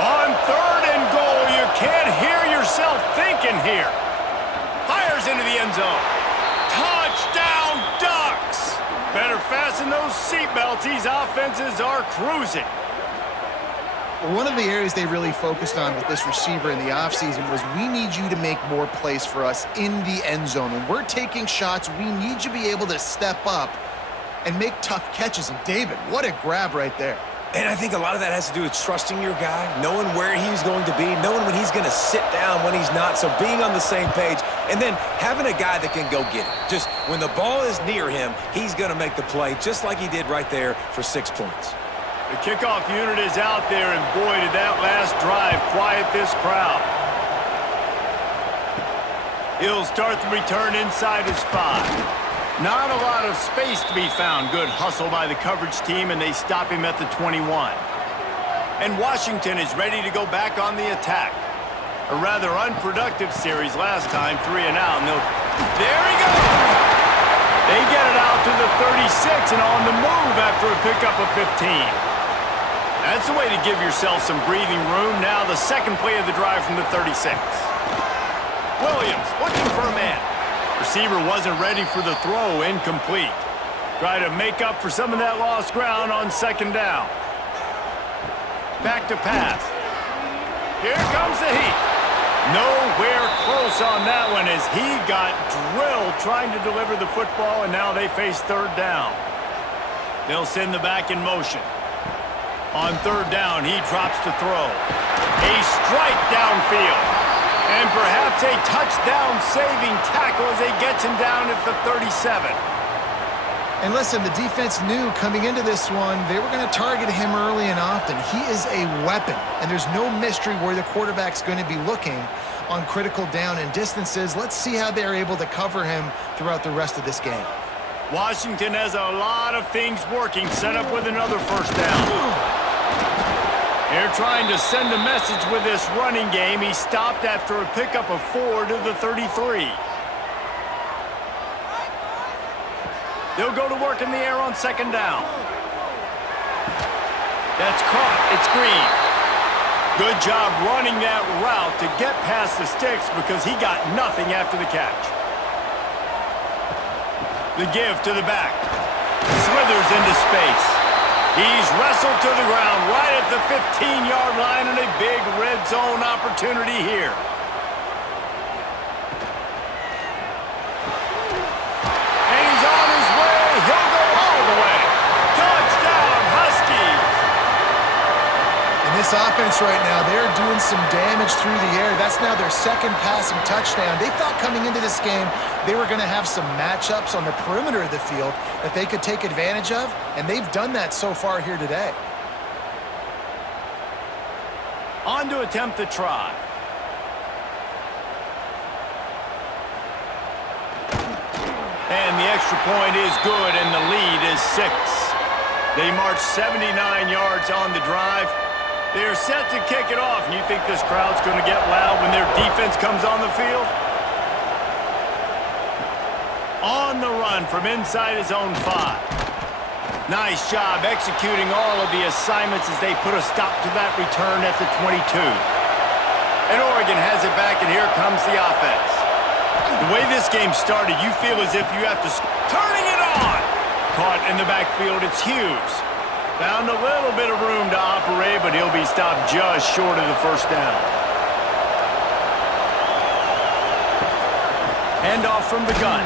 On 3rd and goal, you can't hear yourself thinking here. Fires into the end zone. Touchdown, Ducks! Better fasten those seatbelts. These offenses are cruising. One of the areas they really focused on with this receiver in the offseason was we need you to make more plays for us in the end zone. When we're taking shots, we need you to be able to step up and make tough catches. And David, what a grab right there. And I think a lot of that has to do with trusting your guy, knowing where he's going to be, knowing when he's going to sit down, when he's not, so being on the same page, and then having a guy that can go get it. Just when the ball is near him, he's going to make the play, just like he did right there for 6 points. The kickoff unit is out there, and boy, did that last drive quiet this crowd. He'll start the return inside his 5. Not a lot of space to be found. Good hustle by the coverage team, and they stop him at the 21. And Washington is ready to go back on the attack. A rather unproductive series last time, 3 and out. And there he goes! They get it out to the 36 and on the move after a pickup of 15. That's the way to give yourself some breathing room. Now the 2nd play of the drive from the 36. Williams looking for a man. Receiver wasn't ready for the throw, incomplete. Try to make up for some of that lost ground on 2nd down. Back to pass. Here comes the heat. Nowhere close on that one as he got drilled trying to deliver the football, and now they face 3rd down. They'll send the back in motion. On 3rd down, he drops to throw. A strike downfield. And perhaps a touchdown-saving tackle as they gets him down at the 37. And listen, the defense knew coming into this one, they were going to target him early and often. He is a weapon, and there's no mystery where the quarterback's going to be looking on critical down and distances. Let's see how they're able to cover him throughout the rest of this game. Washington has a lot of things working, set up with another 1st down. They're trying to send a message with this running game. He stopped after a pickup of 4 to the 33. They'll go to work in the air on 2nd down. That's caught. It's Green. Good job running that route to get past the sticks because he got nothing after the catch. The give to the back. Slithers into space. He's wrestled to the ground right at the 15-yard line and a big red zone opportunity here. And he's on his way. He'll go all the way. Touchdown, Huskies. In this offense right now, they're doing some damage through the air. That's now their 2nd passing touchdown. They thought coming into this game they were going to have some matchups on the perimeter of the field that they could take advantage of, and they've done that so far here today. On to attempt the try. And the extra point is good, and the lead is 6. They march 79 yards on the drive. They're set to kick it off, and you think this crowd's going to get loud when their defense comes on the field? On the run from inside his own 5. Nice job executing all of the assignments as they put a stop to that return at the 22. And Oregon has it back, and here comes the offense. The way this game started, you feel as if you have to... Turning it on! Caught in the backfield, it's Hughes. Found a little bit of room to operate, but he'll be stopped just short of the 1st down. Handoff from the gun.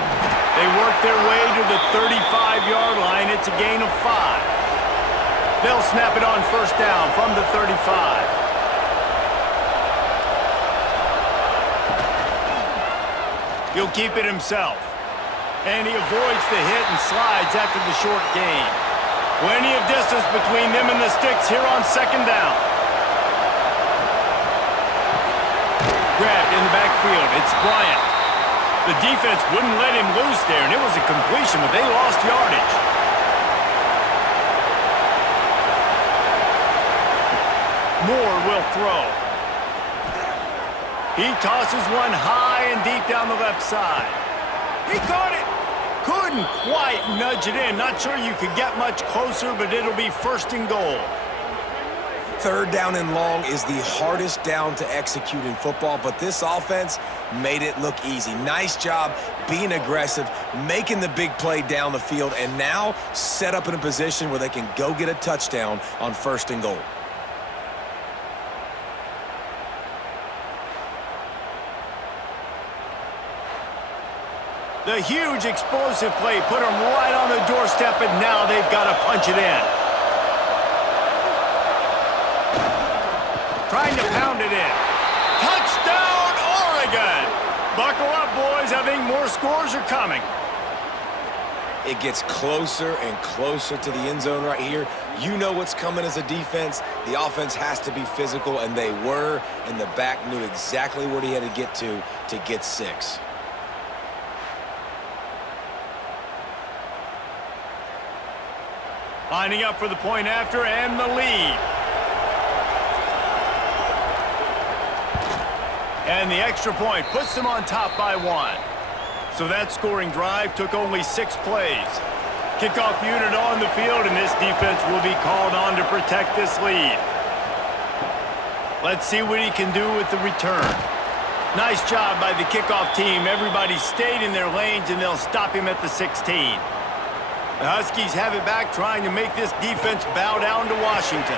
They work their way to the 35-yard line. It's a gain of 5. They'll snap it on 1st down from the 35. He'll keep it himself. And he avoids the hit and slides after the short gain. Plenty of distance between them and the sticks here on second down. Grabbed in the backfield. It's Bryant. The defense wouldn't let him loose there, and it was a completion, but they lost yardage. Moore will throw. He tosses one high and deep down the left side. He caught it. Couldn't quite nudge it in. Not sure you could get much closer, but it'll be first and goal. Third down and long is the hardest down to execute in football, but this offense made it look easy. Nice job being aggressive, making the big play down the field, and now set up in a position where they can go get a touchdown on first and goal. The huge explosive play put them right on the doorstep, and now they've got to punch it in. Trying to pound it in. Touchdown, Oregon! Buckle up, boys. I think more scores are coming. It gets closer and closer to the end zone right here. You know what's coming as a defense. The offense has to be physical, and they were, and the back knew exactly what he had to get 6. Lining up for the point after and the lead. And the extra point puts them on top by 1. So that scoring drive took only 6 plays. Kickoff unit on the field, and this defense will be called on to protect this lead. Let's see what he can do with the return. Nice job by the kickoff team. Everybody stayed in their lanes, and they'll stop him at the 16. The Huskies have it back, trying to make this defense bow down to Washington.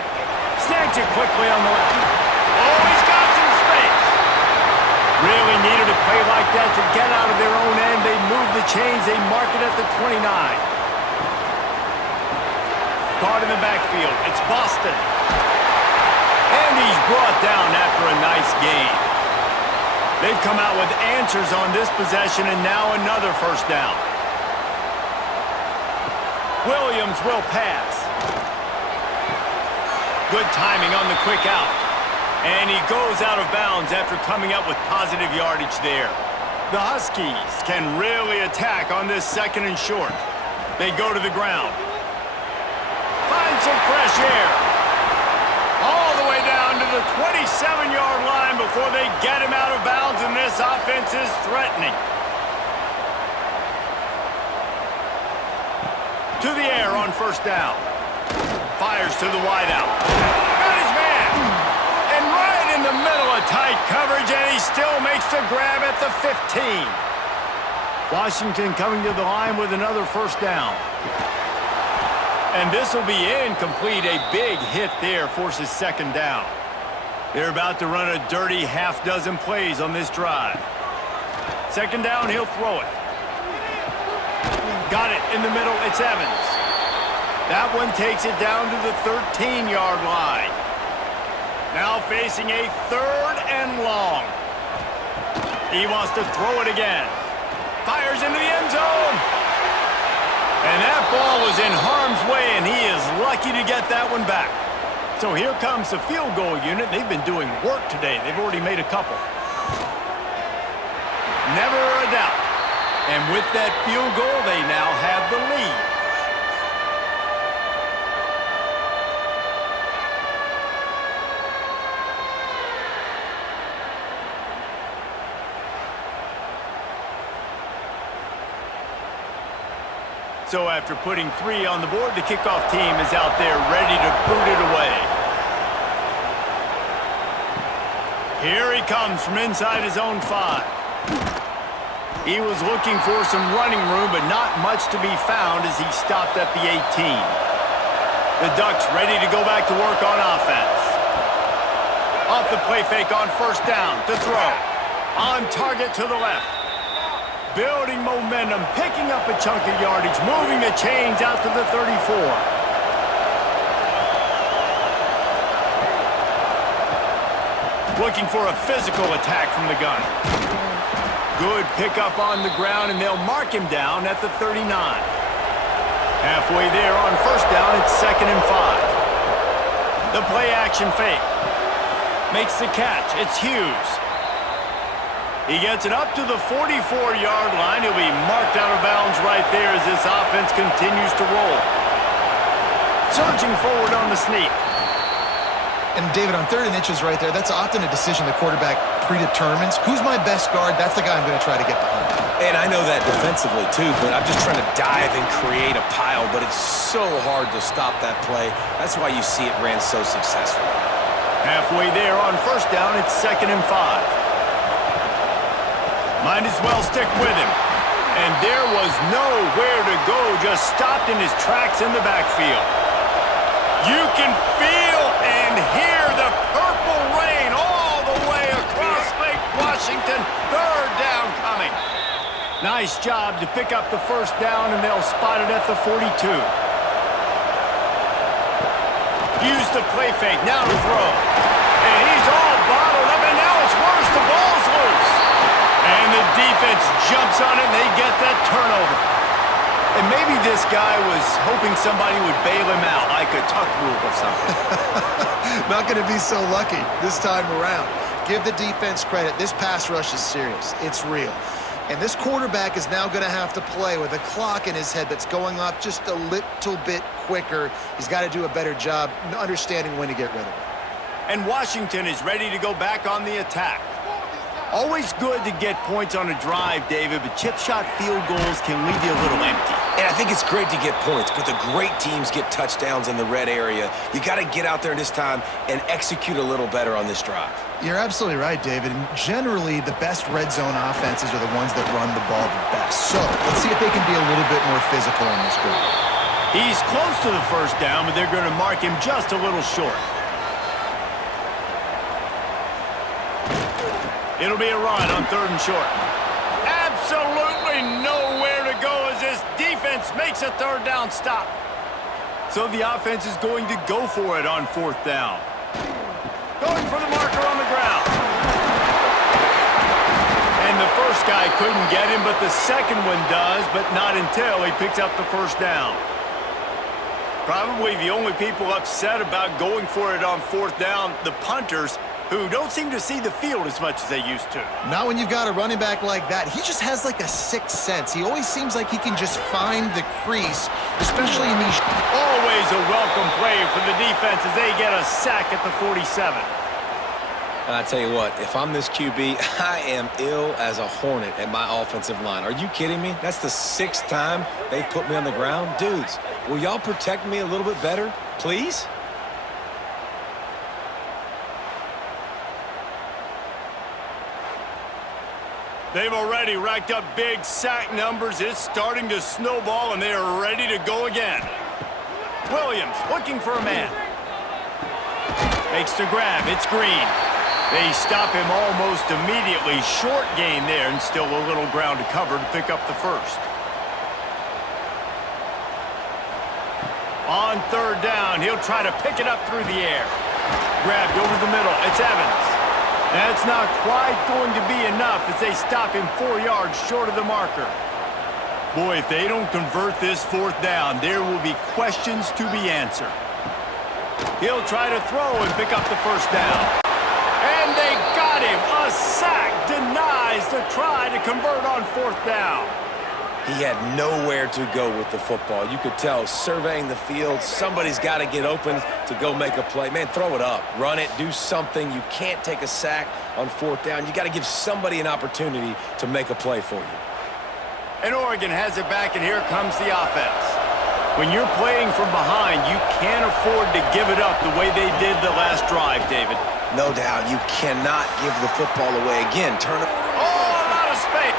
Snags it quickly on the left. Oh, he's got some space. Really needed a play like that to get out of their own end. They move the chains. They mark it at the 29. Caught in the backfield. It's Boston. And he's brought down after a nice gain. They've come out with answers on this possession, and now another first down. Williams will pass. Good timing on the quick out. And he goes out of bounds after coming up with positive yardage there. The Huskies can really attack on this second and short. They go to the ground. Find some fresh air. All the way down to the 27-yard line before they get him out of bounds, and this offense is threatening. To the air on first down. Fires to the wideout. Got his man. And right in the middle of tight coverage, and he still makes the grab at the 15. Washington coming to the line with another first down. And this will be incomplete. A big hit there forces second down. They're about to run a dirty half-dozen plays on this drive. Second down, he'll throw it. Got it in the middle. It's Evans. That one takes it down to the 13-yard line. Now facing a third and long. He wants to throw it again. Fires into the end zone. And that ball was in harm's way, and he is lucky to get that one back. So here comes the field goal unit. They've been doing work today. They've already made a couple. Never a doubt. And with that field goal, they now have the lead. So after putting 3 on the board, the kickoff team is out there ready to boot it away. Here he comes from inside his own 5. He was looking for some running room, but not much to be found as he stopped at the 18. The Ducks ready to go back to work on offense. Off the play fake on first down to throw. On target to the left. Building momentum, picking up a chunk of yardage, moving the chains out to the 34. Looking for a physical attack from the gun. Good pickup on the ground, and they'll mark him down at the 39. Halfway there on first down, it's 2nd and 5. The play-action fake. Makes the catch. It's Hughes. He gets it up to the 44-yard line. He'll be marked out of bounds right there as this offense continues to roll. Surging forward on the sneak. And David, on 3rd and inches right there, that's often a decision the quarterback predetermines. Who's my best guard? That's the guy I'm going to try to get behind. And I know that defensively too, but I'm just trying to dive and create a pile, but it's so hard to stop that play. That's why you see it ran so successfully. Halfway there on first down, it's 2nd and 5. Might as well stick with him. And there was nowhere to go, just stopped in his tracks in the backfield. You can feel and hear the purple rain all the way across Lake Washington. 3rd down coming. Nice job to pick up the first down, and they'll spot it at the 42. Use the play fake, now to throw. And he's all bottled up, and now it's worse. The ball's loose. And the defense jumps on it, and they get that turnover. And maybe this guy was hoping somebody would bail him out, like a tuck rule or something. Not going to be so lucky this time around. Give the defense credit. This pass rush is serious. It's real. And this quarterback is now going to have to play with a clock in his head that's going off just a little bit quicker. He's got to do a better job understanding when to get rid of it. And Washington is ready to go back on the attack. Always good to get points on a drive, David, but chip shot field goals can leave you a little empty. And I think it's great to get points, but the great teams get touchdowns in the red area. You got to get out there this time and execute a little better on this drive. You're absolutely right, David. And generally, the best red zone offenses are the ones that run the ball the best. So let's see if they can be a little bit more physical in this group. He's close to the first down, but they're going to mark him just a little short. It'll be a run on 3rd and short. Absolutely nowhere to go as this defense makes a 3rd down stop. So the offense is going to go for it on 4th down. Going for the marker on the ground. And the first guy couldn't get him, but the second one does, but not until he picks up the first down. Probably the only people upset about going for it on 4th down, the punters, who don't seem to see the field as much as they used to. Not when you've got a running back like that. He just has like a sixth sense. He always seems like he can just find the crease, especially in these. Always a welcome play for the defense as they get a sack at the 47. And I tell you what, if I'm this QB, I am ill as a hornet at my offensive line. Are you kidding me? That's the 6th time they've put me on the ground. Dudes, will y'all protect me a little bit better, please? They've already racked up big sack numbers. It's starting to snowball, and they are ready to go again. Williams looking for a man. Makes the grab. It's Green. They stop him almost immediately. Short gain there, and still a little ground to cover to pick up the first. On 3rd down, he'll try to pick it up through the air. Grabbed over the middle. It's Evans. That's not quite going to be enough as they stop him 4 yards short of the marker. Boy, if they don't convert this 4th down, there will be questions to be answered. He'll try to throw and pick up the first down. And they got him. A sack denies the try to convert on 4th down. He had nowhere to go with the football. You could tell, surveying the field, somebody's got to get open to go make a play. Man, throw it up, run it, do something. You can't take a sack on 4th down. You got to give somebody an opportunity to make a play for you. And Oregon has it back, and here comes the offense. When you're playing from behind, you can't afford to give it up the way they did the last drive, David. No doubt, you cannot give the football away. Again, turn it. Oh, out of space.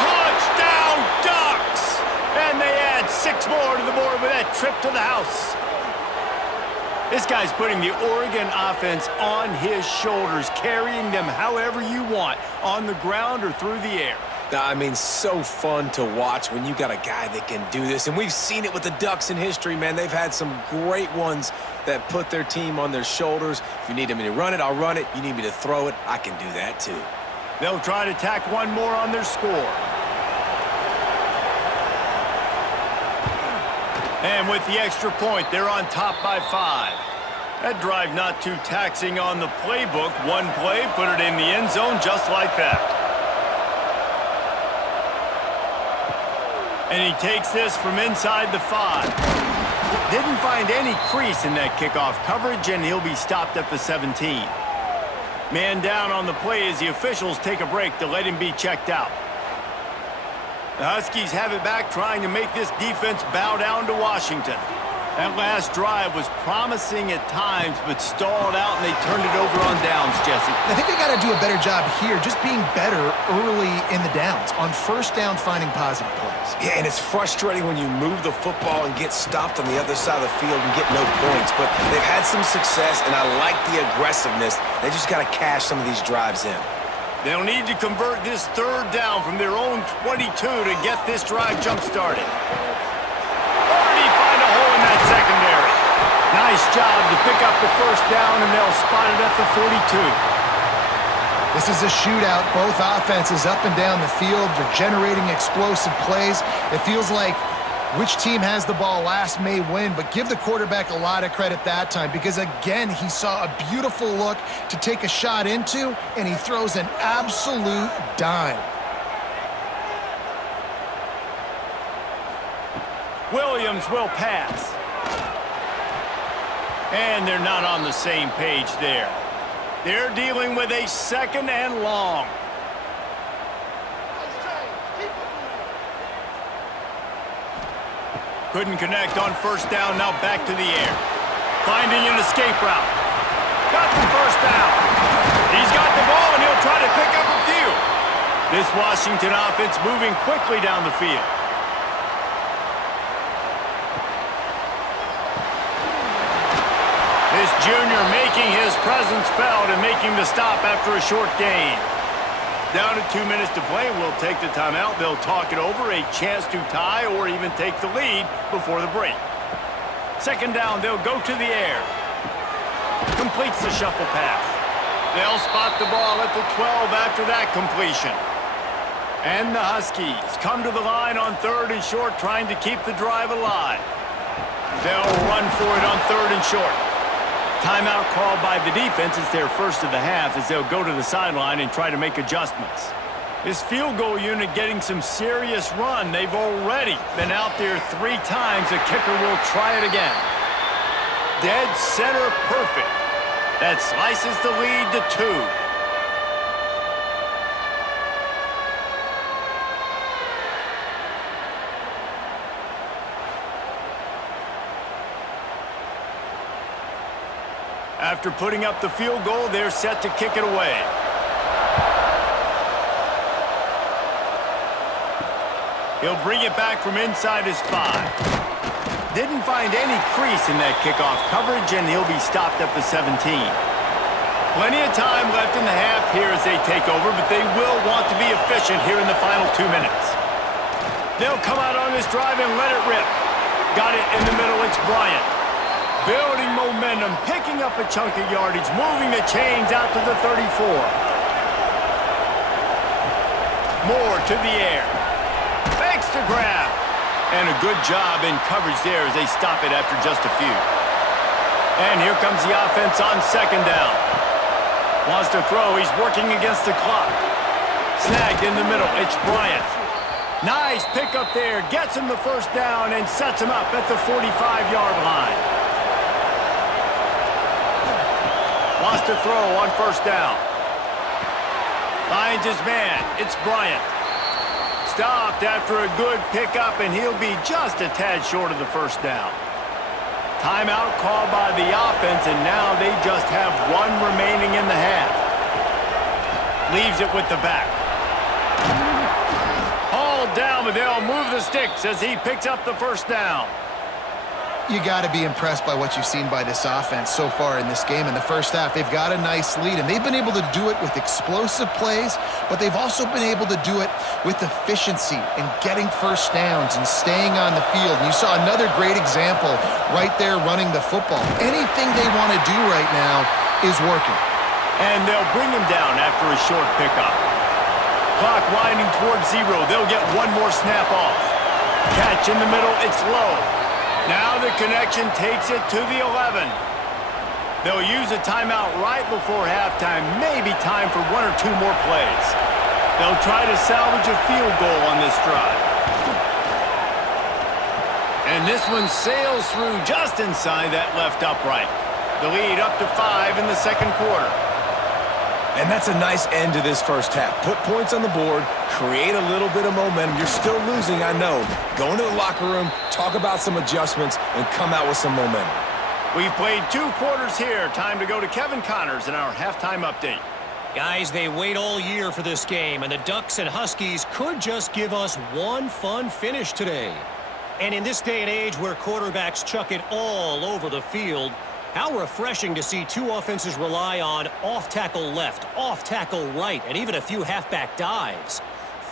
Touchdown, Ducks! And they add 6 more to the board with that trip to the house. This guy's putting the Oregon offense on his shoulders, carrying them however you want, on the ground or through the air. I mean, so fun to watch when you got a guy that can do this. And we've seen it with the Ducks in history, man. They've had some great ones that put their team on their shoulders. If you need me to run it, I'll run it. You need me to throw it, I can do that too. They'll try to tack one more on their score. And with the extra point, they're on top by 5. That drive not too taxing on the playbook. One play, put it in the end zone just like that. And he takes this from inside the 5. Didn't find any crease in that kickoff coverage, and he'll be stopped at the 17. Man down on the play as the officials take a break to let him be checked out. The Huskies have it back, trying to make this defense bow down to Washington. That last drive was promising at times, but stalled out, and they turned it over on downs, Jesse. I think they got to do a better job here, just being better early in the downs, on first down finding positive plays. Yeah, and it's frustrating when you move the football and get stopped on the other side of the field and get no points. But they've had some success, and I like the aggressiveness. They just got to cash some of these drives in. They'll need to convert this third down from their own 22 to get this drive jump-started. Already find a hole in that secondary. Nice job to pick up the first down, and they'll spot it at the 42. This is a shootout. Both offenses up and down the field. They're generating explosive plays. It feels like which team has the ball last may win, but give the quarterback a lot of credit that time because, again, he saw a beautiful look to take a shot into, and he throws an absolute dime. Williams will pass. And they're not on the same page there. They're dealing with a second and long. Couldn't connect on first down, now back to the air. Finding an escape route. Got the first down. He's got the ball, and he'll try to pick up a few. This Washington offense moving quickly down the field. This junior making his presence felt and making the stop after a short gain. Down to 2 minutes to play, and we'll take the timeout. They'll talk it over, a chance to tie or even take the lead before the break. Second down, they'll go to the air. Completes the shuffle pass. They'll spot the ball at the 12 after that completion. And the Huskies come to the line on third and short, trying to keep the drive alive. They'll run for it on third and short. Timeout called by the defense. It's their first of the half as they'll go to the sideline and try to make adjustments. This field goal unit getting some serious run. They've already been out there 3 times. The kicker will try it again. Dead center perfect. That slices the lead to 2. After putting up the field goal, they're set to kick it away. He'll bring it back from inside his 5. Didn't find any crease in that kickoff coverage, and he'll be stopped at the 17. Plenty of time left in the half here as they take over, but they will want to be efficient here in the final 2 minutes. They'll come out on this drive and let it rip. Got it in the middle, it's Bryant. Building momentum, picking up a chunk of yardage, moving the chains out to the 34. Moore to the air. Fakes the grab. And a good job in coverage there as they stop it after just a few. And here comes the offense on second down. Wants to throw, he's working against the clock. Snagged in the middle, it's Bryant. Nice pickup there, gets him the first down and sets him up at the 45-yard line. Wants to throw on first down. Finds his man. It's Bryant. Stopped after a good pickup, and he'll be just a tad short of the first down. Timeout called by the offense, and now they just have 1 remaining in the half. Leaves it with the back. Hauled down, but they'll move the sticks as he picks up the first down. You got to be impressed by what you've seen by this offense so far in this game. In the first half, they've got a nice lead, and they've been able to do it with explosive plays, but they've also been able to do it with efficiency and getting first downs and staying on the field. And you saw another great example right there running the football. Anything they want to do right now is working. And they'll bring him down after a short pickup. clock winding towards 0. They'll get one more snap off. Catch in the middle, it's low. Now the connection takes it to the 11. They'll use a timeout right before halftime, maybe time for 1 or 2 more plays. They'll try to salvage a field goal on this drive. And this one sails through just inside that left upright. The lead up to 5 in the second quarter. And that's a nice end to this first half. Put points on the board, create a little bit of momentum. You're still losing, I know. Go into the locker room, talk about some adjustments, and come out with some momentum. We've played 2 quarters here. Time to go to Kevin Connors in our halftime update. Guys, they wait all year for this game, and the Ducks and Huskies could just give us one fun finish today. And in this day and age where quarterbacks chuck it all over the field, how refreshing to see 2 offenses rely on off-tackle left, off-tackle right, and even a few halfback dives.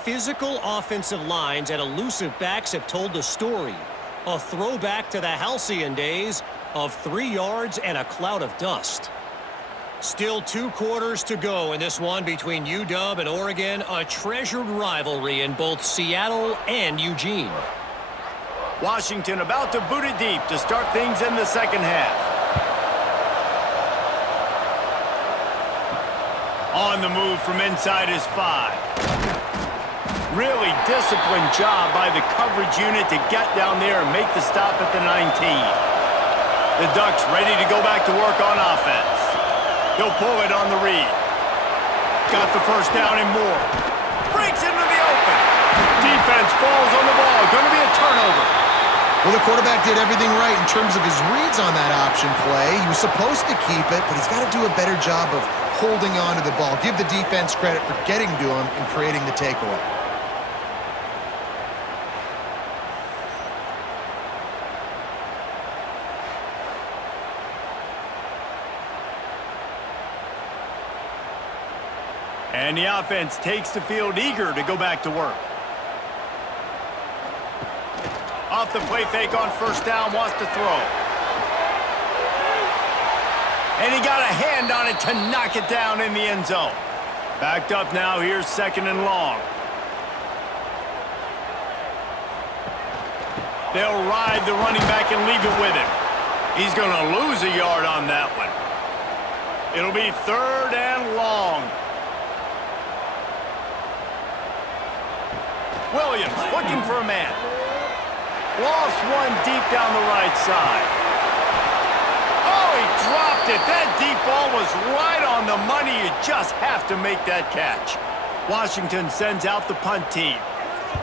Physical offensive lines and elusive backs have told the story. A throwback to the halcyon days of 3 yards and a cloud of dust. Still 2 quarters to go in this one between UW and Oregon, a treasured rivalry in both Seattle and Eugene. Washington about to boot it deep to start things in the second half. On the move from inside is 5. Really disciplined job by the coverage unit to get down there and make the stop at the 19. The Ducks ready to go back to work on offense. He'll pull it on the read. Got the first down and more. Breaks into the open. Defense falls on the ball. Going to be a turnover. Well, the quarterback did everything right in terms of his reads on that option play. He was supposed to keep it, but he's got to do a better job of holding on to the ball. Give the defense credit for getting to him and creating the takeaway. And the offense takes the field eager to go back to work. Off the play fake on first down, wants to throw. And he got a hand on it to knock it down in the end zone. Backed up now, here's 2nd and long. They'll ride the running back and leave it with him. He's going to lose a yard on that one. It'll be 3rd and long. Williams looking for a man. Lost one deep down the right side. Oh, he dropped it. That deep ball was right on the money. You just have to make that catch. Washington sends out the punt team.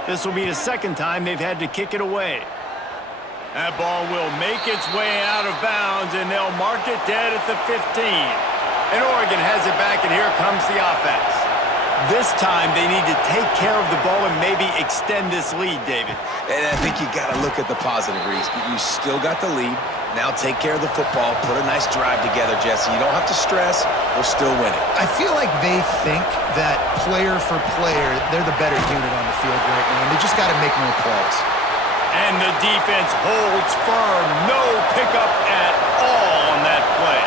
This will be the 2nd time they've had to kick it away. That ball will make its way out of bounds, and they'll mark it dead at the 15. And Oregon has it back, and here comes the offense. This time, they need to take care of the ball and maybe extend this lead, David. And I think you got to look at the positive, Reese. You still got the lead. Now take care of the football. Put a nice drive together, Jesse. You don't have to stress. We're still winning. I feel like they think that player for player, they're the better unit on the field right now, and they just got to make more plays. And the defense holds firm. No pickup at all on that play.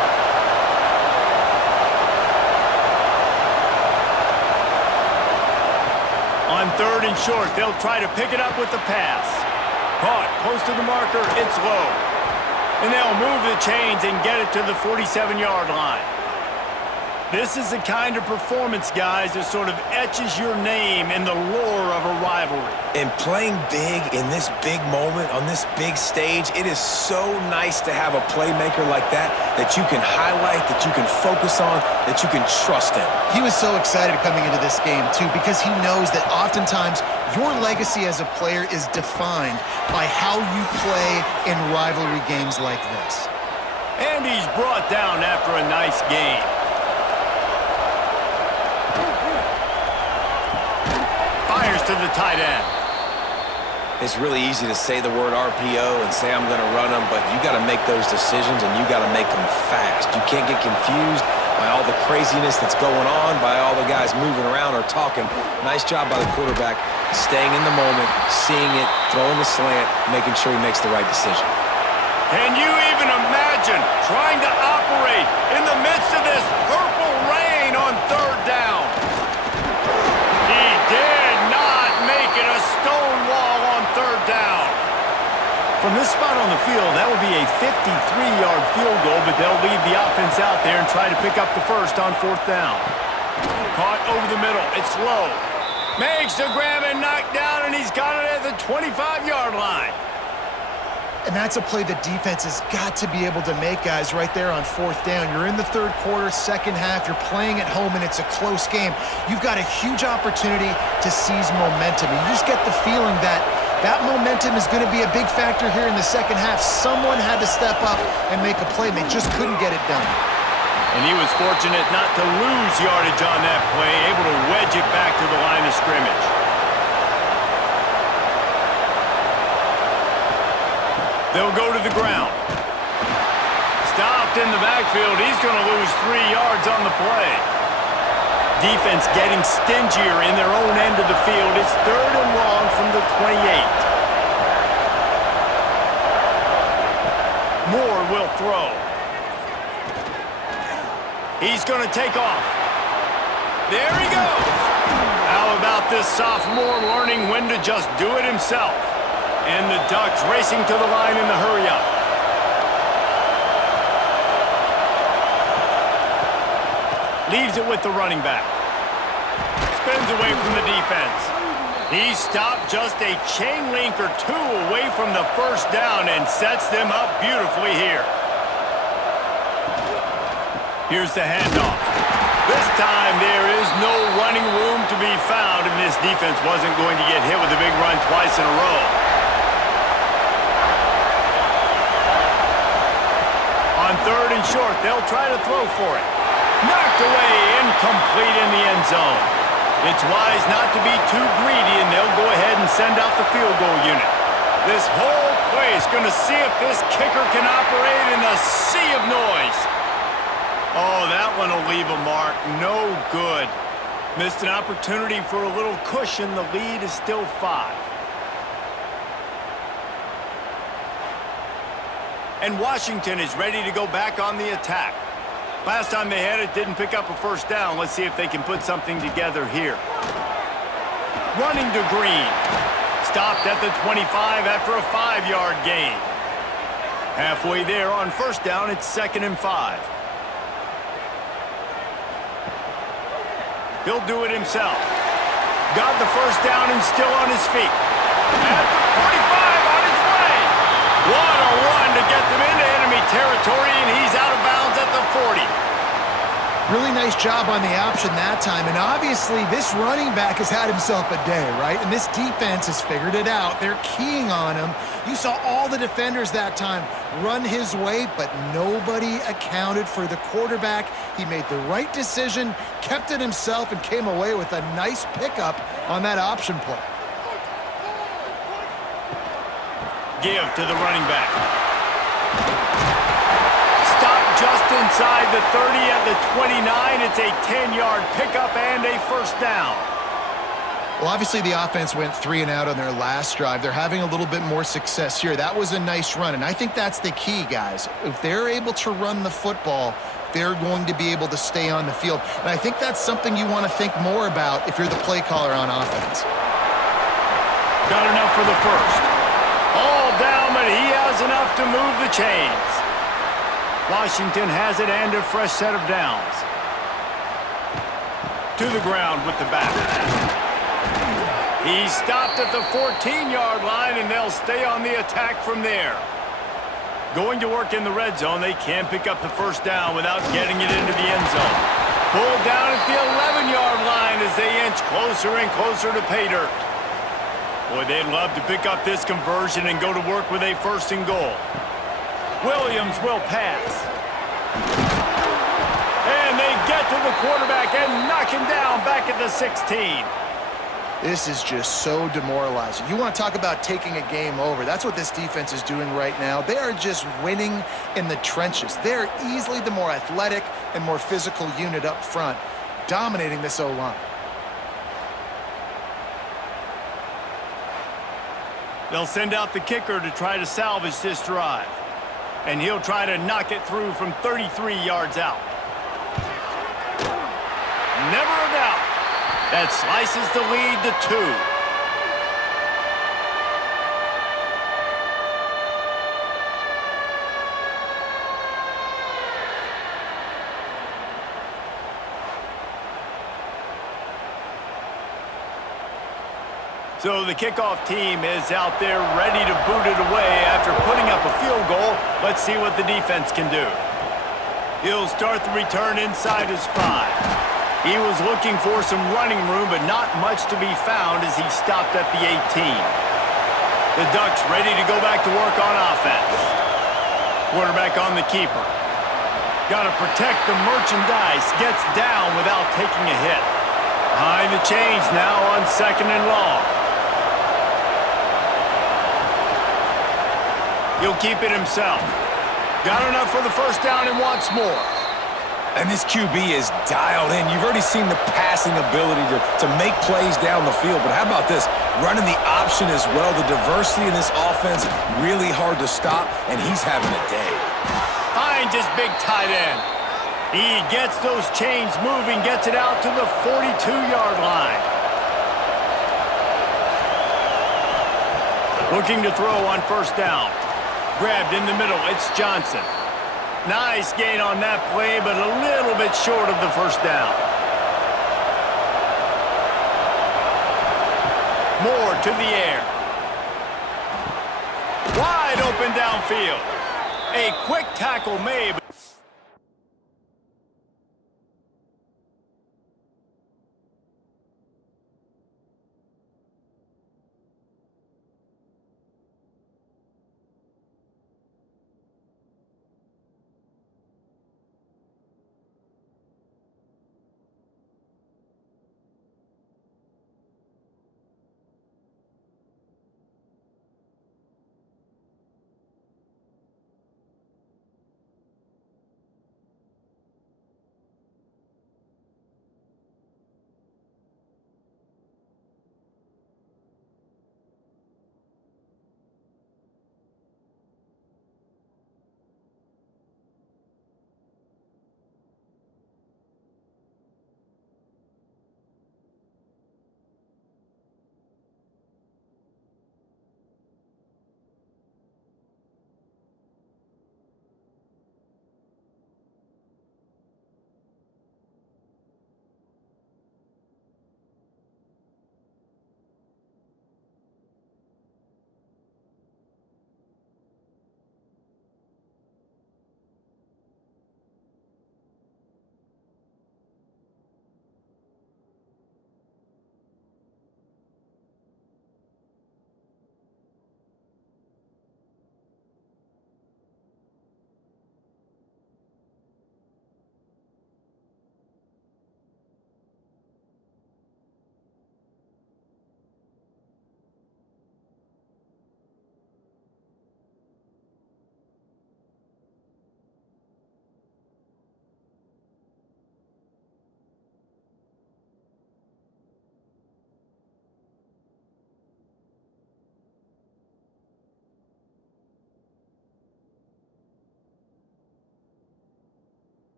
On 3rd and short, they'll try to pick it up with the pass. Caught close to the marker, it's low. And they'll move the chains and get it to the 47-yard line. This is the kind of performance, guys, that sort of etches your name in the lore of a rivalry. And playing big in this big moment, on this big stage, it is so nice to have a playmaker like that you can highlight, that you can focus on, that you can trust in. He was so excited coming into this game, too, because he knows that oftentimes your legacy as a player is defined by how you play in rivalry games like this. And he's brought down after a nice game. Fires to the tight end. It's really easy to say the word RPO and say I'm going to run them, but you got to make those decisions and you got to make them fast. You can't get confused by all the craziness that's going on, by all the guys moving around or talking. Nice job by the quarterback, staying in the moment, seeing it, throwing the slant, making sure he makes the right decision. Can you even imagine trying to operate in the midst of this purple rain on 3rd down? He did on the field, that would be a 53-yard field goal, but they'll leave the offense out there and try to pick up the first on 4th down. Caught over the middle. It's low. Makes the grab and knocked down, and he's got it at the 25-yard line. And that's a play the defense has got to be able to make, guys, right there on 4th down. You're in the 3rd quarter, 2nd half. You're playing at home, and it's a close game. You've got a huge opportunity to seize momentum. And you just get the feeling that that momentum is going to be a big factor here in the 2nd half. Someone had to step up and make a play, and they just couldn't get it done. And he was fortunate not to lose yardage on that play, able to wedge it back to the line of scrimmage. They'll go to the ground. Stopped in the backfield. He's going to lose 3 yards on the play. Defense getting stingier in their own end of the field. It's 3rd and long from the 28. Moore will throw. He's going to take off. There he goes. How about this sophomore learning when to just do it himself? And the Ducks racing to the line in the hurry-up. Leaves it with the running back. Spins away from the defense. He stopped just a chain link or 2 away from the first down and sets them up beautifully here. Here's the handoff. This time there is no running room to be found, and this defense wasn't going to get hit with a big run twice in a row. On 3rd and short, they'll try to throw for it. Knocked away, incomplete in the end zone. It's wise not to be too greedy, and they'll go ahead and send out the field goal unit. This whole play is going to see if this kicker can operate in a sea of noise. Oh, that one will leave a mark. No good. Missed an opportunity for a little cushion. The lead is still 5. And Washington is ready to go back on the attack. Last time they had it, didn't pick up a first down. Let's see if they can put something together here. Running to Green. Stopped at the 25 after a 5-yard gain. Halfway there on first down, it's 2nd and 5. He'll do it himself. Got the first down and still on his feet. At the 45 on his way. What a run to get them into enemy territory, and he's out of bounds at the 40. Really nice job on the option that time, and obviously this running back has had himself a day, right? And this defense has figured it out. They're keying on him. You saw all the defenders that time run his way, but nobody accounted for the quarterback. He made the right decision, kept it himself, and came away with a nice pickup on that option play. Give to the running back. Stop just inside the 30 at the 29. It's a 10-yard pickup and a first down. Well, obviously the offense went 3 and out on their last drive. They're having a little bit more success here. That was a nice run, and I think that's the key, guys. If they're able to run the football, they're going to be able to stay on the field. And I think that's something you want to think more about if you're the play caller on offense. Got enough for the first. All down, but he has enough to move the chains. Washington has it and a fresh set of downs. To the ground with the back. He stopped at the 14-yard line, and they'll stay on the attack from there. Going to work in the red zone, they can't pick up the first down without getting it into the end zone. Pulled down at the 11-yard line as they inch closer and closer to pay dirt. Boy, they'd love to pick up this conversion and go to work with a 1st and goal. Williams will pass. And they get to the quarterback and knock him down back at the 16. This is just so demoralizing. You want to talk about taking a game over. That's what this defense is doing right now. They are just winning in the trenches. They're easily the more athletic and more physical unit up front, dominating this O-line. They'll send out the kicker to try to salvage this drive. And he'll try to knock it through from 33 yards out. Never a doubt. That slices the lead to 2. So the kickoff team is out there ready to boot it away after putting up a field goal. Let's see what the defense can do. He'll start the return inside his 5. He was looking for some running room, but not much to be found as he stopped at the 18. The Ducks ready to go back to work on offense. Quarterback on the keeper. Got to protect the merchandise. Gets down without taking a hit. Behind the chains now on 2nd and long. He'll keep it himself. Got enough for the first down and wants more. And this QB is dialed in. You've already seen the passing ability to make plays down the field. But how about this? Running the option as well. The diversity in this offense, really hard to stop, and he's having a day. Finds his big tight end. He gets those chains moving, gets it out to the 42-yard line. Looking to throw on first down. Grabbed in the middle, it's Johnson. Nice gain on that play, but a little bit short of the first down. Moore to the air. Wide open downfield. A quick tackle made.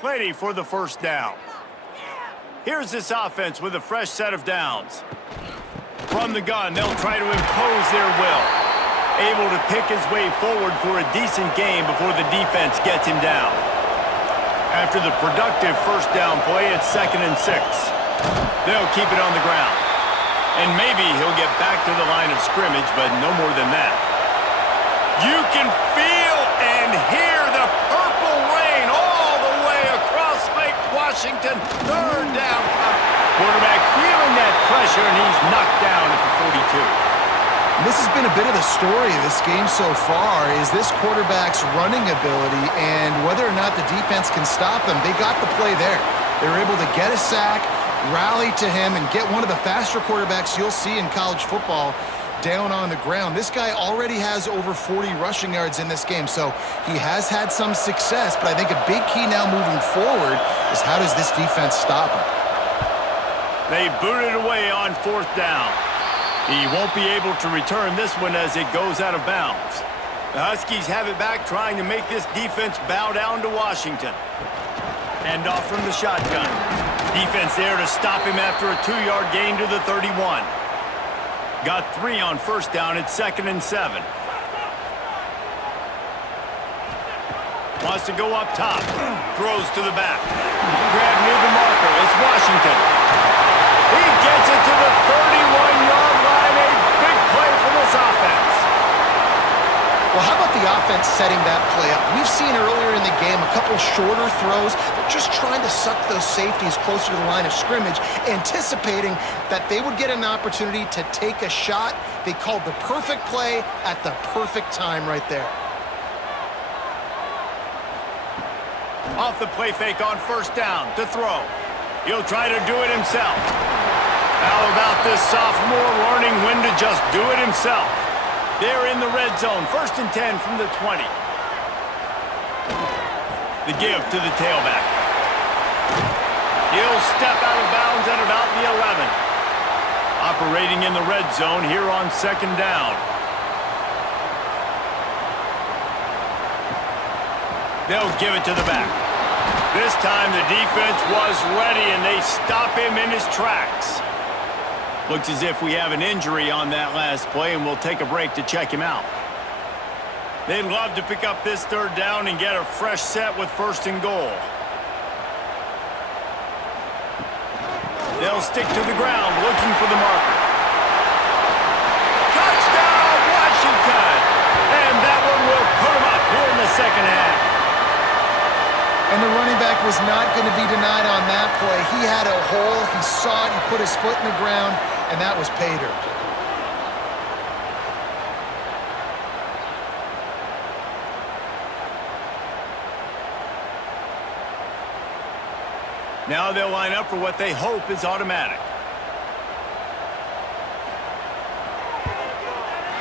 Plenty for the first down. Here's this offense with a fresh set of downs. From the gun, they'll try to impose their will. Able to pick his way forward for a decent game before the defense gets him down. After the productive first down play, it's 2nd and 6. They'll keep it on the ground. And maybe he'll get back to the line of scrimmage, but no more than that. You can feel and hear the purple rain all the way across Lake Washington. 3rd down. Quarterback feeling that pressure, and he's knocked down at the 42. This has been a bit of the story of this game so far, is this quarterback's running ability and whether or not the defense can stop them. They got the play there. They were able to get a sack, rally to him, and get one of the faster quarterbacks you'll see in college football down on the ground. This guy already has over 40 rushing yards in this game, so he has had some success, but I think a big key now moving forward is how does this defense stop him? They booted away on 4th down. He won't be able to return this one as it goes out of bounds. The Huskies have it back, trying to make this defense bow down to Washington. Hand off from the shotgun. Defense there to stop him after a 2-yard gain to the 31. Got 3 on first down. It's 2nd and 7. Wants to go up top. Throws to the back. Grab near the marker. It's Washington. He gets it to the 31-yard line. A big play for this offense. Well, how about the offense setting that play up? We've seen earlier in the game a couple shorter throws. They're just trying to suck those safeties closer to the line of scrimmage, anticipating that they would get an opportunity to take a shot. They called the perfect play at the perfect time right there. Off the play fake on first down to throw. He'll try to do it himself. How about this sophomore learning when to just do it himself? They're in the red zone. 1st and 10 from the 20. The give to the tailback. He'll step out of bounds at about the 11. Operating in the red zone here on 2nd down. They'll give it to the back. This time the defense was ready, and they stop him in his tracks. Looks as if we have an injury on that last play, and we'll take a break to check him out. They'd love to pick up this 3rd down and get a fresh set with 1st and goal. They'll stick to the ground looking for the marker. Touchdown, Washington! And that one will put him up here in the 2nd half. And the running back was not going to be denied on that play. He had a hole, he saw it, he put his foot in the ground, and that was pay dirt. Now they'll line up for what they hope is automatic.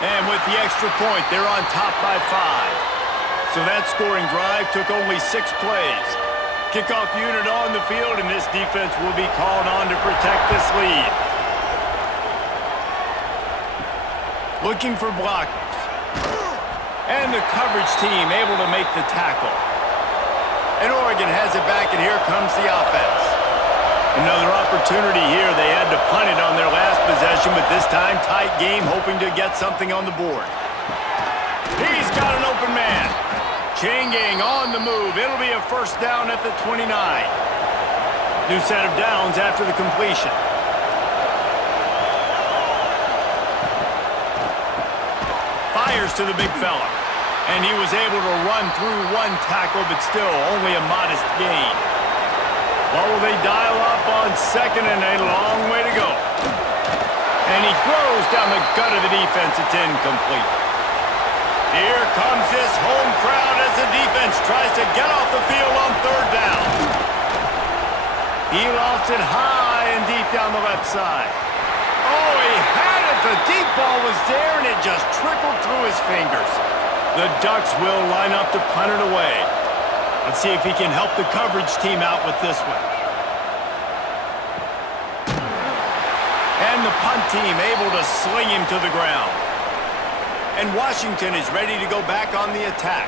And with the extra point, they're on top by 5. So that scoring drive took only 6 plays. Kickoff unit on the field, and this defense will be called on to protect this lead. Looking for blockers. And the coverage team able to make the tackle. And Oregon has it back, and here comes the offense. Another opportunity here. They had to punt it on their last possession, but this time tight game, hoping to get something on the board. He's got an open man. Chain gang on the move. It'll be a 1st down at the 29. New set of downs after the completion. Fires to the big fella. And he was able to run through 1 tackle, but still only a modest gain. Well, will they dial up on 2nd and a long way to go? And he throws down the gut of the defense. It's incomplete. Here comes this home crowd as the defense tries to get off the field on 3rd down. He lost it high and deep down the left side. Oh, he had it. The deep ball was there, and it just trickled through his fingers. The Ducks will line up to punt it away. Let's see if he can help the coverage team out with this one. And the punt team able to sling him to the ground. And Washington is ready to go back on the attack.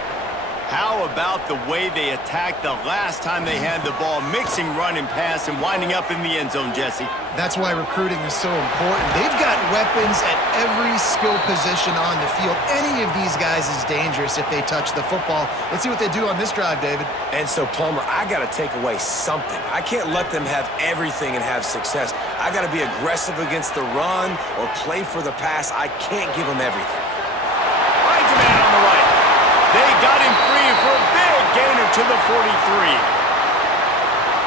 How about the way they attacked the last time they had the ball, mixing run and pass and winding up in the end zone, Jesse? That's why recruiting is so important. They've got weapons at every skill position on the field. Any of these guys is dangerous if they touch the football. Let's see what they do on this drive, David. And so, Plummer, I got to take away something. I can't let them have everything and have success. I got to be aggressive against the run or play for the pass. I can't give them everything. Finds a man on the right. They got him free for a big gainer to the 43.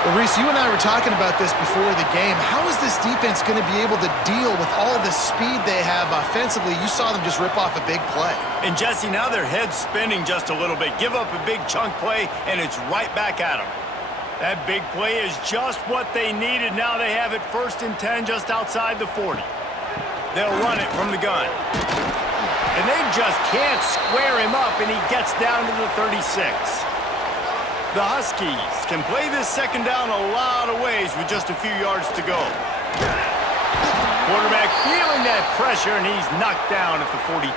Well, Reese, you and I were talking about this before the game. How is this defense going to be able to deal with all the speed they have offensively? You saw them just rip off a big play. And, Jesse, now their head's spinning just a little bit. Give up a big chunk play, and it's right back at them. That big play is just what they needed. Now they have it 1st and 10 just outside the 40. They'll run it from the gun. And they just can't square him up, and he gets down to the 36. The Huskies can play this second down a lot of ways with just a few yards to go. Quarterback feeling that pressure, and he's knocked down at the 42.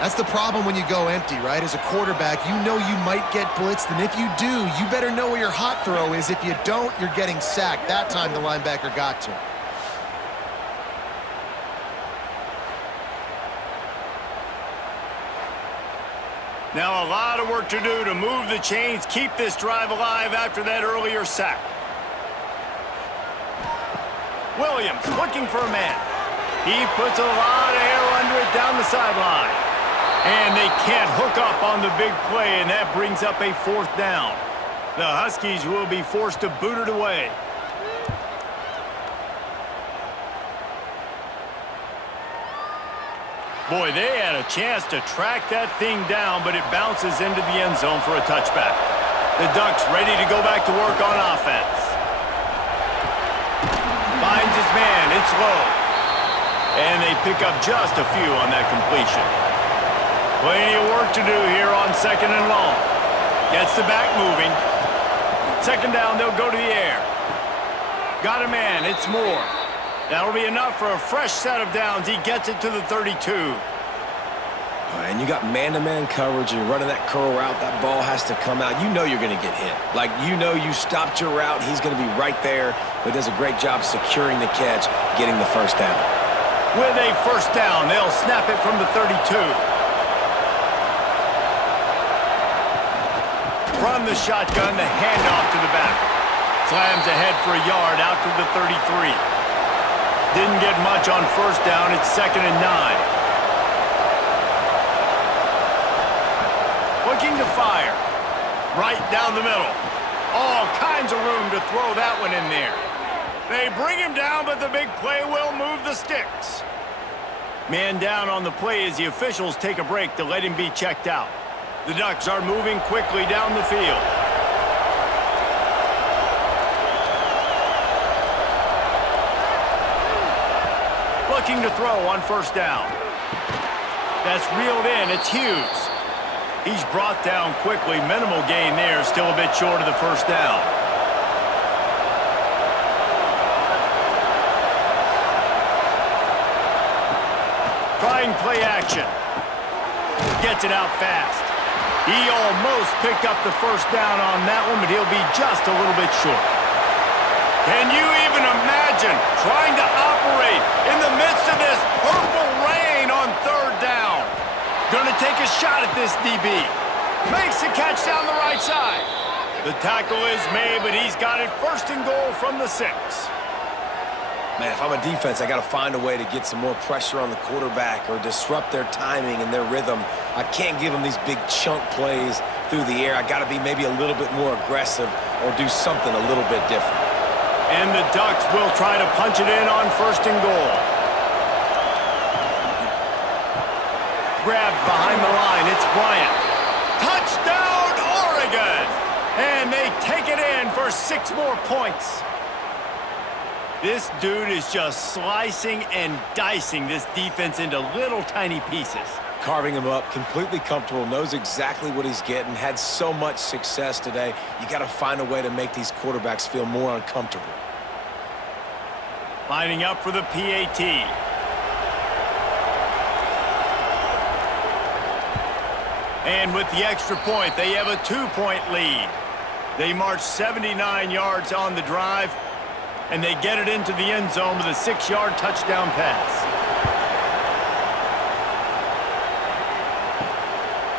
That's the problem when you go empty, right? As a quarterback, you know you might get blitzed, and if you do, you better know where your hot throw is. If you don't, you're getting sacked. That time the linebacker got to him. Now a lot of work to do to move the chains, keep this drive alive after that earlier sack. Williams looking for a man. He puts a lot of air under it down the sideline. And they can't hook up on the big play, and that brings up a 4th down. The Huskies will be forced to boot it away. Boy, they had a chance to track that thing down, but it bounces into the end zone for a touchback. The Ducks ready to go back to work on offense. Finds his man. It's low. And they pick up just a few on that completion. Plenty of work to do here on 2nd and long. Gets the back moving. 2nd down, they'll go to the air. Got a man. It's Moore. That'll be enough for a fresh set of downs. He gets it to the 32. And you got man-to-man coverage. You're running that curl route. That ball has to come out. You know you're going to get hit. Like, you know you stopped your route. He's going to be right there. But does a great job securing the catch, getting the 1st down. With a 1st down, they'll snap it from the 32. From the shotgun, the handoff to the back. Slams ahead for a yard out to the 33. Didn't get much on 1st down. It's 2nd and 9. Looking to fire. Right down the middle. All kinds of room to throw that one in there. They bring him down, but the big play will move the sticks. Man down on the play as the officials take a break to let him be checked out. The Ducks are moving quickly down the field. Looking to throw on 1st down. That's reeled in. It's Hughes. He's brought down quickly. Minimal gain there. Still a bit short of the 1st down. Trying play action. Gets it out fast. He almost picked up the 1st down on that one, but he'll be just a little bit short. Can you even imagine trying to operate in the midst of this purple rain on 3rd down? Gonna take a shot at this DB. Makes the catch down the right side. The tackle is made, but he's got it 1st and goal from the 6. Man, if I'm a defense, I got to find a way to get some more pressure on the quarterback or disrupt their timing and their rhythm. I can't give them these big chunk plays through the air. I got to be maybe a little bit more aggressive or do something a little bit different. And the Ducks will try to punch it in on 1st and goal. Grabbed behind the line. It's Bryant. Touchdown, Oregon! And they take it in for 6 more points. This dude is just slicing and dicing this defense into little tiny pieces. Carving him up, completely comfortable, knows exactly what he's getting, had so much success today. You got to find a way to make these quarterbacks feel more uncomfortable. Lining up for the PAT. And with the extra point, they have a 2-point lead. They march 79 yards on the drive, and they get it into the end zone with a 6-yard touchdown pass.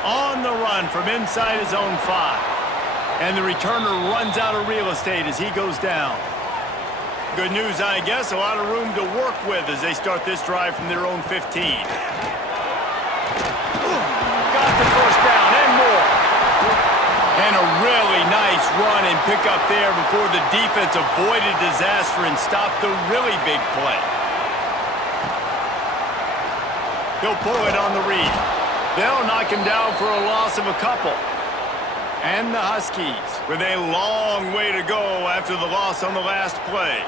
On the run from inside his own 5. And the returner runs out of real estate as he goes down. Good news, I guess, a lot of room to work with as they start this drive from their own 15. Got the first down and more. And a really nice run and pick up there before the defense avoided disaster and stopped the really big play. He'll pull it on the read. They'll knock him down for a loss of a couple. And the Huskies with a long way to go after the loss on the last play.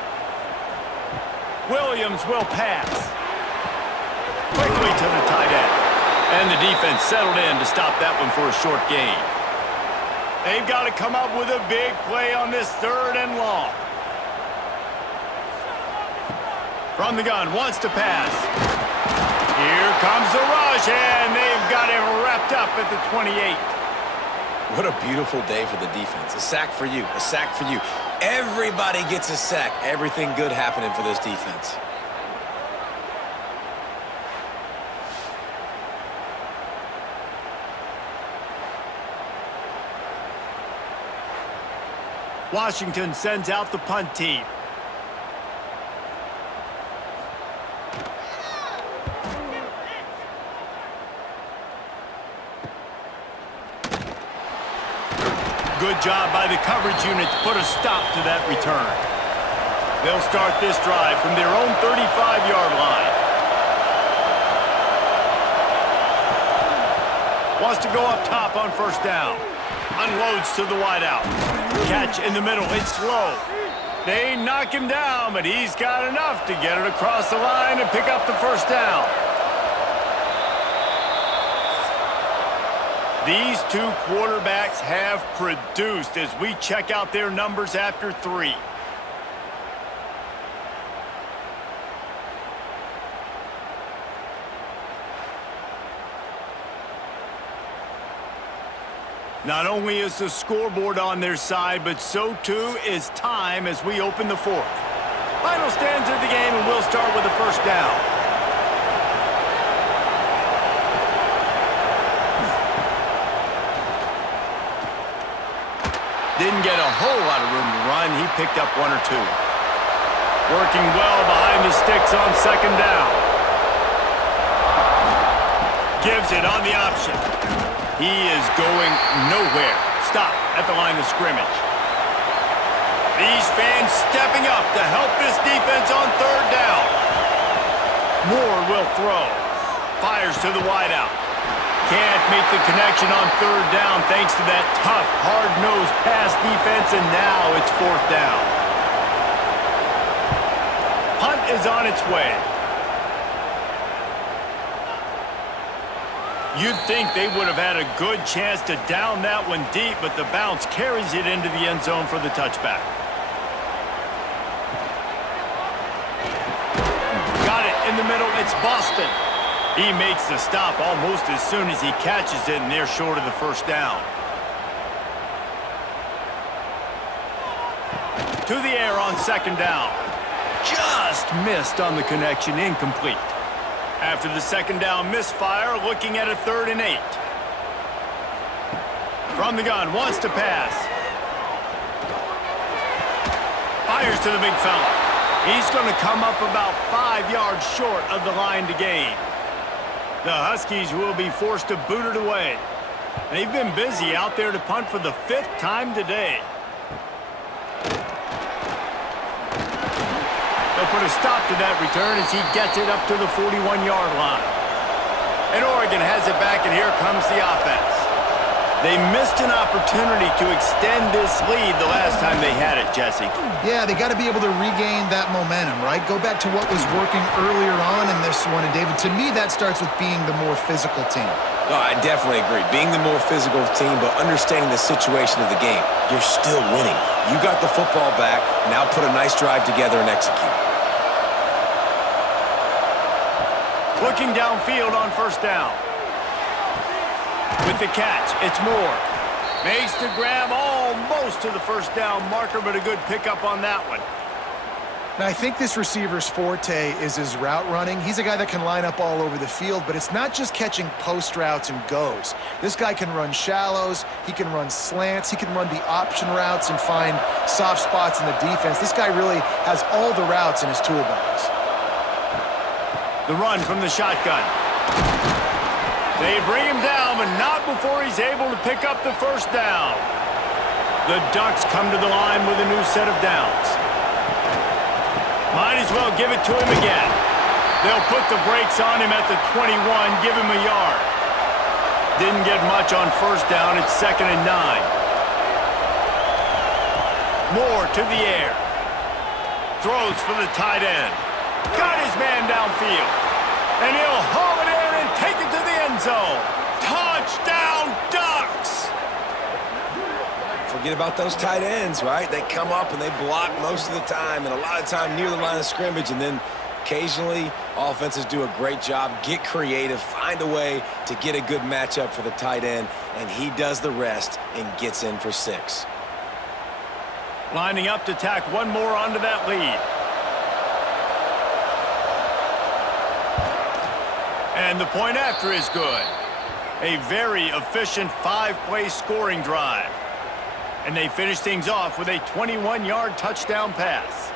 Williams will pass. Quickly to the tight end. And the defense settled in to stop that one for a short gain. They've got to come up with a big play on this 3rd and long. From the gun, wants to pass. Here comes the rush, and they've got him wrapped up at the 28. What a beautiful day for the defense. A sack for you, a sack for you. Everybody gets a sack. Everything good happening for this defense. Washington sends out the punt team. Good job by the coverage unit to put a stop to that return. They'll start this drive from their own 35-yard line. Wants to go up top on first down. Unloads to the wideout. Catch in the middle. It's low. They knock him down, but he's got enough to get it across the line and pick up the first down. These two quarterbacks have produced as we check out their numbers after 3. Not only is the scoreboard on their side, but so too is time as we open the 4th. Final stands of the game, and we'll start with the first down. Didn't get a whole lot of room to run. He picked up 1 or 2. Working well behind the sticks on second down. Gives it on the option. He is going nowhere. Stop at the line of scrimmage. These fans stepping up to help this defense on 3rd down. Moore will throw. Fires to the wideout. Can't make the connection on 3rd down thanks to that tough, hard-nosed pass defense, and now it's 4th down. Punt is on its way. You'd think they would have had a good chance to down that one deep, but the bounce carries it into the end zone for the touchback. Got it in the middle. It's Boston. He makes the stop almost as soon as he catches it, and they're short of the first down. To the air on second down. Just missed on the connection, incomplete. After the second down misfire, looking at a 3rd and 8. From the gun, wants to pass. Fires to the big fella. He's going to come up about 5 yards short of the line to gain. The Huskies will be forced to boot it away. They've been busy out there to punt for the 5th time today. They'll put a stop to that return as he gets it up to the 41-yard line. And Oregon has it back, and here comes the offense. They missed an opportunity to extend this lead the last time they had it, Jesse. Yeah, they got to be able to regain that momentum, right? Go back to what was working earlier on in this one. And, David, to me, that starts with being the more physical team. No, I definitely agree. Being the more physical team, but understanding the situation of the game. You're still winning. You got the football back. Now put a nice drive together and execute. Looking downfield on first down. With the catch, it's Moore. Makes the grab almost to the first down marker, but a good pickup on that one. Now, I think this receiver's forte is his route running. He's a guy that can line up all over the field, but it's not just catching post routes and goes. This guy can run shallows, he can run slants, he can run the option routes and find soft spots in the defense. This guy really has all the routes in his toolbox. The run from the shotgun. They bring him down, but not before he's able to pick up the first down. The Ducks come to the line with a new set of downs. Might as well give it to him again. They'll put the brakes on him at the 21, give him a yard. Didn't get much on first down. It's 2nd and 9. Moore to the air. Throws for the tight end. Got his man downfield. And he'll haul it in and take it to the end zone. Touchdown, Ducks! Forget about those tight ends, right? They come up and they block most of the time, and a lot of time near the line of scrimmage, and then occasionally offenses do a great job, get creative, find a way to get a good matchup for the tight end, and he does the rest and gets in for 6. Lining up to tack one more onto that lead. And the point after is good. A very efficient 5-play scoring drive. And they finish things off with a 21-yard touchdown pass.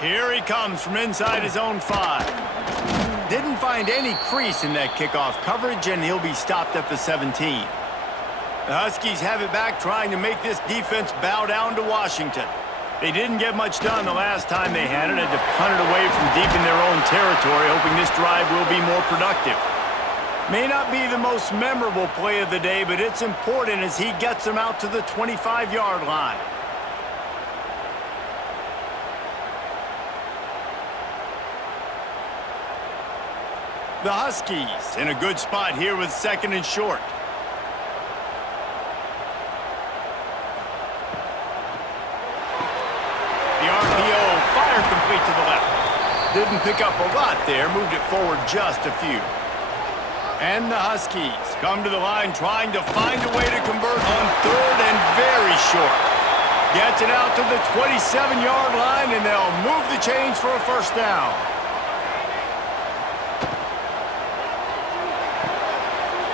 Here he comes from inside his own 5. Didn't find any crease in that kickoff coverage, and he'll be stopped at the 17. The Huskies have it back, trying to make this defense bow down to Washington. They didn't get much done the last time they had it, had to punt it away from deep in their own territory, hoping this drive will be more productive. May not be the most memorable play of the day, but it's important as he gets them out to the 25-yard line. The Huskies in a good spot here with 2nd and short. The RPO fired complete to the left. Didn't pick up a lot there, moved it forward just a few. And the Huskies come to the line trying to find a way to convert on 3rd and very short. Gets it out to the 27-yard line, and they'll move the chains for a first down.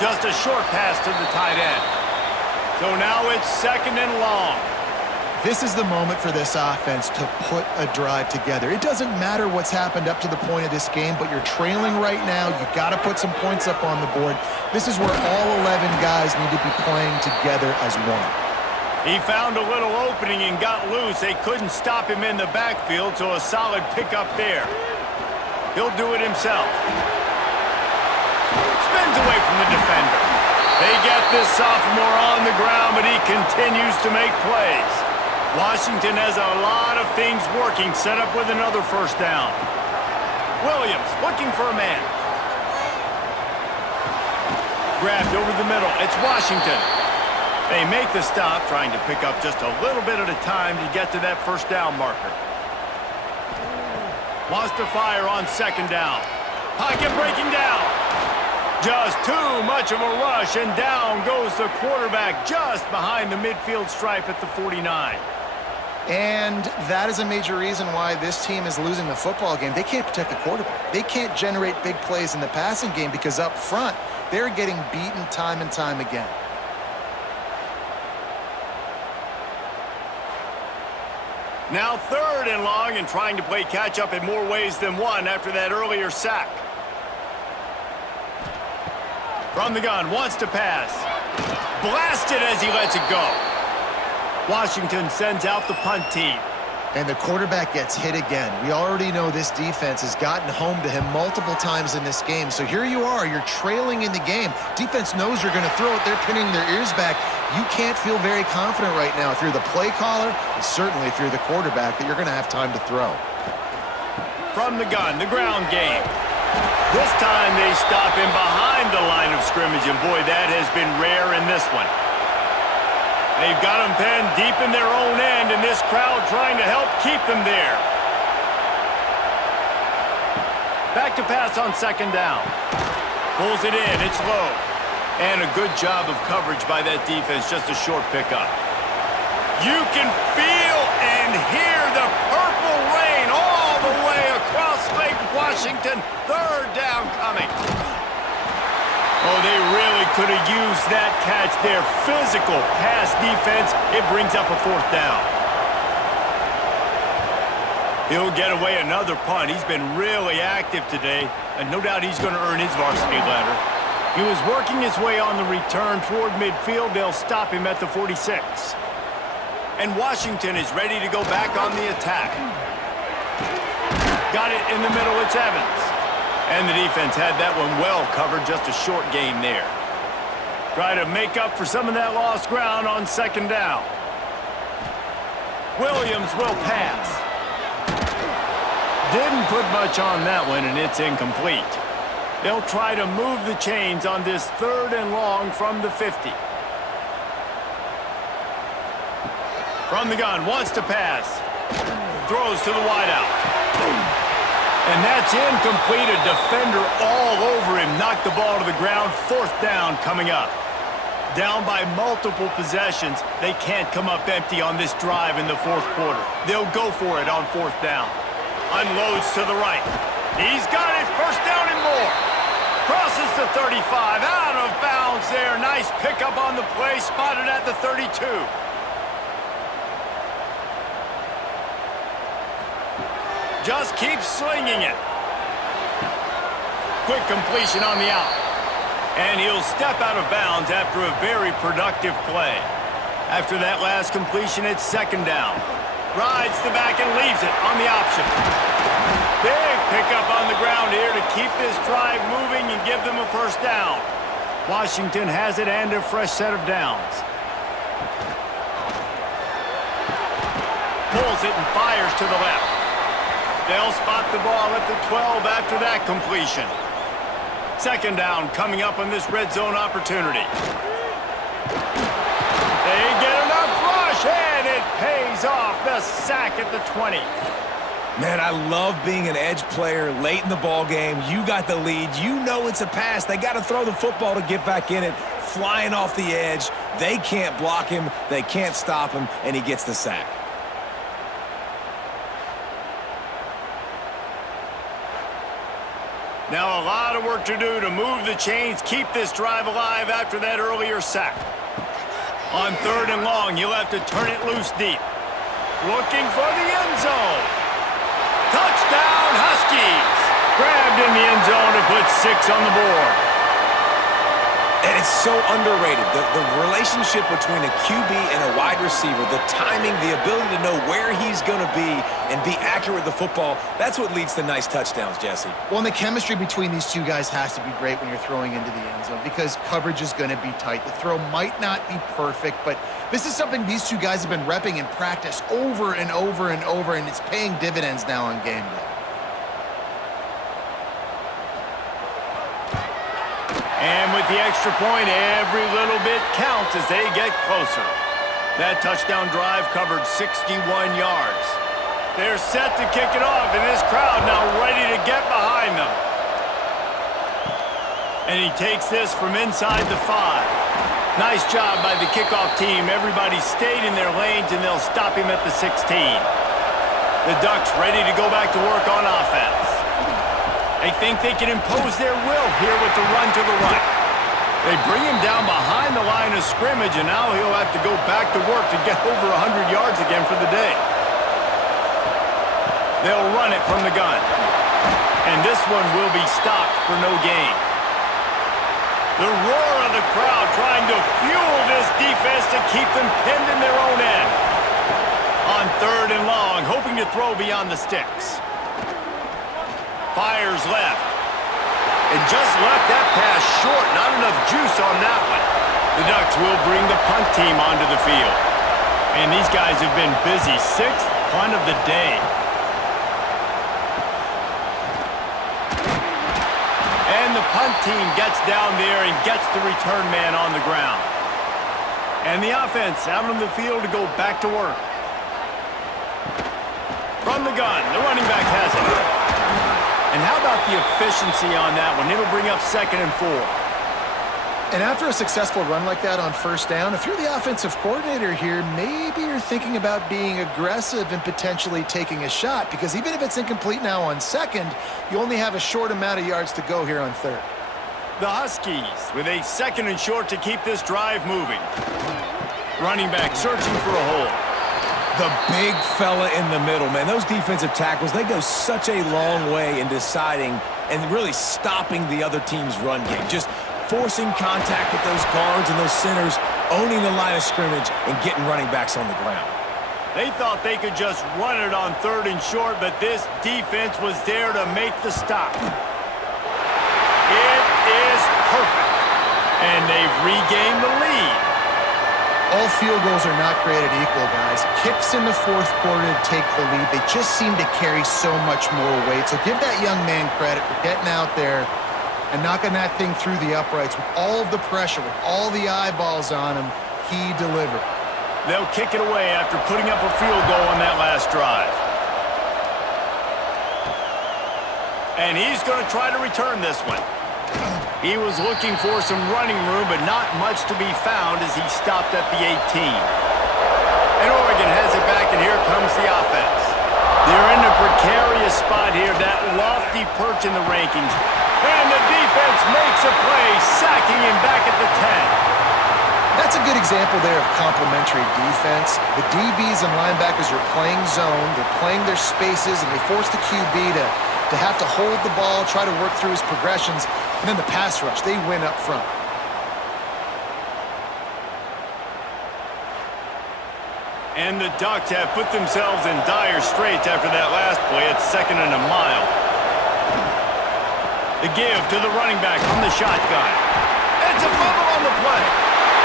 Just a short pass to the tight end. So now it's 2nd and long. This is the moment for this offense to put a drive together. It doesn't matter what's happened up to the point of this game, but you're trailing right now. You've got to put some points up on the board. This is where all 11 guys need to be playing together as one. He found a little opening and got loose. They couldn't stop him in the backfield, so a solid pickup there. He'll do it himself. Spins away from the defender. They get this sophomore on the ground, but he continues to make plays. Washington has a lot of things working, set up with another first down. Williams looking for a man. Grabbed over the middle. It's Washington. They make the stop, trying to pick up just a little bit at a time to get to that first down marker. Wants to fire on 2nd down. Pocket breaking down. Just too much of a rush, and down goes the quarterback just behind the midfield stripe at the 49. And that is a major reason why this team is losing the football game. They can't protect the quarterback. They can't generate big plays in the passing game because up front, they're getting beaten time and time again. Now 3rd and long, and trying to play catch-up in more ways than one after that earlier sack. From the gun, wants to pass. Blasted as he lets it go. Washington sends out the punt team. And the quarterback gets hit again. We already know this defense has gotten home to him multiple times in this game. So here you are, you're trailing in the game. Defense knows you're going to throw it. They're pinning their ears back. You can't feel very confident right now if you're the play caller, and certainly if you're the quarterback, that you're going to have time to throw. From the gun, the ground game. This time they stop him behind the line of scrimmage, and boy, that has been rare in this one. They've got him pinned deep in their own end, and this crowd trying to help keep them there. Back to pass on second down. Pulls it in. It's low. And a good job of coverage by that defense. Just a short pickup. You can feel and hear the purple rain all the way across Lake Washington. Third down coming. Oh, they really could have used that catch there. Physical pass defense. It brings up a fourth down. He'll get away another punt. He's been really active today, and no doubt he's going to earn his varsity letter. He was working his way on the return toward midfield. They'll stop him at the 46. And Washington is ready to go back on the attack. Got it in the middle. It's Evans. And the defense had that one well covered. Just a short gain there. Try to make up for some of that lost ground on second down. Williams will pass. Didn't put much on that one, and it's incomplete. They'll try to move the chains on this third and long from the 50. From the gun, wants to pass. Throws to the wideout. And that's incomplete. A defender all over him. Knocked the ball to the ground. Fourth down coming up. Down by multiple possessions. They can't come up empty on this drive in the fourth quarter. They'll go for it on fourth down. Unloads to the right. He's got it. First down and more. Crosses the 35. Out of bounds there. Nice pickup on the play. Spotted at the 32. Just keeps slinging it. Quick completion on the out. And he'll step out of bounds after a very productive play. After that last completion, it's second down. Rides the back and leaves it on the option. Big pickup on the ground here to keep this drive moving and give them a first down. Washington has it and a fresh set of downs. Pulls it and fires to the left. They'll spot the ball at the 12 after that completion. Second down coming up on this red zone opportunity. They get enough rush, and it pays off. The sack at the 20. Man, I love being an edge player late in the ball game. You got the lead. You know it's a pass. They got to throw the football to get back in it. Flying off the edge. They can't block him. They can't stop him, and he gets the sack. Now a lot of work to do to move the chains, keep this drive alive after that earlier sack. On third and long, you'll have to turn it loose deep. Looking for the end zone. Touchdown, Huskies! Grabbed in the end zone to put 6 on the board. And it's so underrated. The relationship between a QB and a wide receiver, the timing, the ability to know where he's going to be and be accurate with the football, that's what leads to nice touchdowns, Jesse. Well, and the chemistry between these two guys has to be great when you're throwing into the end zone because coverage is going to be tight. The throw might not be perfect, but this is something these two guys have been repping in practice over and over and over, and it's paying dividends now on game day. And with the extra point, every little bit counts as they get closer. That touchdown drive covered 61 yards. They're set to kick it off, and this crowd now ready to get behind them. And he takes this from inside the 5. Nice job by the kickoff team. Everybody stayed in their lanes, and they'll stop him at the 16. The Ducks ready to go back to work on offense. They think they can impose their will here with the run to the right. They bring him down behind the line of scrimmage, and now he'll have to go back to work to get over 100 yards again for the day. They'll run it from the gun. And this one will be stopped for no gain. The roar of the crowd trying to fuel this defense to keep them pinned in their own end. On third and long, hoping to throw beyond the sticks. Fires left. And just left that pass short. Not enough juice on that one. The Ducks will bring the punt team onto the field. And these guys have been busy. 6th punt of the day. And the punt team gets down there and gets the return man on the ground. And the offense out on the field to go back to work. From the gun, the running back has it. And how about the efficiency on that one? It'll bring up 2nd and 4. And after a successful run like that on first down, if you're the offensive coordinator here, maybe you're thinking about being aggressive and potentially taking a shot, because even if it's incomplete now on 2nd, you only have a short amount of yards to go here on 3rd. The Huskies with a 2nd and short to keep this drive moving. Running back searching for a hole. The big fella in the middle, man. Those defensive tackles, they go such a long way in deciding and really stopping the other team's run game. Just forcing contact with those guards and those centers, owning the line of scrimmage, and getting running backs on the ground. They thought they could just run it on 3rd and short, but this defense was there to make the stop. It is perfect. And they've regained the lead. All field goals are not created equal, guys. Kicks in the 4th quarter to take the lead. They just seem to carry so much more weight. So give that young man credit for getting out there and knocking that thing through the uprights with all of the pressure, with all the eyeballs on him. He delivered. They'll kick it away after putting up a field goal on that last drive. And he's going to try to return this one. He was looking for some running room, but not much to be found as he stopped at the 18. And Oregon has it back, and here comes the offense. They're in a precarious spot here, that lofty perch in the rankings. And the defense makes a play, sacking him back at the 10. That's a good example there of complementary defense. The DBs and linebackers are playing zone, they're playing their spaces, and they force the QB to have to hold the ball, try to work through his progressions, and then the pass rush, they win up front. And the Ducks have put themselves in dire straits after that last play at 2nd and a mile. The give to the running back from the shotgun. It's a fumble on the play.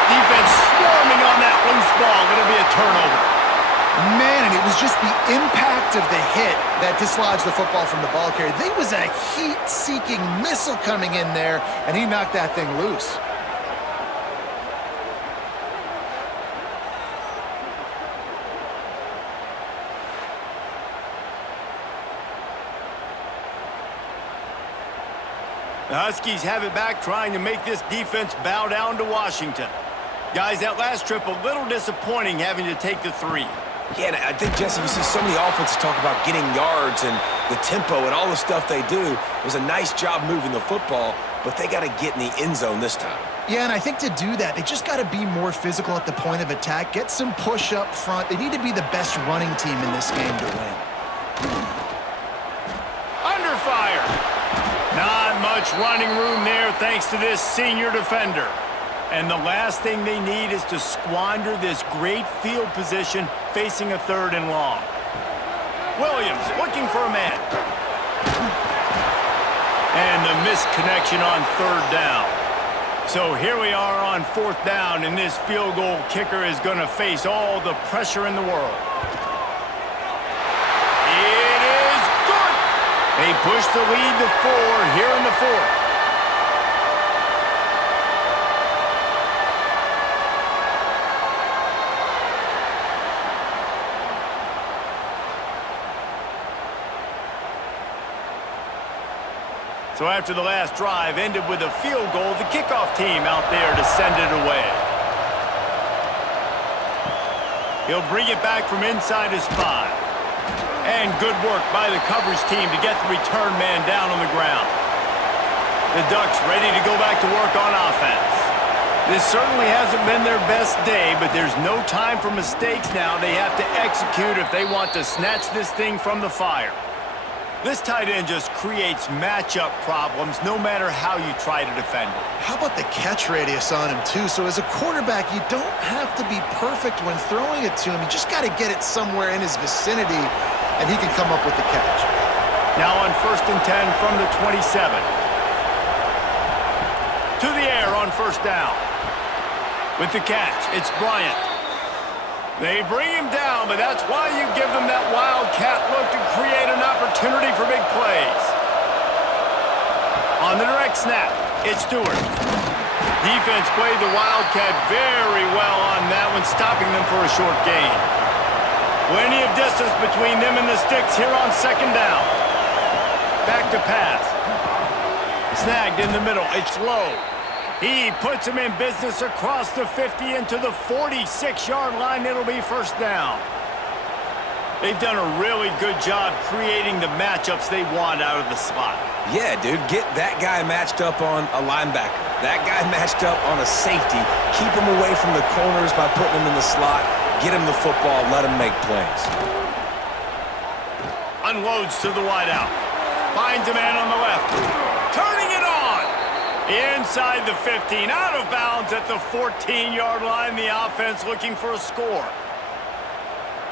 Defense swarming on that loose ball. It'll be a turnover. Man, and it was just the impact of the hit that dislodged the football from the ball carrier. There was a heat-seeking missile coming in there, and he knocked that thing loose. The Huskies have it back, trying to make this defense bow down to Washington. Guys, that last trip a little disappointing, having to take the 3. Yeah, and I think, Jesse, you see so many offenses talk about getting yards and the tempo and all the stuff they do. It was a nice job moving the football, but they got to get in the end zone this time. Yeah, and I think to do that, they just got to be more physical at the point of attack, get some push up front. They need to be the best running team in this game to win. Under fire. Not much running room there thanks to this senior defender. And the last thing they need is to squander this great field position facing a 3rd and long. Williams looking for a man. And the missed connection on 3rd down. So here we are on 4th down, and this field goal kicker is going to face all the pressure in the world. It is good. They push the lead to 4 here in the 4th. So after the last drive ended with a field goal, the kickoff team out there to send it away. He'll bring it back from inside his 5. And good work by the coverage team to get the return man down on the ground. The Ducks ready to go back to work on offense. This certainly hasn't been their best day, but there's no time for mistakes now. They have to execute if they want to snatch this thing from the fire. This tight end just creates matchup problems no matter how you try to defend it. How about the catch radius on him, too? So as a quarterback, you don't have to be perfect when throwing it to him. You just got to get it somewhere in his vicinity, and he can come up with the catch. Now on 1st and 10 from the 27. To the air on 1st down. With the catch, it's Bryant. They bring him down, but that's why you give them that wildcat look to create an opportunity for big plays. On the direct snap, it's Stewart. Defense played the wildcat very well on that one, stopping them for a short gain. Plenty of distance between them and the sticks here on 2nd down. Back to pass. Snagged in the middle. It's low. He puts him in business across the 50 into the 46-yard line. It'll be first down. They've done a really good job creating the matchups they want out of the slot. Yeah, dude, get that guy matched up on a linebacker. That guy matched up on a safety. Keep him away from the corners by putting him in the slot. Get him the football. Let him make plays. Unloads to the wideout. Finds a man on the left. Turning it on. Inside the 15. Out of bounds at the 14-yard line. The offense looking for a score.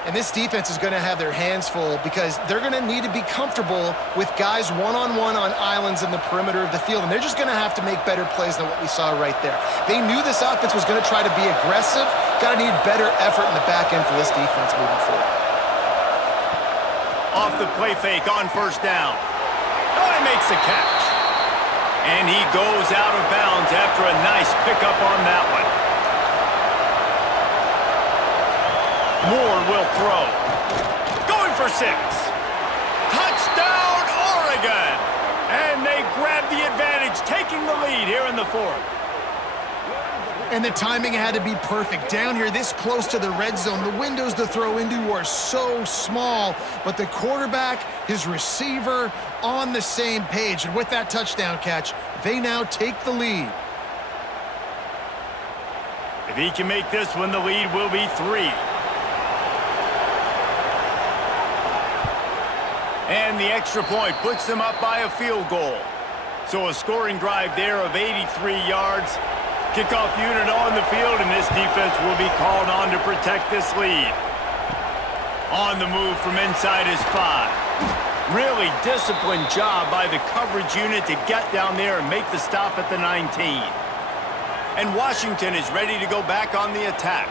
And this defense is going to have their hands full because they're going to need to be comfortable with guys one-on-one on islands in the perimeter of the field. And they're just going to have to make better plays than what we saw right there. They knew this offense was going to try to be aggressive. Got to need better effort in the back end for this defense moving forward. Off the play fake on first down. Oh, he makes the catch. And he goes out of bounds after a nice pickup on that one. Moore will throw. Going for 6. Touchdown, Oregon! And they grab the advantage, taking the lead here in the 4th. And the timing had to be perfect. Down here, this close to the red zone, the windows to throw into are so small, but the quarterback, his receiver, on the same page. And with that touchdown catch, they now take the lead. If he can make this one, the lead will be 3. And the extra point puts them up by a field goal. So a scoring drive there of 83 yards. Kickoff unit on the field, and this defense will be called on to protect this lead. On the move from inside is 5. Really disciplined job by the coverage unit to get down there and make the stop at the 19. And Washington is ready to go back on the attack.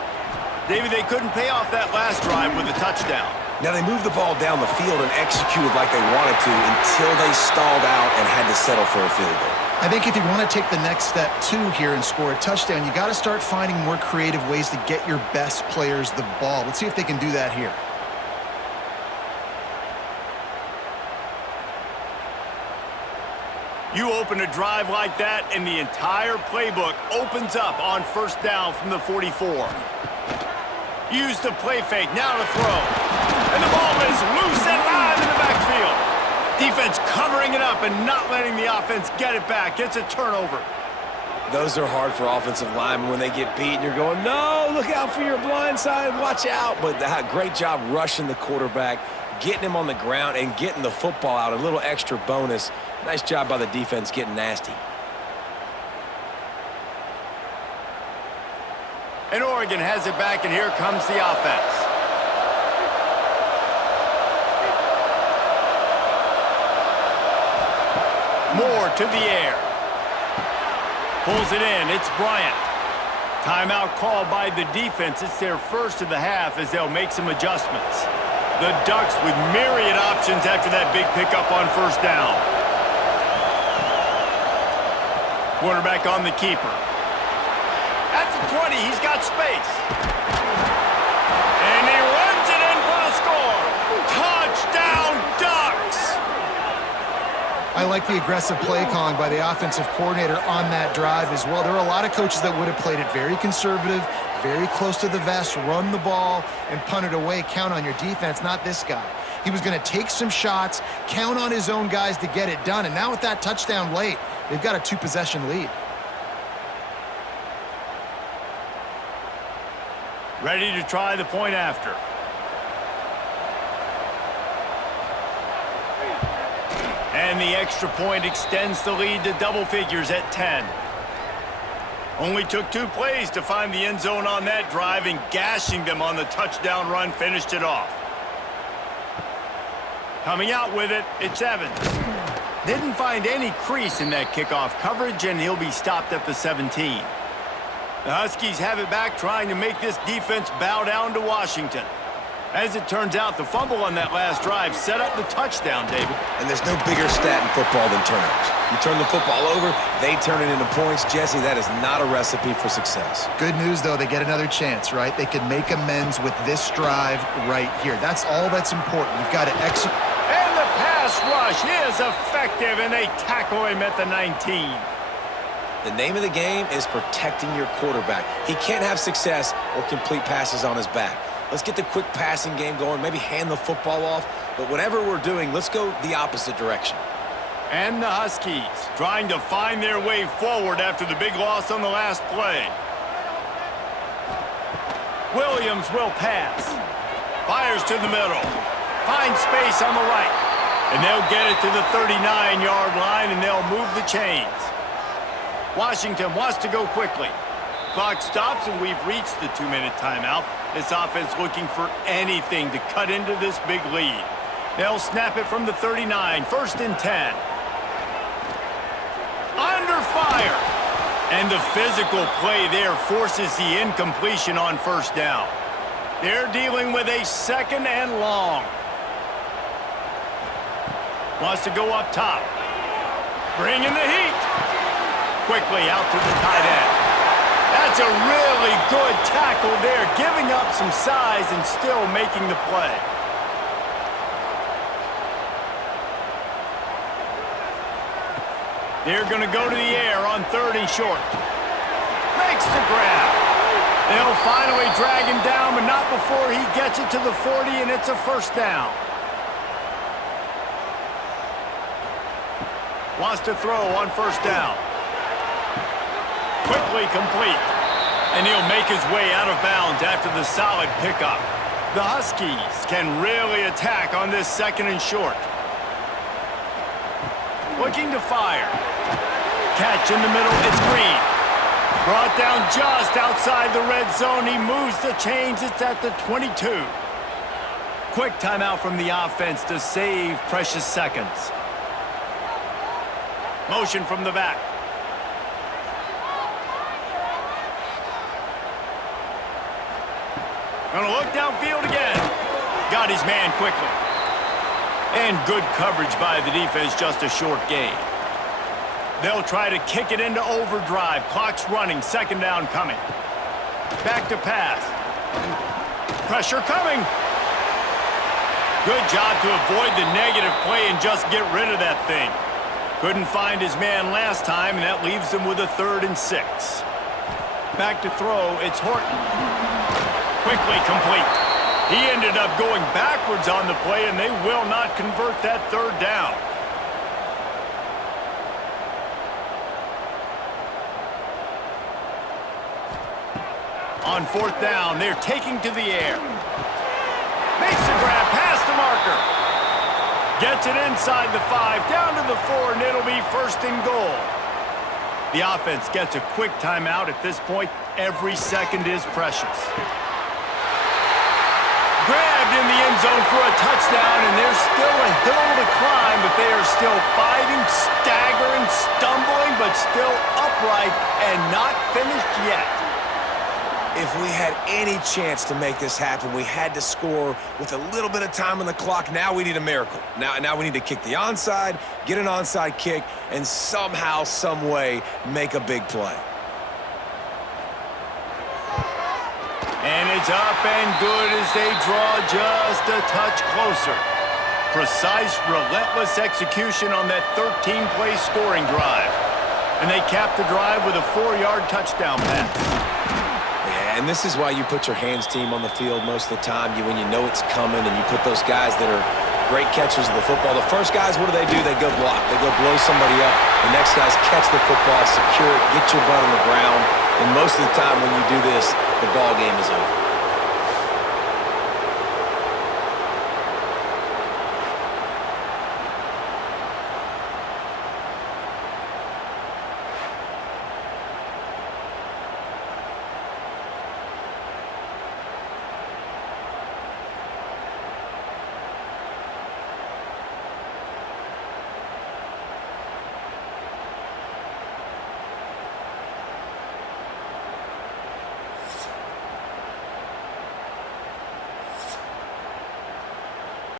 David, they couldn't pay off that last drive with a touchdown. Now, they moved the ball down the field and executed like they wanted to until they stalled out and had to settle for a field goal. I think if you want to take the next step, too, here and score a touchdown, you got to start finding more creative ways to get your best players the ball. Let's see if they can do that here. You open a drive like that, and the entire playbook opens up on first down from the 44. Use the play fake, now to throw. And the ball is loose and live in the backfield. Defense covering it up and not letting the offense get it back. It's a turnover. Those are hard for offensive linemen when they get beat and you're going, no, look out for your blind side, watch out. But great job rushing the quarterback, getting him on the ground and getting the football out. A little extra bonus. Nice job by the defense getting nasty. And Oregon has it back, and here comes the offense. Moore to the air. Pulls it in. It's Bryant. Timeout called by the defense. It's their first of the half as they'll make some adjustments. The Ducks with myriad options after that big pickup on first down. Quarterback on the keeper. At the 20, he's got space. And he runs it in for the score. Touchdown, Ducks! I like the aggressive play calling by the offensive coordinator on that drive as well. There are a lot of coaches that would have played it very conservative, very close to the vest, run the ball, and punt it away. Count on your defense, not this guy. He was going to take some shots, count on his own guys to get it done. And now with that touchdown late, they've got a 2-possession lead. Ready to try the point after. And the extra point extends the lead to double figures at 10. Only took 2 plays to find the end zone on that drive, and gashing them on the touchdown run finished it off. Coming out with it, it's Evans. Didn't find any crease in that kickoff coverage, and he'll be stopped at the 17. The Huskies have it back, trying to make this defense bow down to Washington. As it turns out, the fumble on that last drive set up the touchdown, David. And there's no bigger stat in football than turnovers. You turn the football over, they turn it into points. Jesse, that is not a recipe for success. Good news, though, they get another chance, right? They can make amends with this drive right here. That's all that's important. You've got to execute. And the pass pass rush is effective, and they tackle him at the 19. The name of the game is protecting your quarterback. He can't have success or complete passes on his back. Let's get the quick passing game going, maybe hand the football off. But whatever we're doing, let's go the opposite direction. And the Huskies trying to find their way forward after the big loss on the last play. Williams will pass. Fires to the middle. Finds space on the right. And they'll get it to the 39-yard line, and they'll move the chains. Washington wants to go quickly. Clock stops, and we've reached the 2-minute timeout. This offense looking for anything to cut into this big lead. They'll snap it from the 39, 1st and 10. Under fire. And the physical play there forces the incompletion on 1st down. They're dealing with a 2nd and long. Wants to go up top. Bringing the heat. Quickly out to the tight end. That's a really good tackle there, giving up some size and still making the play. They're going to go to the air on 3rd and short. Makes the grab. They'll finally drag him down, but not before he gets it to the 40, and it's a 1st down. Wants to throw on 1st down. Quickly complete. And he'll make his way out of bounds after the solid pickup. The Huskies can really attack on this 2nd and short. Looking to fire. Catch in the middle, it's Green. Brought down just outside the red zone. He moves the chains, it's at the 22. Quick timeout from the offense to save precious seconds. Motion from the back. Gonna look downfield again. Got his man quickly. And good coverage by the defense, just a short gain. They'll try to kick it into overdrive. Clock's running, 2nd down coming. Back to pass. Pressure coming. Good job to avoid the negative play and just get rid of that thing. Couldn't find his man last time, and that leaves him with a 3rd and 6. Back to throw, it's Horton. Quickly complete. He ended up going backwards on the play, and they will not convert that 3rd down. On 4th down, they're taking to the air. Makes the grab, past the marker. Gets it inside the 5, down to the 4, and it'll be 1st and goal. The offense gets a quick timeout. At this point, every second is precious. Grabbed in the end zone for a touchdown, and there's still a hill to climb, but they are still fighting, staggering, stumbling, but still upright and not finished yet. If we had any chance to make this happen, we had to score with a little bit of time on the clock. Now we need a miracle. Now we need to kick the onside, get an onside kick, and somehow, some way, make a big play. And it's up and good as they draw just a touch closer. Precise, relentless execution on that 13-play scoring drive. And they cap the drive with a 4-yard touchdown pass. Yeah, and this is why you put your hands team on the field most of the time. When you know it's coming, and you put those guys that are great catchers of the football. The first guys, what do? They go block. They go blow somebody up. The next guys catch the football, secure it, get your butt on the ground. And most of the time when you do this, the ball game is over.